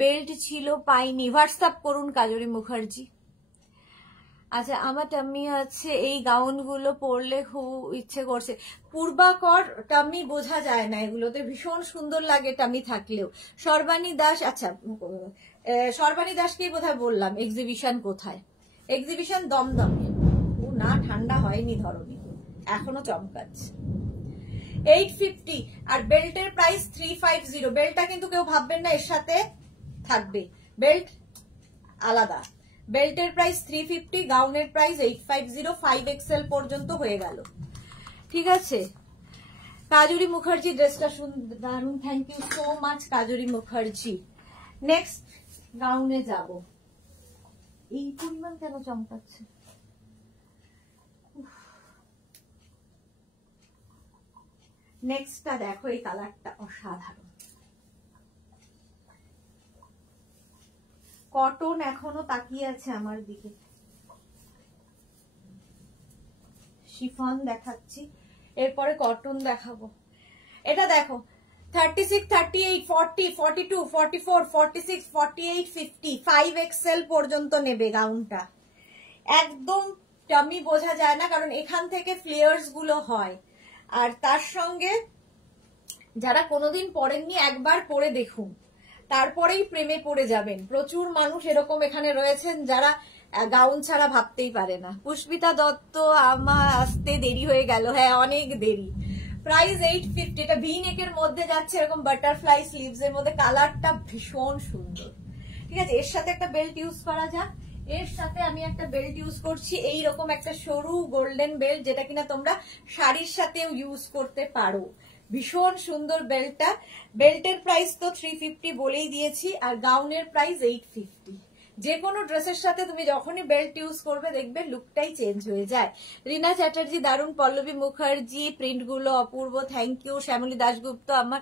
বেল্ট ছিল পাইনি, হোয়াটসঅ্যাপ করুন কাজরি মুখার্জি। আচ্ছা আমার টাম্মি আছে, এই গাউনগুলো পরলে খুব ইচ্ছে করছে। পূর্বাকর টাম্মি বোঝা যায় না, এগুলোতে ভীষণ সুন্দর লাগে টাম্মি থাকলেও। সর্বাণী দাস, আচ্ছা সর্বাণী দাসকেই বোধহয় বললাম এক্সিবিশন কোথায়। এক্সিবিশন দমদমে। ও না, ঠান্ডা হয়নি ধরনি, এখনো চমকাচ্ছে। 850 আর বেল্টের প্রাইস 350। বেল্টটা কিন্তু কেউ ভাববেন না এর সাথে থাকবে, বেল্ট আলাদা। বেল্টের প্রাইস 350, গাউনের প্রাইস 850, 5XL পর্যন্ত হয়ে গেল। ঠিক আছে, কাজরি মুখার্জি ড্রেসটা দারুন, thank you so much Kajri Mukherjee. Next গাউনে যাব। এই পরিমাণ কেন চমকাচ্ছে? নেক্সটটা দেখো, এই কালারটা অসাধারণ, কটন এখনো তাকিয়ে আছে আমার দিকে। শিফন দেখাচ্ছি, এরপরে কটন দেখাবো। এটা দেখো 36, 38, 40, 42, 44, 46, 48, 50, 5XL পর্যন্ত নেবে গাউনটা। একদম টামি বোঝা যায় না, কারণ এখান থেকে ফ্লেয়ার্স গুলো হয়। আর তার সঙ্গে যারা কোনোদিন পরেননি একবার পরে দেখুন, তারপরেই প্রেমে পড়ে যাবেন। প্রচুর মানুষ এরকম এখানে রয়েছেন যারা গাউন ছাড়া ভাবতেই পারে না। পুষ্পিতা দত্ত, আমার আসতে দেরি হয়ে গেল। হ্যাঁ, অনেক দেরি। প্রাইস 850। এটা ভি নেকের মধ্যে যাচ্ছে, এরকম বাটারফ্লাই স্লিভস এর মধ্যে, কালারটা ভীষণ সুন্দর। ঠিক আছে, এর সাথে একটা বেল্ট ইউজ করা যাক। এর সাথে আমি একটা বেল্ট ইউজ করছি, এইরকম একটা সরু গোল্ডেন বেল্ট, যেটা কিনা তোমরা শাড়ির সাথেও ইউজ করতে পারো। ভীষণ সুন্দর বেল্টটা। বেল্টের প্রাইস তো 350 বলেই দিয়েছি, আর গাউনের প্রাইস 850। যে কোনো ড্রেসের সাথে তুমি যখনই বেল্ট ইউজ করবে দেখবে লুকটাই চেঞ্জ হয়ে যায়। রিনা চ্যাটার্জি দারুণ, পল্লবী মুখার্জি প্রিন্ট গুলো অপূর্ব, থ্যাংক ইউ। শ্যামলী দাশগুপ্ত, আমার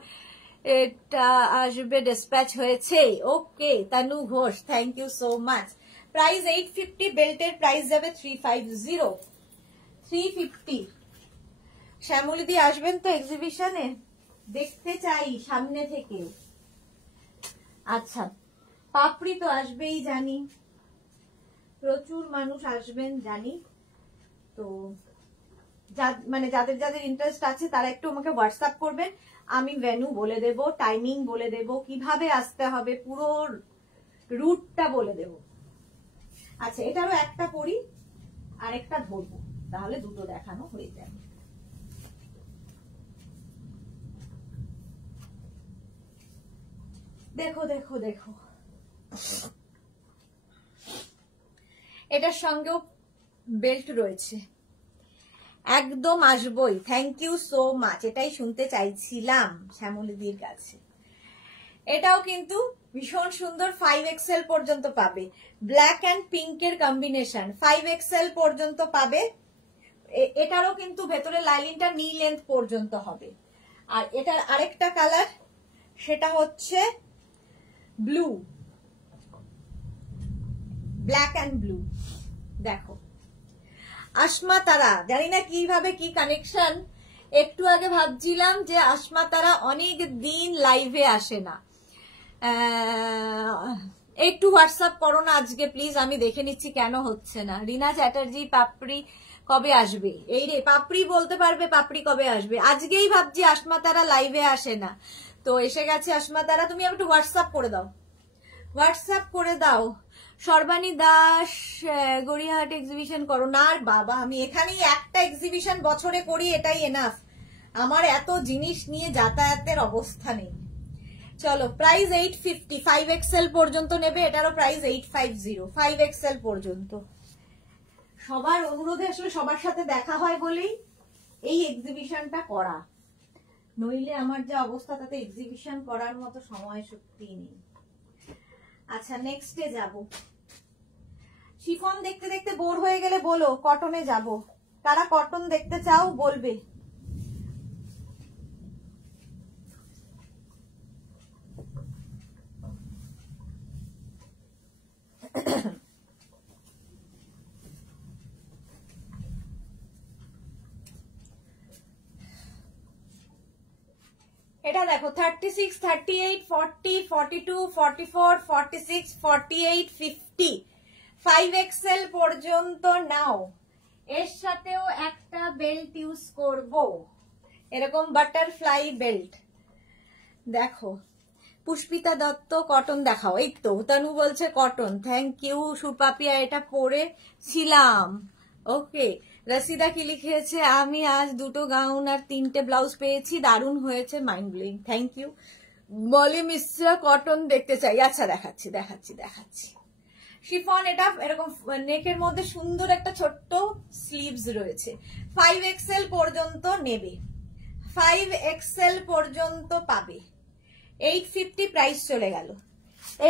এটা আসবে, ডিসপ্যাচ হয়েছে, okay. Tanu Ghosh, thank you so much. Price 850, বেল্টের প্রাইস যাবে 350, 350। শ্যামলী দি আসবেন তো এক্সিবিশনে? দেখতে চাই সামনে থেকে। আচ্ছা, পাপড়ি তো আসবেই জানি, প্রচুর মানুষ আসবেন জানি। তো মানে যাদের যাদের ইন্টারেস্ট আছে তারা একটু আমাকে হোয়াটসঅ্যাপ করবেন, আমি ভেন্যু বলে দেব, টাইমিং বলে দেব, কিভাবে আসতে হবে, পুরো রুটটা বলে দেব। আচ্ছা, এটারও একটা পরি আর একটা ধরবো, তাহলে দুটো দেখানো হয়ে যাবে। দেখো দেখো দেখো, এটার সঙ্গেও বেল্ট রয়েছে, একদম আসবই। থ্যাংক ইউ সো মাচ, এটাই শুনতে চাইছিলাম শ্যামলীদির কাছে। এটাও কিন্তু ভীষণ সুন্দর, 5XL পর্যন্ত পাবে। ব্ল্যাক অ্যান্ড পিঙ্কের কম্বিনেশন, 5XL পর্যন্ত পাবে। এটারও কিন্তু ভেতরে লাইলিনটা নি লেন্থ পর্যন্ত হবে। আর এটার আরেকটা কালার, সেটা হচ্ছে ব্লু, ব্ল্যাক অ্যান্ড ব্লু। দেখো, আসমা তারা, জানি না কিভাবে কি কানেকশন। একটু আগে ভাবছিলাম যে আসমা তারা অনেক দিন লাইভে আসে না, একটু হোয়াটসঅ্যাপ করো না আজকে প্লিজ, আমি দেখে নিচ্ছি কেন হচ্ছে না। রিনা চ্যাটার্জি, পাপড়ি কবে আসবে? এই রে, পাপড়ি বলতে পারবে পাপড়ি কবে আসবে? আজকেই ভাবছি আসমা তারা লাইভে আসে না, তো এসে গেছে আসমা তারা। তুমি একটু হোয়াটসঅ্যাপ করে দাও, হোয়াটসঅ্যাপ করে দাও। সর্বাণী দাস, গড়িয়াহাট এক্সিবিশন করো না? আর বাবা, আমি এখানেই একটা এক্সিবিশন বছরে করি, এটাই এনাফ। আমার এত জিনিস নিয়ে যাতায়াতের অবস্থা নেই। চলো, প্রাইস 850, 5XL পর্যন্ত নেবে। এটারও প্রাইস 850, 5XL পর্যন্ত। সবার অনুরোধে আসলে সবার সাথে দেখা হয় বলেই এই এক্সিবিশনটা করা, নইলে আমার যে অবস্থা তাতে এক্সিবিশন করার মতো সময় সত্যি নেই। আচ্ছা, নেক্সটে যাব। শিফন দেখতে দেখতে বোর হয়ে গেলে বলো, কটনে যাব। কারা কটন দেখতে চাও বলবে। এটা দেখো 36, 38, 40, 42, 44, 46, 48, 50, 5XL পর্যন্ত নাও। এর সাথেও একটা বেল্ট ইউজ করব, এরকম বাটারফ্লাই বেল্ট। দেখো, পুষ্পিতা দত্ত, কটন দেখাও। এই তো তানু বলছে কটন, থ্যাংক ইউ। সুপাপিয়া, এটা পরেছিলাম, ওকে, রসিদা কি লিখেছে, আমি আজ 2টো গাউন আর 3টে ব্লাউজ পেয়েছি, দারুণ হয়েছে, মাইন্ড ব্লোয়িং, থ্যাংক ইউ। বলি মিশ্রা কটন দেখতে চাই, আচ্ছা দেখাচ্ছি দেখাচ্ছি দেখাচ্ছি। শিফন, এটা এরকম নেকের মধ্যে সুন্দর একটা ছোট্ট স্লিভস রয়েছে, 5XL পর্যন্ত নেবে, 5XL পর্যন্ত পাবে, 850 প্রাইস চলে গেল,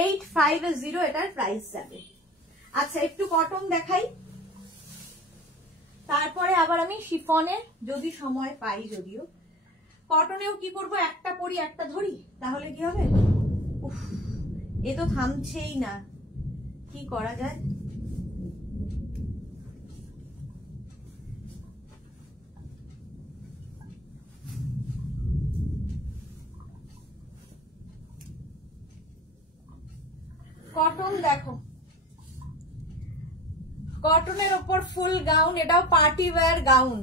850 এটার প্রাইস যাবে। আচ্ছা একটু কটন দেখাই, তারপরে আবার আমি শিফনে যদি সময় পাই, যদিও কটনেও কি করব, একটা পরি একটা ধরি, তাহলে কি হবে? উফ, এ তো থামছেই না, কি করা যায়? কটন দেখো, কটনের ওপর ফুল গাউন, এটাও পার্টি ওয়্যার গাউন,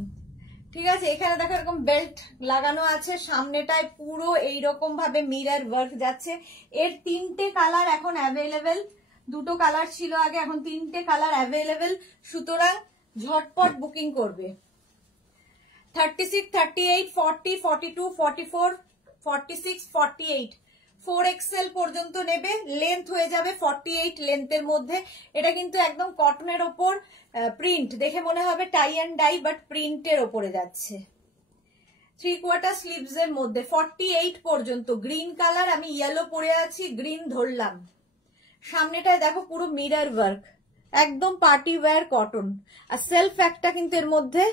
ঠিক আছে। এখানে দেখো এরকম বেল্ট লাগানো আছে, সামনেটায় পুরো এইরকম ভাবে মিরর ওয়ার্ক যাচ্ছে। এর 3টে কালার এখন অ্যাভেলেবেল, 2টো কালার ছিল আগে, এখন 3টে কালার অ্যাভেলেবেল, সুতরাং ঝটপট বুকিং করবে। 36, 38, 40, 42, 44, 46, 48, 4XL পর্যন্ত নেবে, লেন্থ হয়ে যাবে 48 লেন্থের মধ্যে। এটা কিন্তু একদম কটনের ওপর প্রিন্ট, দেখে মনে হবে টাই অ্যান্ড ডাই, বাট প্রিন্টের ওপরে যাচ্ছে। 3/4 স্লিভস এর মধ্যে 48 পর্যন্ত, গ্রিন কালার, আমি ইয়েলো পরে আছি, গ্রিন ধরলাম। সামনেটায় দেখো পুরো মিরর ওয়ার্ক, একদম পার্টি ওয়্যার কটন, আর সেলফ একটা কিন্তু এর মধ্যে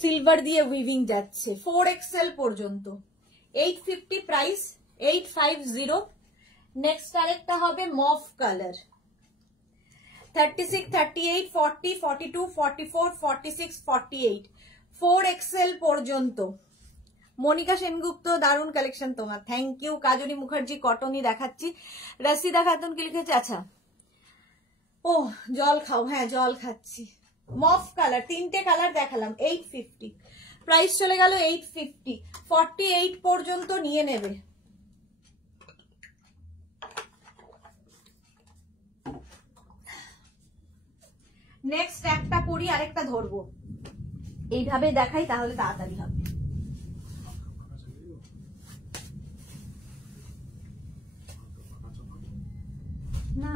সিলভার দিয়ে উইভিং যাচ্ছে, 4XL পর্যন্ত, 850 প্রাইস, 850। নেক্সট আরেকটা হবে মফ কালার, 36, 38, 40, 42, 44, 46, 48, 4XL পর্যন্ত। মনিকা সেনগুপ্ত, দারুণ কালেকশন তোমার, থ্যাংক ইউ। কাজনী মুখার্জি কটনই দেখাচ্ছি। রসিদা খাতুন কি লিখেছে, আচ্ছা ও জল খাও, হ্যাঁ জল খাচ্ছি। মফ কালার, 3টে কালার দেখালাম, 850 প্রাইস চলে গেল, 850, 48 পর্যন্ত নিয়ে নেবে। নেক্সট একটা পরি, আরেকটা ধরবো, এইভাবে দেখাই তাহলে তাড়াতাড়ি হবে। না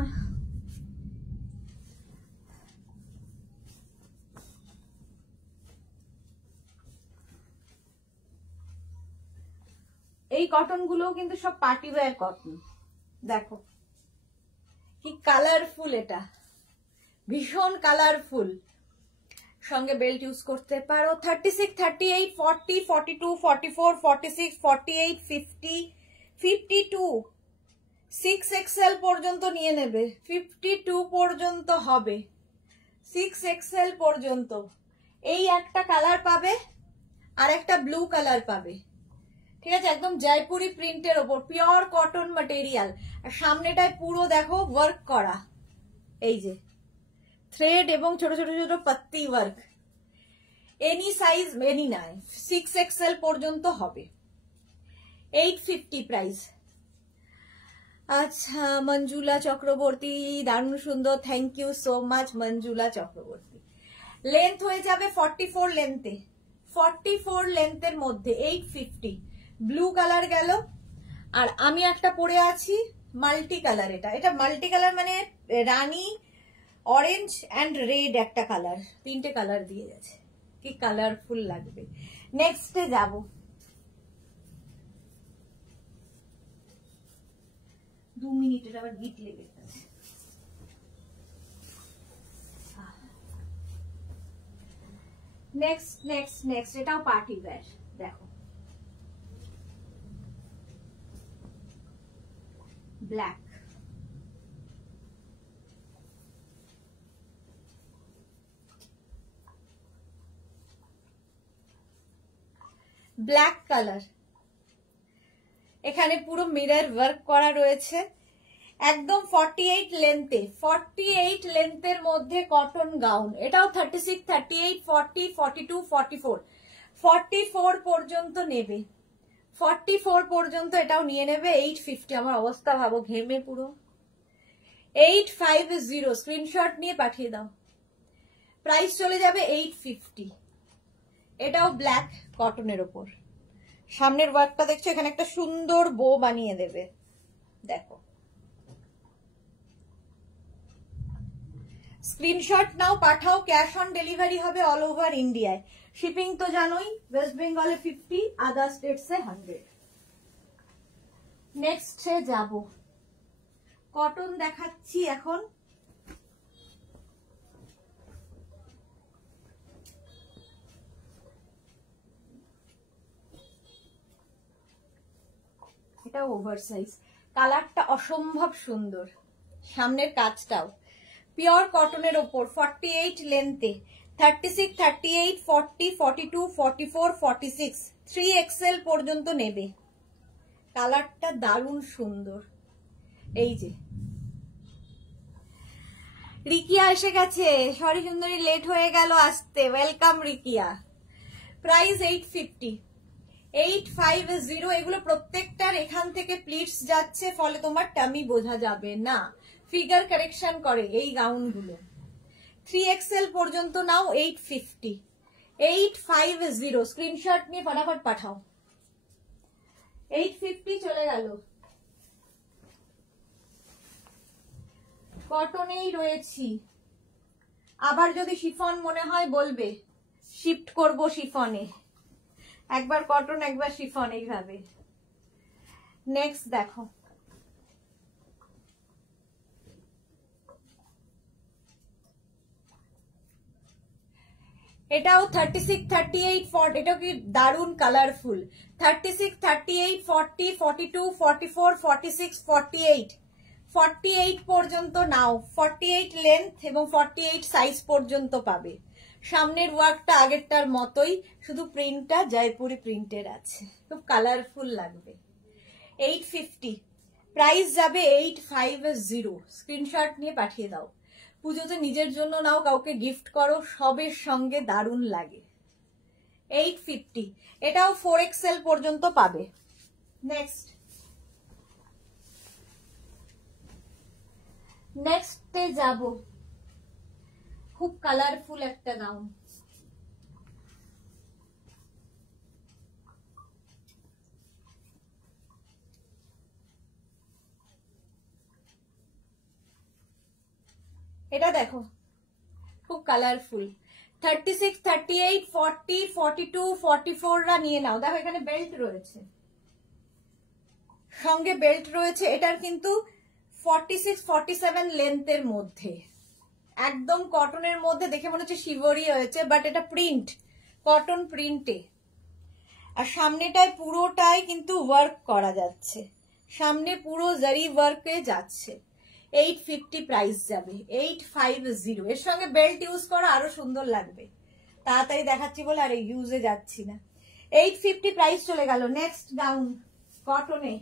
এই কটন গুলো কিন্তু সব পার্টি ওয়্যার কটন, দেখো কি কালারফুল, এটা ভীষণ কালারফুল, সঙ্গে বেল্ট ইউজ করতে পারো। 36, 38, 40, 42, 44, 46, 48, 50, 52, 6XL পর্যন্ত নিয়ে নেবে, 52 পর্যন্ত হবে, 6XL পর্যন্ত। এই একটা কালার পাবে, আর একটা ব্লু কালার পাবে, ঠিক আছে, একদম জয়পুরি প্রিন্টের ওপর, পিওর কটন ম্যাটেরিয়াল, আর সামনেটায় পুরো দেখো ওয়ার্ক করা, এই যে থ্রেড এবং ছোট ছোট ছোট পাত্তি ওয়ার্ক। এনি সাইজ, এনি নাই, 6XL পর্যন্ত হবে, 850 প্রাইস। আচ্ছা মঞ্জুলা চক্রবর্তী, দারুণ সুন্দর, thank you so much Manjula Chakraborty. Length হয়ে যাবে 44 লেন্থে, 44 লেন্থের মধ্যে 850, ব্লু কালার গেল। আর আমি একটা পরে আছি মাল্টি কালার, এটা মাল্টি কালার মানে রানী, অরেঞ্জ অ্যান্ড রেড একটা কালার, 3টে কালার দিয়ে গেছে, কি কালারফুল লাগবে। নেক্সটে যাব, দু মিনিটের আবার গিট লেগে গেছে। নেক্সট নেক্সট নেক্সট, এটাও পার্টি ওয়্যার, দেখো ব্ল্যাক, ব্ল্যাক কালার, এখানে পুরো মিরর ওয়ার্ক করা রয়েছে, একদম 48 লেন্থে, 48 লেন্থের মধ্যে কটন গাউন, এটাও 36, 38, 40, 42, 44, 44 পর্যন্ত নেবে, 44 পর্যন্ত এটাও নিয়ে নেবে, 850। আমার অবস্থা ভাবো, ঘেমে পুরো। 850 স্ক্রিনশট নিয়ে পাঠিয়ে দাও। প্রাইস চলে যাবে 850। এটাও ব্ল্যাক কটনের ওপর, সামনের ওয়ার্কটা দেখছো, এখানে একটা সুন্দর বো বানিয়ে দেবে। দেখো, স্ক্রিনশট নাও, পাঠাও, ক্যাশ অন ডেলিভারি হবে অল ওভার ইন্ডিয়ায়। শিপিং তো জানোই, ওয়েস্ট বেঙ্গলে 50, আদার স্টেটসে 100। নেক্সটে যাব, কটন দেখাচ্ছি এখন। এটা ওভার সাইজ, কালারটা অসম্ভব সুন্দর, সামনের কাজটাও পিওর কটনের ওপর, 48 লেন্থে, 36, 38, 40, 42, 44, 46, 3XL পর্যন্ত নেবে। কালারটা দারুণ সুন্দর। এই যে রিকিয়া এসে গেছে, সরি সুন্দরী, লেট হয়ে গেল আসতে, ওয়েলকাম রিকিয়া। প্রাইস 850, 850। এগুলো প্রত্যেকটার এখান থেকে প্লিটস যাচ্ছে, ফলে তোমার টামি বোঝা যাবে না, ফিগার কারেকশন করে এই গাউনগুলো। 3XL পর্যন্ত নাও 850, 850। স্ক্রিনশট নিয়ে ফটাফট পাঠাও। 850 চলে গেল। কটনেই রয়েছি, আবার যদি শিফন মনে হয় বলবে, শিফট করব শিফনে, একবার কটন একবার শিফন, এইভাবে। নেক্সট দেখো, এটাও 36, 38, 40, এটাও কি দারুণ কালারফুল। 36, 38, 40, 42, 44, 46, 48, 48 পর্যন্ত নাও। 48 লেন্থ এবং 48 সাইজ পর্যন্ত পাবে। সামনের ওয়ার্কটা আগেরটার মতোই, শুধু প্রিন্টটা জয়পুরি প্রিন্টের আছে, খুব কালারফুল লাগবে। 850, প্রাইস যাবে 850। স্ক্রিনশট নিয়ে পাঠিয়ে দাও। পুজোতে নিজের জন্য নাও, কাউকে গিফট করো, সবের সঙ্গে দারুণ লাগে। 850, এটাও 4XL পর্যন্ত পাবে। নেক্সটে যাব, খুব কালারফুল একটা গাউন। এটা দেখো, খুব কালারফুল। 36, 38, 40, 42, 44 রা নিয়ে নাও। দেখো এখানে বেল্ট রয়েছে, সঙ্গে বেল্ট রয়েছে। এটার কিন্তু 46, 47 লেন্থের মধ্যে, একদম কটনের মধ্যে, দেখে মনে হচ্ছে শিবরি হয়েছে, বাট এটা প্রিন্ট, কটন প্রিন্টে। আর সামনেটায় পুরোটাই কিন্তু ওয়ার্ক করা যাচ্ছে, সামনে পুরো জারি ওয়ার্কে যাচ্ছে। 850 প্রাইস যাবে, 850। এর সঙ্গে বেল্ট ইউজ করা আরো সুন্দর লাগবে, তাড়াতাড়ি দেখাচ্ছি বলে আর ইউজে যাচ্ছি না। 850 প্রাইস চলে গেল। নেক্সট গাউন কটনে,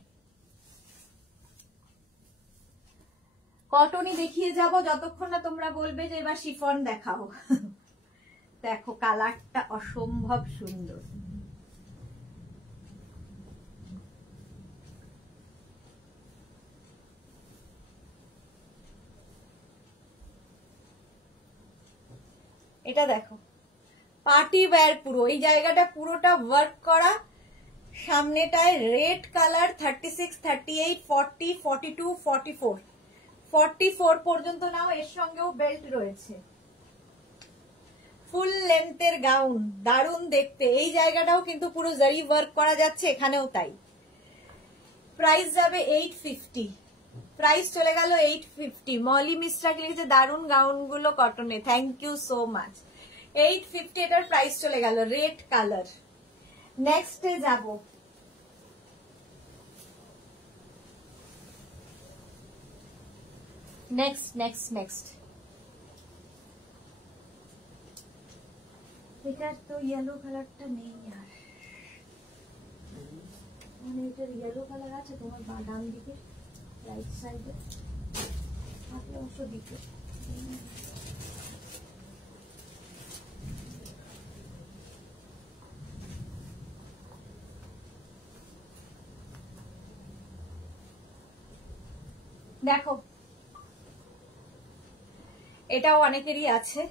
কটনই দেখিয়ে যাব যতক্ষণ না তোমরা বলবে যে এবার শিফন দেখাও। দেখো কালারটা অসম্ভব সুন্দর। এটা দেখো, পার্টি ওয়্যার পুরো, এই জায়গাটা পুরোটা ওয়ার্ক করা, সামনেটায় রেড কালার। 36, 38, 40, 42, 44, 44 পর্যন্ত নাও। এর সঙ্গেও বেল্ট রয়েছে, ফুল লেন্থের গাউন, দারুণ দেখতে। এই জায়গাটাও কিন্তু পুরো জারি ওয়ার্ক করা যাচ্ছে, এখানেও তাই। প্রাইস যাবে 850, প্রাইস চলে গেল 850। মলি মিশ্রা কি লিখেছে, দারুণ গাউন গুলো কটনে, থ্যাংক ইউ সো মাচ। 850 এটার প্রাইস চলে গেল, রেড কালার। নেক্সটে যাব, নেক্সট এটার তো ইয়েলো কালারটা নেই আর, মানে এটার ইয়েলো কালার আছে তোমার ডান দিকে রাইট সাইডে, হাতে অংশ দিকে। দেখো এটাও অনেকেরই আছে,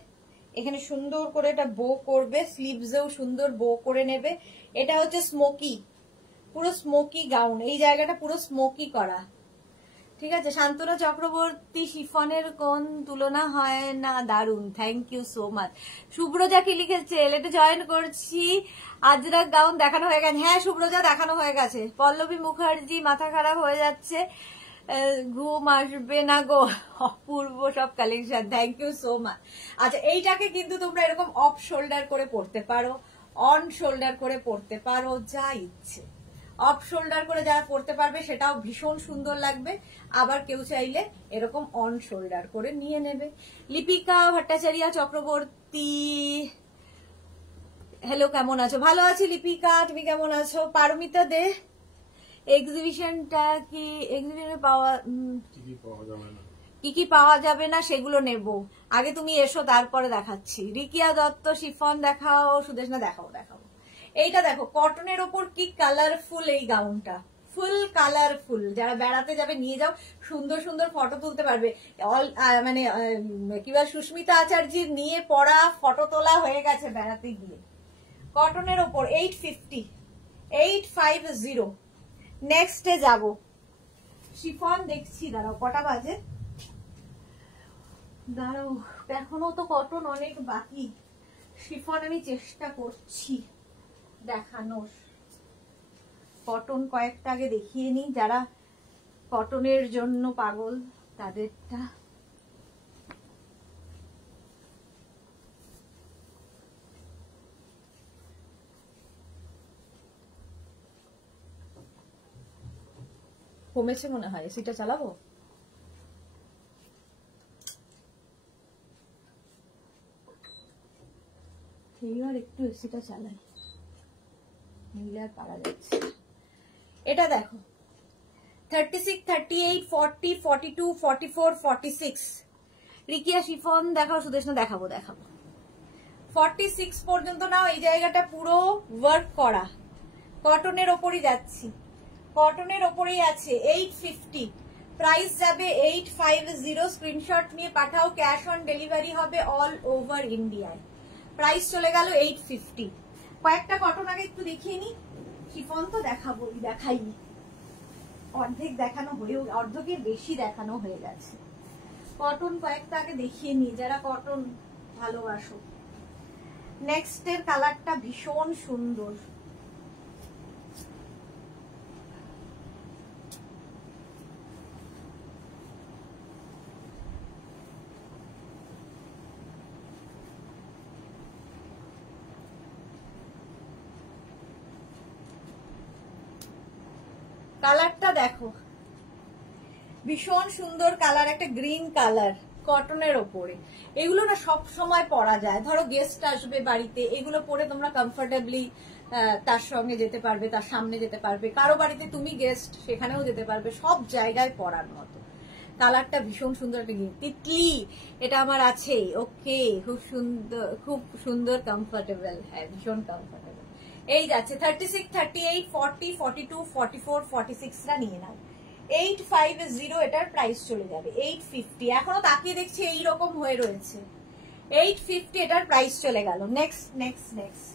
এখানে সুন্দর করে এটা বো করবে, স্লিভসেও সুন্দর বো করে নেবে। এটা হচ্ছে স্মোকি, পুরো স্মোকি গাউন, এই জায়গাটা পুরো স্মোকি করা, ঠিক আছে। শান্তনা চক্রবর্তী, শিফনের কোন তুলনা হয় না, দারুন, থ্যাংক ইউ সো মাচ। শুভ্রজা কি লিখেছে, লেটে জয়েন করছি, আজরাক গাউন দেখানো হয়ে গেছে। হ্যাঁ শুভ্রজা, দেখানো হয়ে গেছে। পল্লবী মুখার্জি, মাথা খারাপ হয়ে যাচ্ছে, ঘুম আসবে না গো, অপূর্ব সব collection, thank you so much. আচ্ছা, এইটাকে কিন্তু তোমরা এরকম অফ শোল্ডার করে পড়তে পারো, অন শোল্ডার করে পড়তে পারো, যা ইচ্ছে। অফ শোল্ডার করে যারা পড়তে পারবে সেটাও ভীষণ সুন্দর লাগবে, আবার কেউ চাইলে এরকম অন শোল্ডার করে নিয়ে নেবে। লিপিকা ভট্টাচার্য চক্রবর্তী, হ্যালো, কেমন আছো? ভালো আছি লিপিকা, তুমি কেমন আছো? পারমিতা দে, এক্সিবিশনটা কি, এক্সিবিশনে পাওয়া কি কি পাওয়া যাবে না সেগুলো নেব, আগে তুমি এসো তারপরে দেখাচ্ছি। রিকিয়া দত্ত, শিফন দেখাও, সুদেশ না, দেখাও দেখাও। এইটা দেখো, কটনের ওপর কি কালারফুল এই গাউনটা, ফুল কালারফুল। যারা বেড়াতে যাবে নিয়ে যাও, সুন্দর সুন্দর ফটো তুলতে পারবে। মানে কিবা সুস্মিতা আচার্যির নিয়ে পড়া ফটো তোলা হয়ে গেছে বেড়াতে গিয়ে। কটনের ওপর 850। নেক্সটে যাব, শিফন দেখছি, দাঁড়াও কটা বাজে, দাঁড়াও, এখনো তো কটন অনেক বাকি। শিফন আমি চেষ্টা করছি দেখানোর, কটন কয়েকটা আগে দেখিয়ে নিই, যারা কটনের জন্য পাগল তাদেরটা। কমেছে মনে হয়, এসিটা চালাবো। এইবার একটু এসিটা চালাই, নিলে আর পারা যাচ্ছে। এটা দেখো, 36, 38, 40, 42, 44, 46। রিকিয়া শিফন দেখাও, সুদেশ না, দেখাবো দেখাবো। 46 পর্যন্ত নাও, এই জায়গাটা পুরো ওয়ার্ক করা, কটনের ওপরই যাচ্ছি, কটনের ওপরেই আছে। 850, প্রাইস যাবে 850। স্ক্রিনশট নিয়ে পাঠাও, ক্যাশ অন ডেলিভারি হবে অল ওভার ইন্ডিয়ায়। প্রাইস চলে গেল 850। কয়েকটা কটন আগে একটু দেখিয়ে নি, শিফন তো দেখাবো, দেখাই, অর্ধেক দেখানো হয়েও, অর্ধেকের বেশি দেখানো হয়ে গেছে। কটন কয়েকটা আগে দেখিয়ে নি, যারা কটন ভালোবাসো। নেক্সট এর কালারটা ভীষণ সুন্দর, কালারটা দেখো, ভীষণ সুন্দর কালার, একটা গ্রিন কালার কটনের ওপরে। এগুলো না সব সময় পরা যায়, ধরো গেস্ট আসবে বাড়িতে, এগুলো পরে তোমরা কমফোর্টেবলি তার সঙ্গে যেতে পারবে, তার সামনে যেতে পারবে, কারো বাড়িতে তুমি গেস্ট সেখানেও যেতে পারবে, সব জায়গায় পরার মতো। কালারটা ভীষণ সুন্দর, একটা গ্রিন তিতলি, এটা আমার আছে। ওকে, খুব সুন্দর, খুব সুন্দর, কমফোর্টেবল, হ্যাঁ ভীষণ কমফোর্টেবল। এই যাচ্ছে 36, 38, 40, 42, 44, 46টা নিয়ে নাও। 850 এটার প্রাইস চলে যাবে 850। এখনো তাকিয়ে দেখছি এইরকম হয়ে রয়েছে। 850 এটার প্রাইস চলে গেল। Next next next.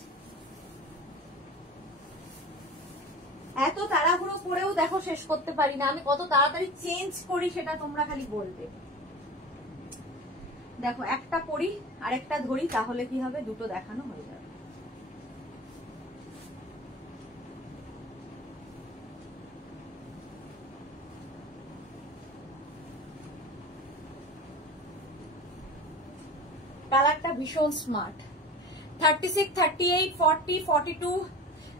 এত তাড়াহুড়ো করেও দেখো শেষ করতে পারি না আমি, কত তাড়াতাড়ি চেঞ্জ করি সেটা তোমরা খালি বলবে। দেখো, একটা পরি আর একটা ধরি, তাহলে কি হবে, দুটো দেখানো হয়ে যাবে। কালারটা ভীষণ স্মার্ট। 36, 38, 40, 42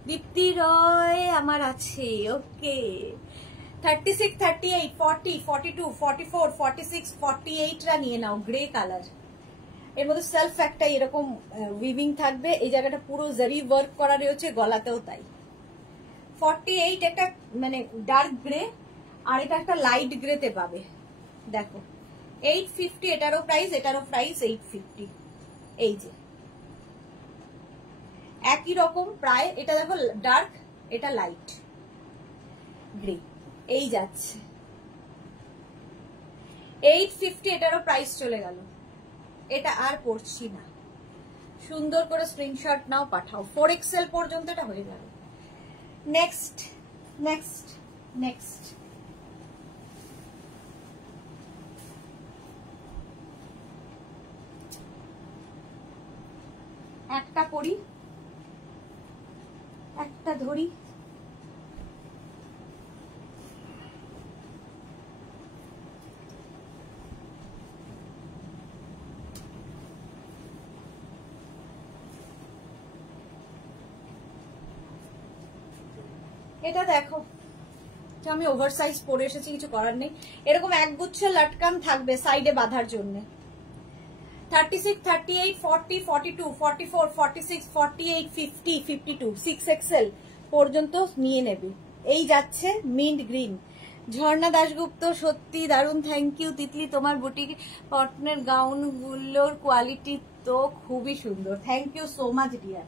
দীপ্তি রয় আমার আছে। ওকে, 36, 38, 40, 42, 44, 46, 48টা নিয়ে নাও। গ্রে কালার, এর মধ্যে সেলফ একটা এরকম উইভিং থাকবে, এই জায়গাটা পুরো জারি ওয়ার্ক করা রয়েছে, গলাতেও তাই। 48 একটা মানে ডার্ক গ্রে, আর এটা একটা লাইট গ্রেতে পাবে। দেখো 850 এটারও প্রাইস, এটারও প্রাইস 850। এই যে একই রকম প্রায়, এটা দেখো ডার্ক, এটা লাইট গ্রে, এই যাচ্ছে 850। এটারও প্রাইস চলে গেল, এটা আর পড়ছি না। সুন্দর করে স্ক্রিনশট নাও, পাঠাও। 4XL পর্যন্ত এটা হয়ে যাবে। নেক্সট নেক্সট নেক্সট একটা পরি, একটা ধরি। এটা দেখো, আমি ওভারসাইজ পরে এসেছি, কিছু করার নেই। এরকম একগুচ্ছ লটকান থাকবে সাইডে বাঁধার জন্য। 36, 38, 40, 42, 44, 46, 48, 50, 52, 6XL পর্যন্ত নিয়ে নেবে। এই যাচ্ছে মিন্ট গ্রিন। ঝর্ণা দাশগুপ্ত, সত্যি দারুণ, থ্যাংক ইউ। তিতলি, তোমার বুটিক কটনের গাউনগুলোর কোয়ালিটি তো খুবই সুন্দর, thank you so much dear.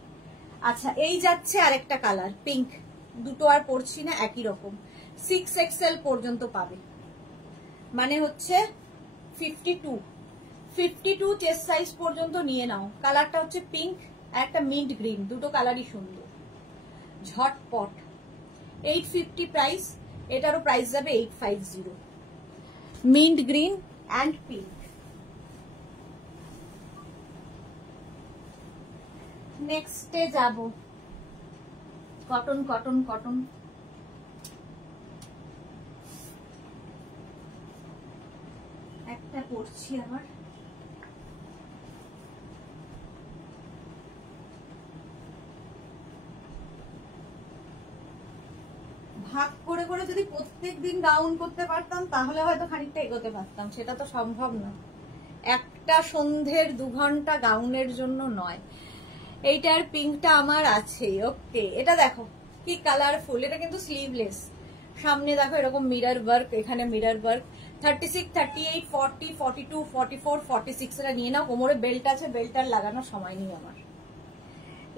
আচ্ছা, এই যাচ্ছে আরেকটা কালার পিঙ্ক, দুটো আর পরছি না, একই রকম। 6XL পর্যন্ত পাবে, মানে হচ্ছে 52 চেস্ট সাইজ পর্যন্ত নিয়ে নাও। কালারটা হচ্ছে পিঙ্ক, একটা মিন্ট গ্রিন, দুটো কালারই সুন্দর, ঝটপট। 850 প্রাইস, এটারও প্রাইস যাবে 850। Mint green and pink. নেক্সটে যাব কটন কটন কটন। একটা পরছি আমার, ভাগ করে করে যদি প্রত্যেকদিন গাউন করতে পারতাম তাহলে হয়তো খানিকটা এগোতে পারতাম, সেটা তো সম্ভব না। একটা সন্ধ্যের 2 ঘন্টা গাউনের জন্য নয়। এইটার পিঙ্কটা আমার আছে। ওকে, এটা দেখো কি কালারফুল, এটা কিন্তু স্লিভলেস। সামনে দেখো এরকম মিরর ওয়ার্ক, এখানে মিরর ওয়ার্ক। 36, 38, 40, 42, 44, 46 এরা নিয়ে নাও। কোমরে বেল্ট আছে, বেল্টার লাগানোর সময় নেই আমার।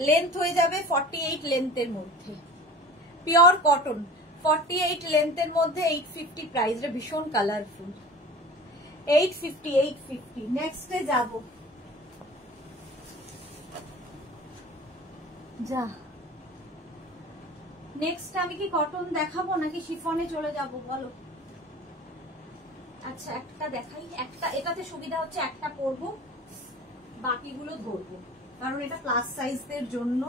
লেন্থ হয়ে যাবে 48 লেন্থের মধ্যে, পিওর কটন। 48 লেন্থের মধ্যে 850 প্রাইস। এটা ভীষণ কালারফুল। 850। নেক্সটে যাব, যা নেক্সট আমি কি কটন দেখাবো নাকি শিফনে চলে যাব বলো? আচ্ছা, একটা দেখাই। একটা এটাতে সুবিধা হচ্ছে একটা পরবো, বাকিগুলো ধরবো, কারণ এটা প্লাস সাইজদের জন্য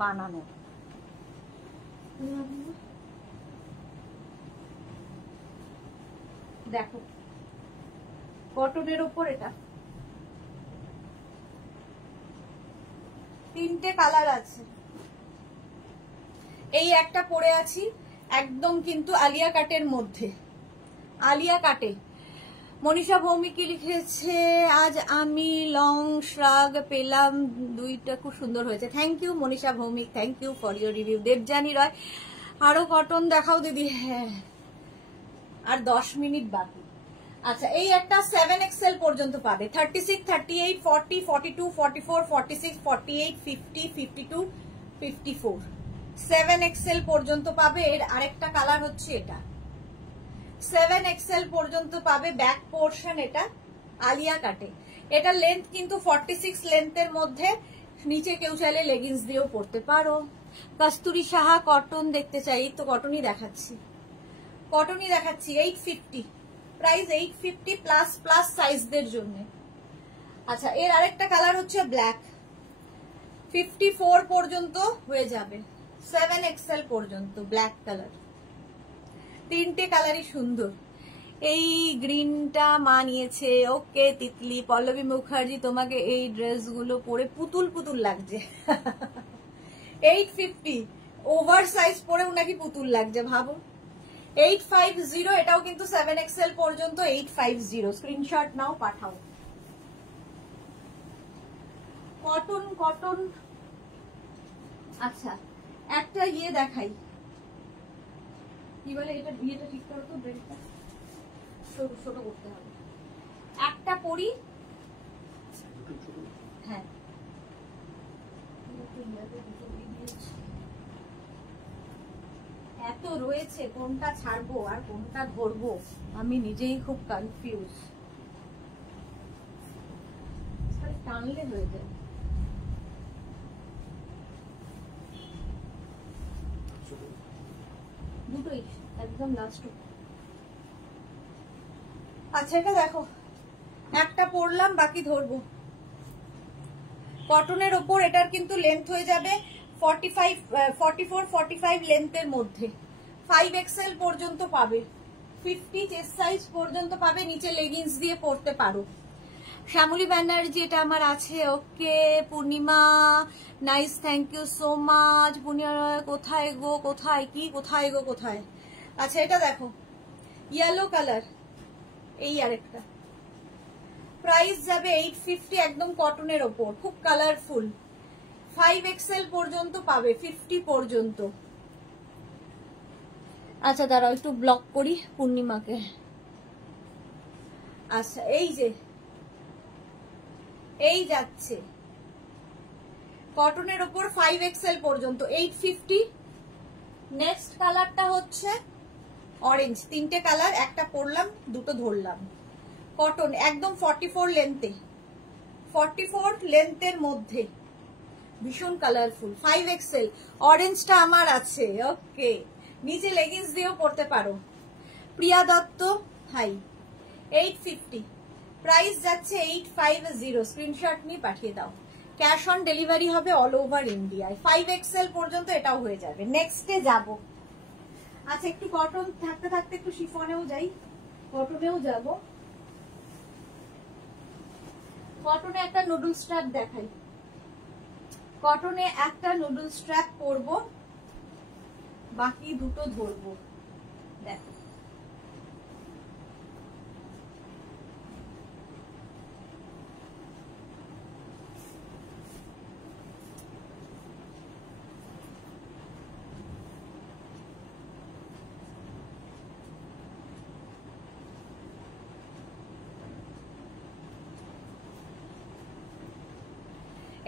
বানানো। দেখো কটনের ওপর এটা 3টে কালার আছে। এই একটা পরে আছি একদম কিন্তু আলিয়া কাটের মধ্যে, আলিয়া কাটে। মনীষা ভৌমিক লিখেছে, আজ আমি লং শ্রাগ পেলাম, 2টা খুব সুন্দর হয়েছে। Thank you Manisha Bhowmik, thank you for your review. Debjani Roy, আরো কটন দেখাও দিদি। হ্যাঁ, আর 10 মিনিট বাকি। আচ্ছা, এই একটা 7XL পর্যন্ত পাবে। 36, 38, 40, 42, 44, 46, 48, 50, 52, 54, 7XL পর্যন্ত পাবে। এর আরেকটা কালার হচ্ছে এটা। 7XL পর্যন্ত পাবে। ব্যাক পোর্শন এটা আলিয়া কাটে। এটা লেন্থ কিন্তু 46 লেন্থের মধ্যে। নিচে কেউ চাইলে লেগিংস দিয়েও পরতে পারো। কস্তুরী সাহা, কটন দেখতে চাই তো কটনই দেখাচ্ছি, কটনই দেখাচ্ছি। 850 প্রাইস, 850 প্লাস প্লাস সাইজদের জন্য। আচ্ছা, এর আরেকটা কালার হচ্ছে ব্ল্যাক। 54 পর্যন্ত হয়ে যাবে, 7XL পর্যন্ত ব্ল্যাক কালার। 3টে কালারই সুন্দর। এই গ্রিনটা মা নিয়েছে। ওকে তিতলি। পল্লবী মুখার্জি, তোমাকে এই ড্রেসগুলো পরে পুতুল পুতুল লাগছে। 850 ওভার সাইজ পরেও নাকি পুতুল লাগছে, ভাবো। 850, এটাও কিন্তু 7XL পর্যন্ত। 850 স্ক্রিনশট নাও, পাঠাও। Cotton cotton. আচ্ছা, একটা ইয়ে দেখাই, কি বলে এটা, ইয়েটা ঠিক করো তো, ব্রেডটা ছোট করতে হবে। একটা পরি, হ্যাঁ এত রয়েছে, কোনটা ছাড়বো আর কোনটা ধরবো আমি নিজেই খুব কনফিউজ। টানলে হয়ে যায়। একদম লাস্ট। আচ্ছা এটা দেখো, একটা পরলাম, বাকি ধরবো। কটনের ওপর এটার কিন্তু লেন্থ হয়ে যাবে 44-45 লেন্থের মধ্যে। 5XL পর্যন্ত পাবে, 50 চেস্ট সাইজ পর্যন্ত পাবে। নিচে লেগিংস দিয়ে পরতে পারো। শ্যামলী ব্যানার্জি এটা আমার আছে। Okay Purnima, nice, thank you so much. Purnima কোথায় গো, কোথায় কি, কোথায় গো, কোথায়? আচ্ছা এটা দেখো, ইয়েলো কালার, এই আরেকটা। প্রাইস যাবে 850, একদম কটনের ওপর, খুব কালারফুল। 5XL পর্যন্ত পাবে, 50 পর্যন্ত। আচ্ছা দাঁড়াও একটু ব্লক করি পূর্ণিমাকে। আচ্ছা এই যে, এই যাচ্ছে কটনের ওপর 5XL পর্যন্ত 850। নেক্সট কালারটা হচ্ছে অরেঞ্জ। তিনটে কালার, একটা পরলাম, দুটো ধরলাম। কটন, একদম 44 লেন্থে, 44 লেন্থের মধ্যে, ভীষণ কালারফুল। 5XL অরেঞ্জটা আমার আছে। ওকে, নিচে লেগিংস দিয়েও পরতে পারো। প্রিয়া দত্ত হাই, 850। প্রাইস যাচ্ছে 850। স্ক্রিনশট নিয়ে পাঠিয়ে দাও। ক্যাশ অন ডেলিভারি হবে অল ওভার ইন্ডিয়ায়। 5XL পর্যন্ত এটাও হয়ে যাবে। নেক্সটে যাব। আচ্ছা একটু কটন থাকতে থাকতে একটু শিফনেও যাই, কটনেও যাব। কটনে একটা নুডল স্ট্র্যাপ দেখাই। কটনে একটা নুডল স্ট্র্যাপ পরবো, বাকি দুটো ধরবো। দেখো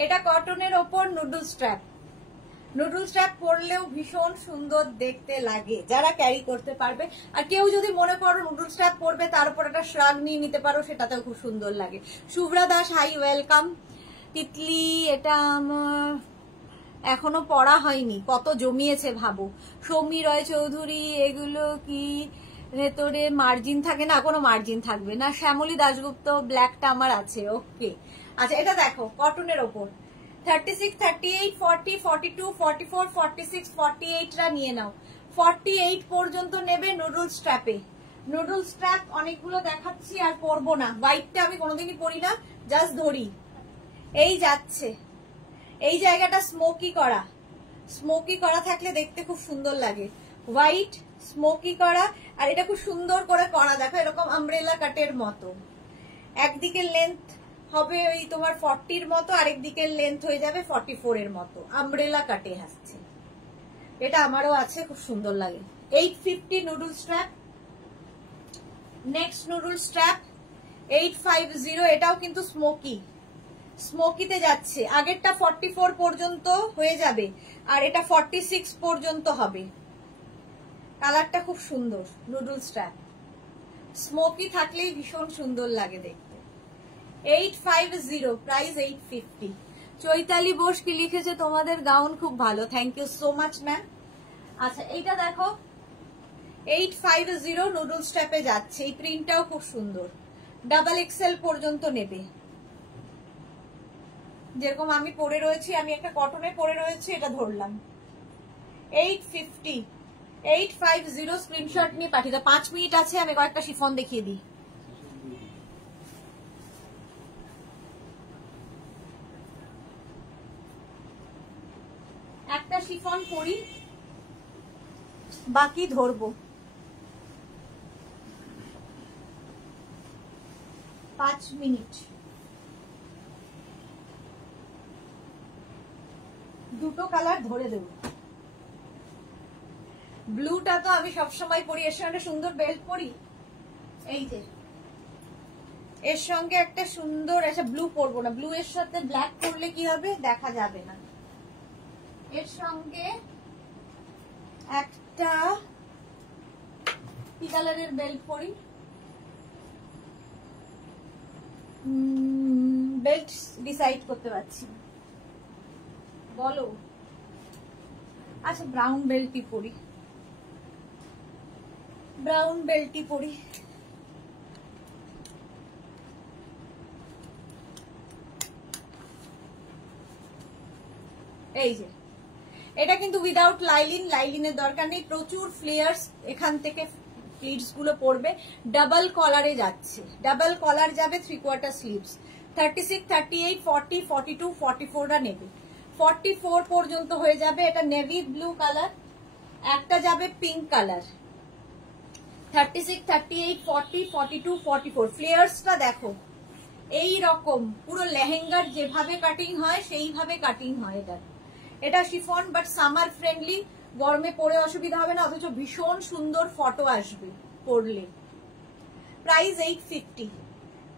এটা কটনের ওপর নুডল স্ট্র্যাপ। নুডল স্ট্র্যাপ পরলেও ভীষণ সুন্দর দেখতে লাগে, যারা ক্যারি করতে পারবে। আর কেউ যদি মনে করো নুডল স্ট্র্যাপ পরবে, তার উপর একটা শ্রাগ নিয়ে নিতে পারো, সেটাতেও খুব সুন্দর লাগে। Shubhra Das hi, welcome. তিতলি এটা আমার এখনো পড়া হয়নি, কত জমিয়েছে ভাবো। সৌমি রয় চৌধুরী, এগুলো কি ভেতরে মার্জিন থাকে? না, কোনো মার্জিন থাকবে না। শ্যামলী দাশগুপ্ত, ব্ল্যাকটা আমার আছে। ওকে আচ্ছা এটা দেখো, কটনের ওপর 36, 38, 40, 42, 44, 46, 48টা নিয়ে নাও। 48 পর্যন্ত নেবে নুডল স্ট্র্যাপে। নুডল স্ট্র্যাপ অনেকগুলো দেখাচ্ছি, আর পরবো না। হোয়াইটটা আমি কোনোদিনই পরি না, জাস্ট ধরি। এই যাচ্ছে, এই জায়গাটা স্মোকি করা, স্মোকি করা থাকলে দেখতে খুব সুন্দর লাগে। হোয়াইট স্মোকি করা, আর এটা খুব সুন্দর করে করা, দেখো এরকম আমব্রেলা কাটের মতো। একদিকের লেন্থ হবে ওই তোমার 40-র মতো, আরেকদিকের লেন্থ হয়ে যাবে 44-এর মতো। আমব্রেলা কাটে আসছে, এটা আমারও আছে, খুব সুন্দর লাগে। 850 noodle strap. Next noodle strap 850, এটাও কিন্তু স্মোকি, স্মোকিতে যাচ্ছে। আগেরটা 44 পর্যন্ত হয়ে যাবে, আর এটা 46 পর্যন্ত হবে। কালারটা খুব সুন্দর। নুডল স্ট্র্যাপ স্মোকি থাকলেই ভীষণ সুন্দর লাগে দেখতে। 850, প্রাইস 850। চৈতালি বোস কি লিখেছে, তোমাদের গাউন খুব ভালো, thank you so much ma'am. আচ্ছা এইটা দেখো, 850 নুডল স্ট্র্যাপে যাচ্ছে। এই প্রিন্টটাও খুব সুন্দর। ডাবল XL পর্যন্ত নেবে। যেরকম আমি পরে রয়েছি, আমি একটা কটনে পরে রয়েছি, এটা ধরলাম। 850, 850 স্ক্রিনশট নিয়ে পাঠিয়ে দাও। 5 মিনিট আছে, আমি কয়েকটা শিফন দেখিয়ে দিই। একটা শিফন পরি, বাকি ধরবো। 5 মিনিট। দুটো কালার ধরে দেবো। ব্লুটা তো আমি সবসময় পরি, এর সঙ্গে সুন্দর বেল্ট পরি। এই যে এর সঙ্গে একটা সুন্দর, একটা ব্লু পরবো না, ব্লু এর সাথে ব্ল্যাক পরলে কি হবে, দেখা যাবে না। এর সঙ্গে একটা কি কালারের বেল্ট পরি, বেল্ট ডিসাইড করতে পারছি না, বলো। আচ্ছা ব্রাউন বেল্টই পরি। ব্রাউন বেল্টই পরি। এই যে এটা কিন্তু উইদাউট লাইলিন, লাইলিনের দরকার নেই, প্রচুর ফ্লেয়ার্স এখান থেকে প্লিটস গুলো পড়বে। ডাবল কলারে যাচ্ছে, ডাবল কলার যাবে, 3/4 স্লিভস। 36, 38, 40, 42, 44টা নেবে, 44 পর্যন্ত হয়ে যাবে। এটা নেভি ব্লু কালার, একটা যাবে পিঙ্ক কালার। 36, 38, 40, 42, 44 ফ্লেয়ার্সটা দেখো এই রকম, পুরো লেহেঙ্গার যেভাবে কাটিং হয় সেইভাবে কাটিং হয়। এটা শিফন বাট সামার ফ্রেন্ডলি, গরমে পরে অসুবিধা হবে না, অথচ ভীষণ সুন্দর ফটো আসবে পরলে। প্রাইস 850,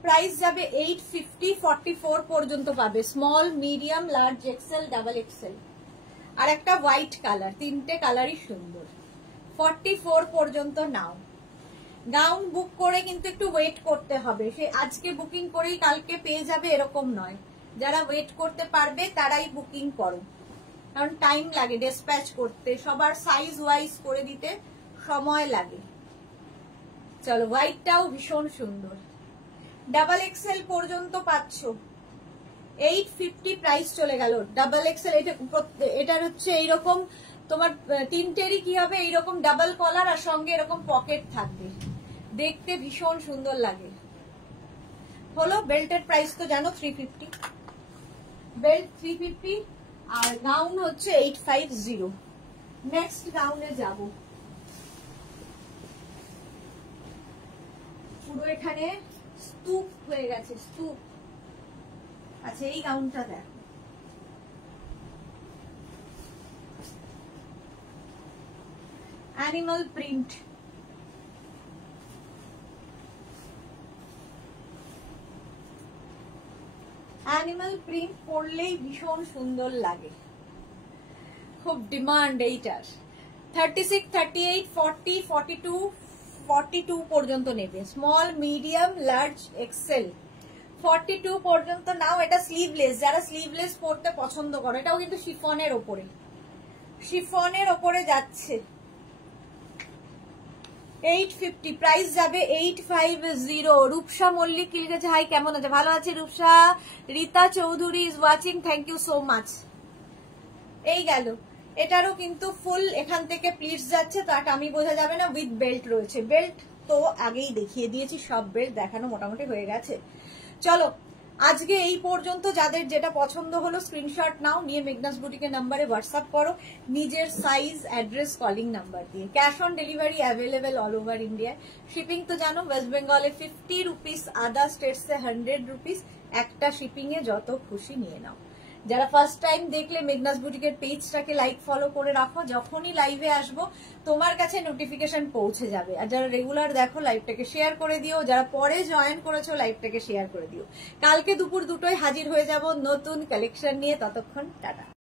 প্রাইস যাবে 850, 44 পর্যন্ত পাবে, small, medium, large, XL, double XL. আর একটা হোয়াইট কালার, তিনটে কালারই সুন্দর। 44 পর্যন্ত নাও। গাউন বুক করে কিন্তু একটু ওয়েট করতে হবে, সে আজকে বুকিং করেই কালকে পেয়ে যাবে এরকম নয়। যারা ওয়েট করতে পারবে তারাই বুকিং করো, কারণ টাইম লাগে ডিসপ্যাচ করতে, সবার সাইজ ওয়াইজ করে দিতে সময় লাগে। চলো, হোয়াইটটাও ভীষণ সুন্দর। ডাবল এক্সেল পর্যন্ত পাচ্ছ, 850 প্রাইস চলে গেল। ডাবল এক্সেল এটার হচ্ছে এইরকম, তোমার তিনটেরই কি হবে, এইরকম ডাবল কলার আর সঙ্গে এরকম পকেট থাকবে, দেখতে ভীষণ সুন্দর লাগে। হলো বেল্টের প্রাইস তো জানো 350, বেল্ট 350 আর গাউন হচ্ছে 850। নেক্সট গাউনে যাব। পুরো এখানে স্তূপ হয়ে গেছে, স্তূপ। আচ্ছা, এই গাউনটা দেখো, অ্যানিমাল প্রিন্ট, অ্যানিমাল প্রিন্ট পরলেই ভীষণ সুন্দর লাগে, খুব ডিমান্ড এইটার। 36, 38, 40, 42, 42 পর্যন্ত নেবে, স্মল, মিডিয়াম, লার্জ, এক্সেল। 42 পর্যন্ত নাও। এটা স্লিভলেস, যারা স্লিভলেস পরতে পছন্দ করে, এটাও কিন্তু শিফনের ওপরে, শিফনের ওপরে যাচ্ছে। 850, প্রাইস যাবে 850। রূপসা মল্লিক লিখেছে, হাই কেমন আছে? ভালো আছে Rupsa. Rita Chowdhury is watching, thank you so much. এই গেল, এটারও কিন্তু ফুল এখান থেকে প্লিটস যাচ্ছে, তাকে আমি বোঝা যাবে না, উইথ বেল্ট রয়েছে। বেল্ট তো আগেই দেখিয়ে দিয়েছি, সব বেল্ট দেখানো মোটামুটি হয়ে গেছে। চলো, আজকে এই পর্যন্ত। যাদের যেটা পছন্দ হলো স্ক্রিনশট নাও, নিয়ে মেঘনাস বুটিকের নাম্বারে হোয়াটসঅ্যাপ করো, নিজের সাইজ, অ্যাড্রেস, কলিং নাম্বার দিয়ে। Cash on delivery available all over India. Shipping তো জানো, ওয়েস্ট বেঙ্গলে 50 রুপিস, আদার স্টেটসে 100 রুপিস। একটা শিপিং এ যত খুশি নিয়ে নাও। যারা ফার্স্ট টাইম দেখলে মেঘনাস বুটিকের পেজটাকে লাইক ফলো করে রাখো, যখনই লাইভে আসবো তোমার কাছে নোটিফিকেশন পৌঁছে যাবে। আর যারা রেগুলার দেখো, লাইভটাকে শেয়ার করে দিও। যারা পরে জয়েন করেছো, লাইভটাকে শেয়ার করে দিও। কালকে দুপুর 2টোয় হাজির হয়ে যাব নতুন কালেকশন নিয়ে। ততক্ষণ টাটা।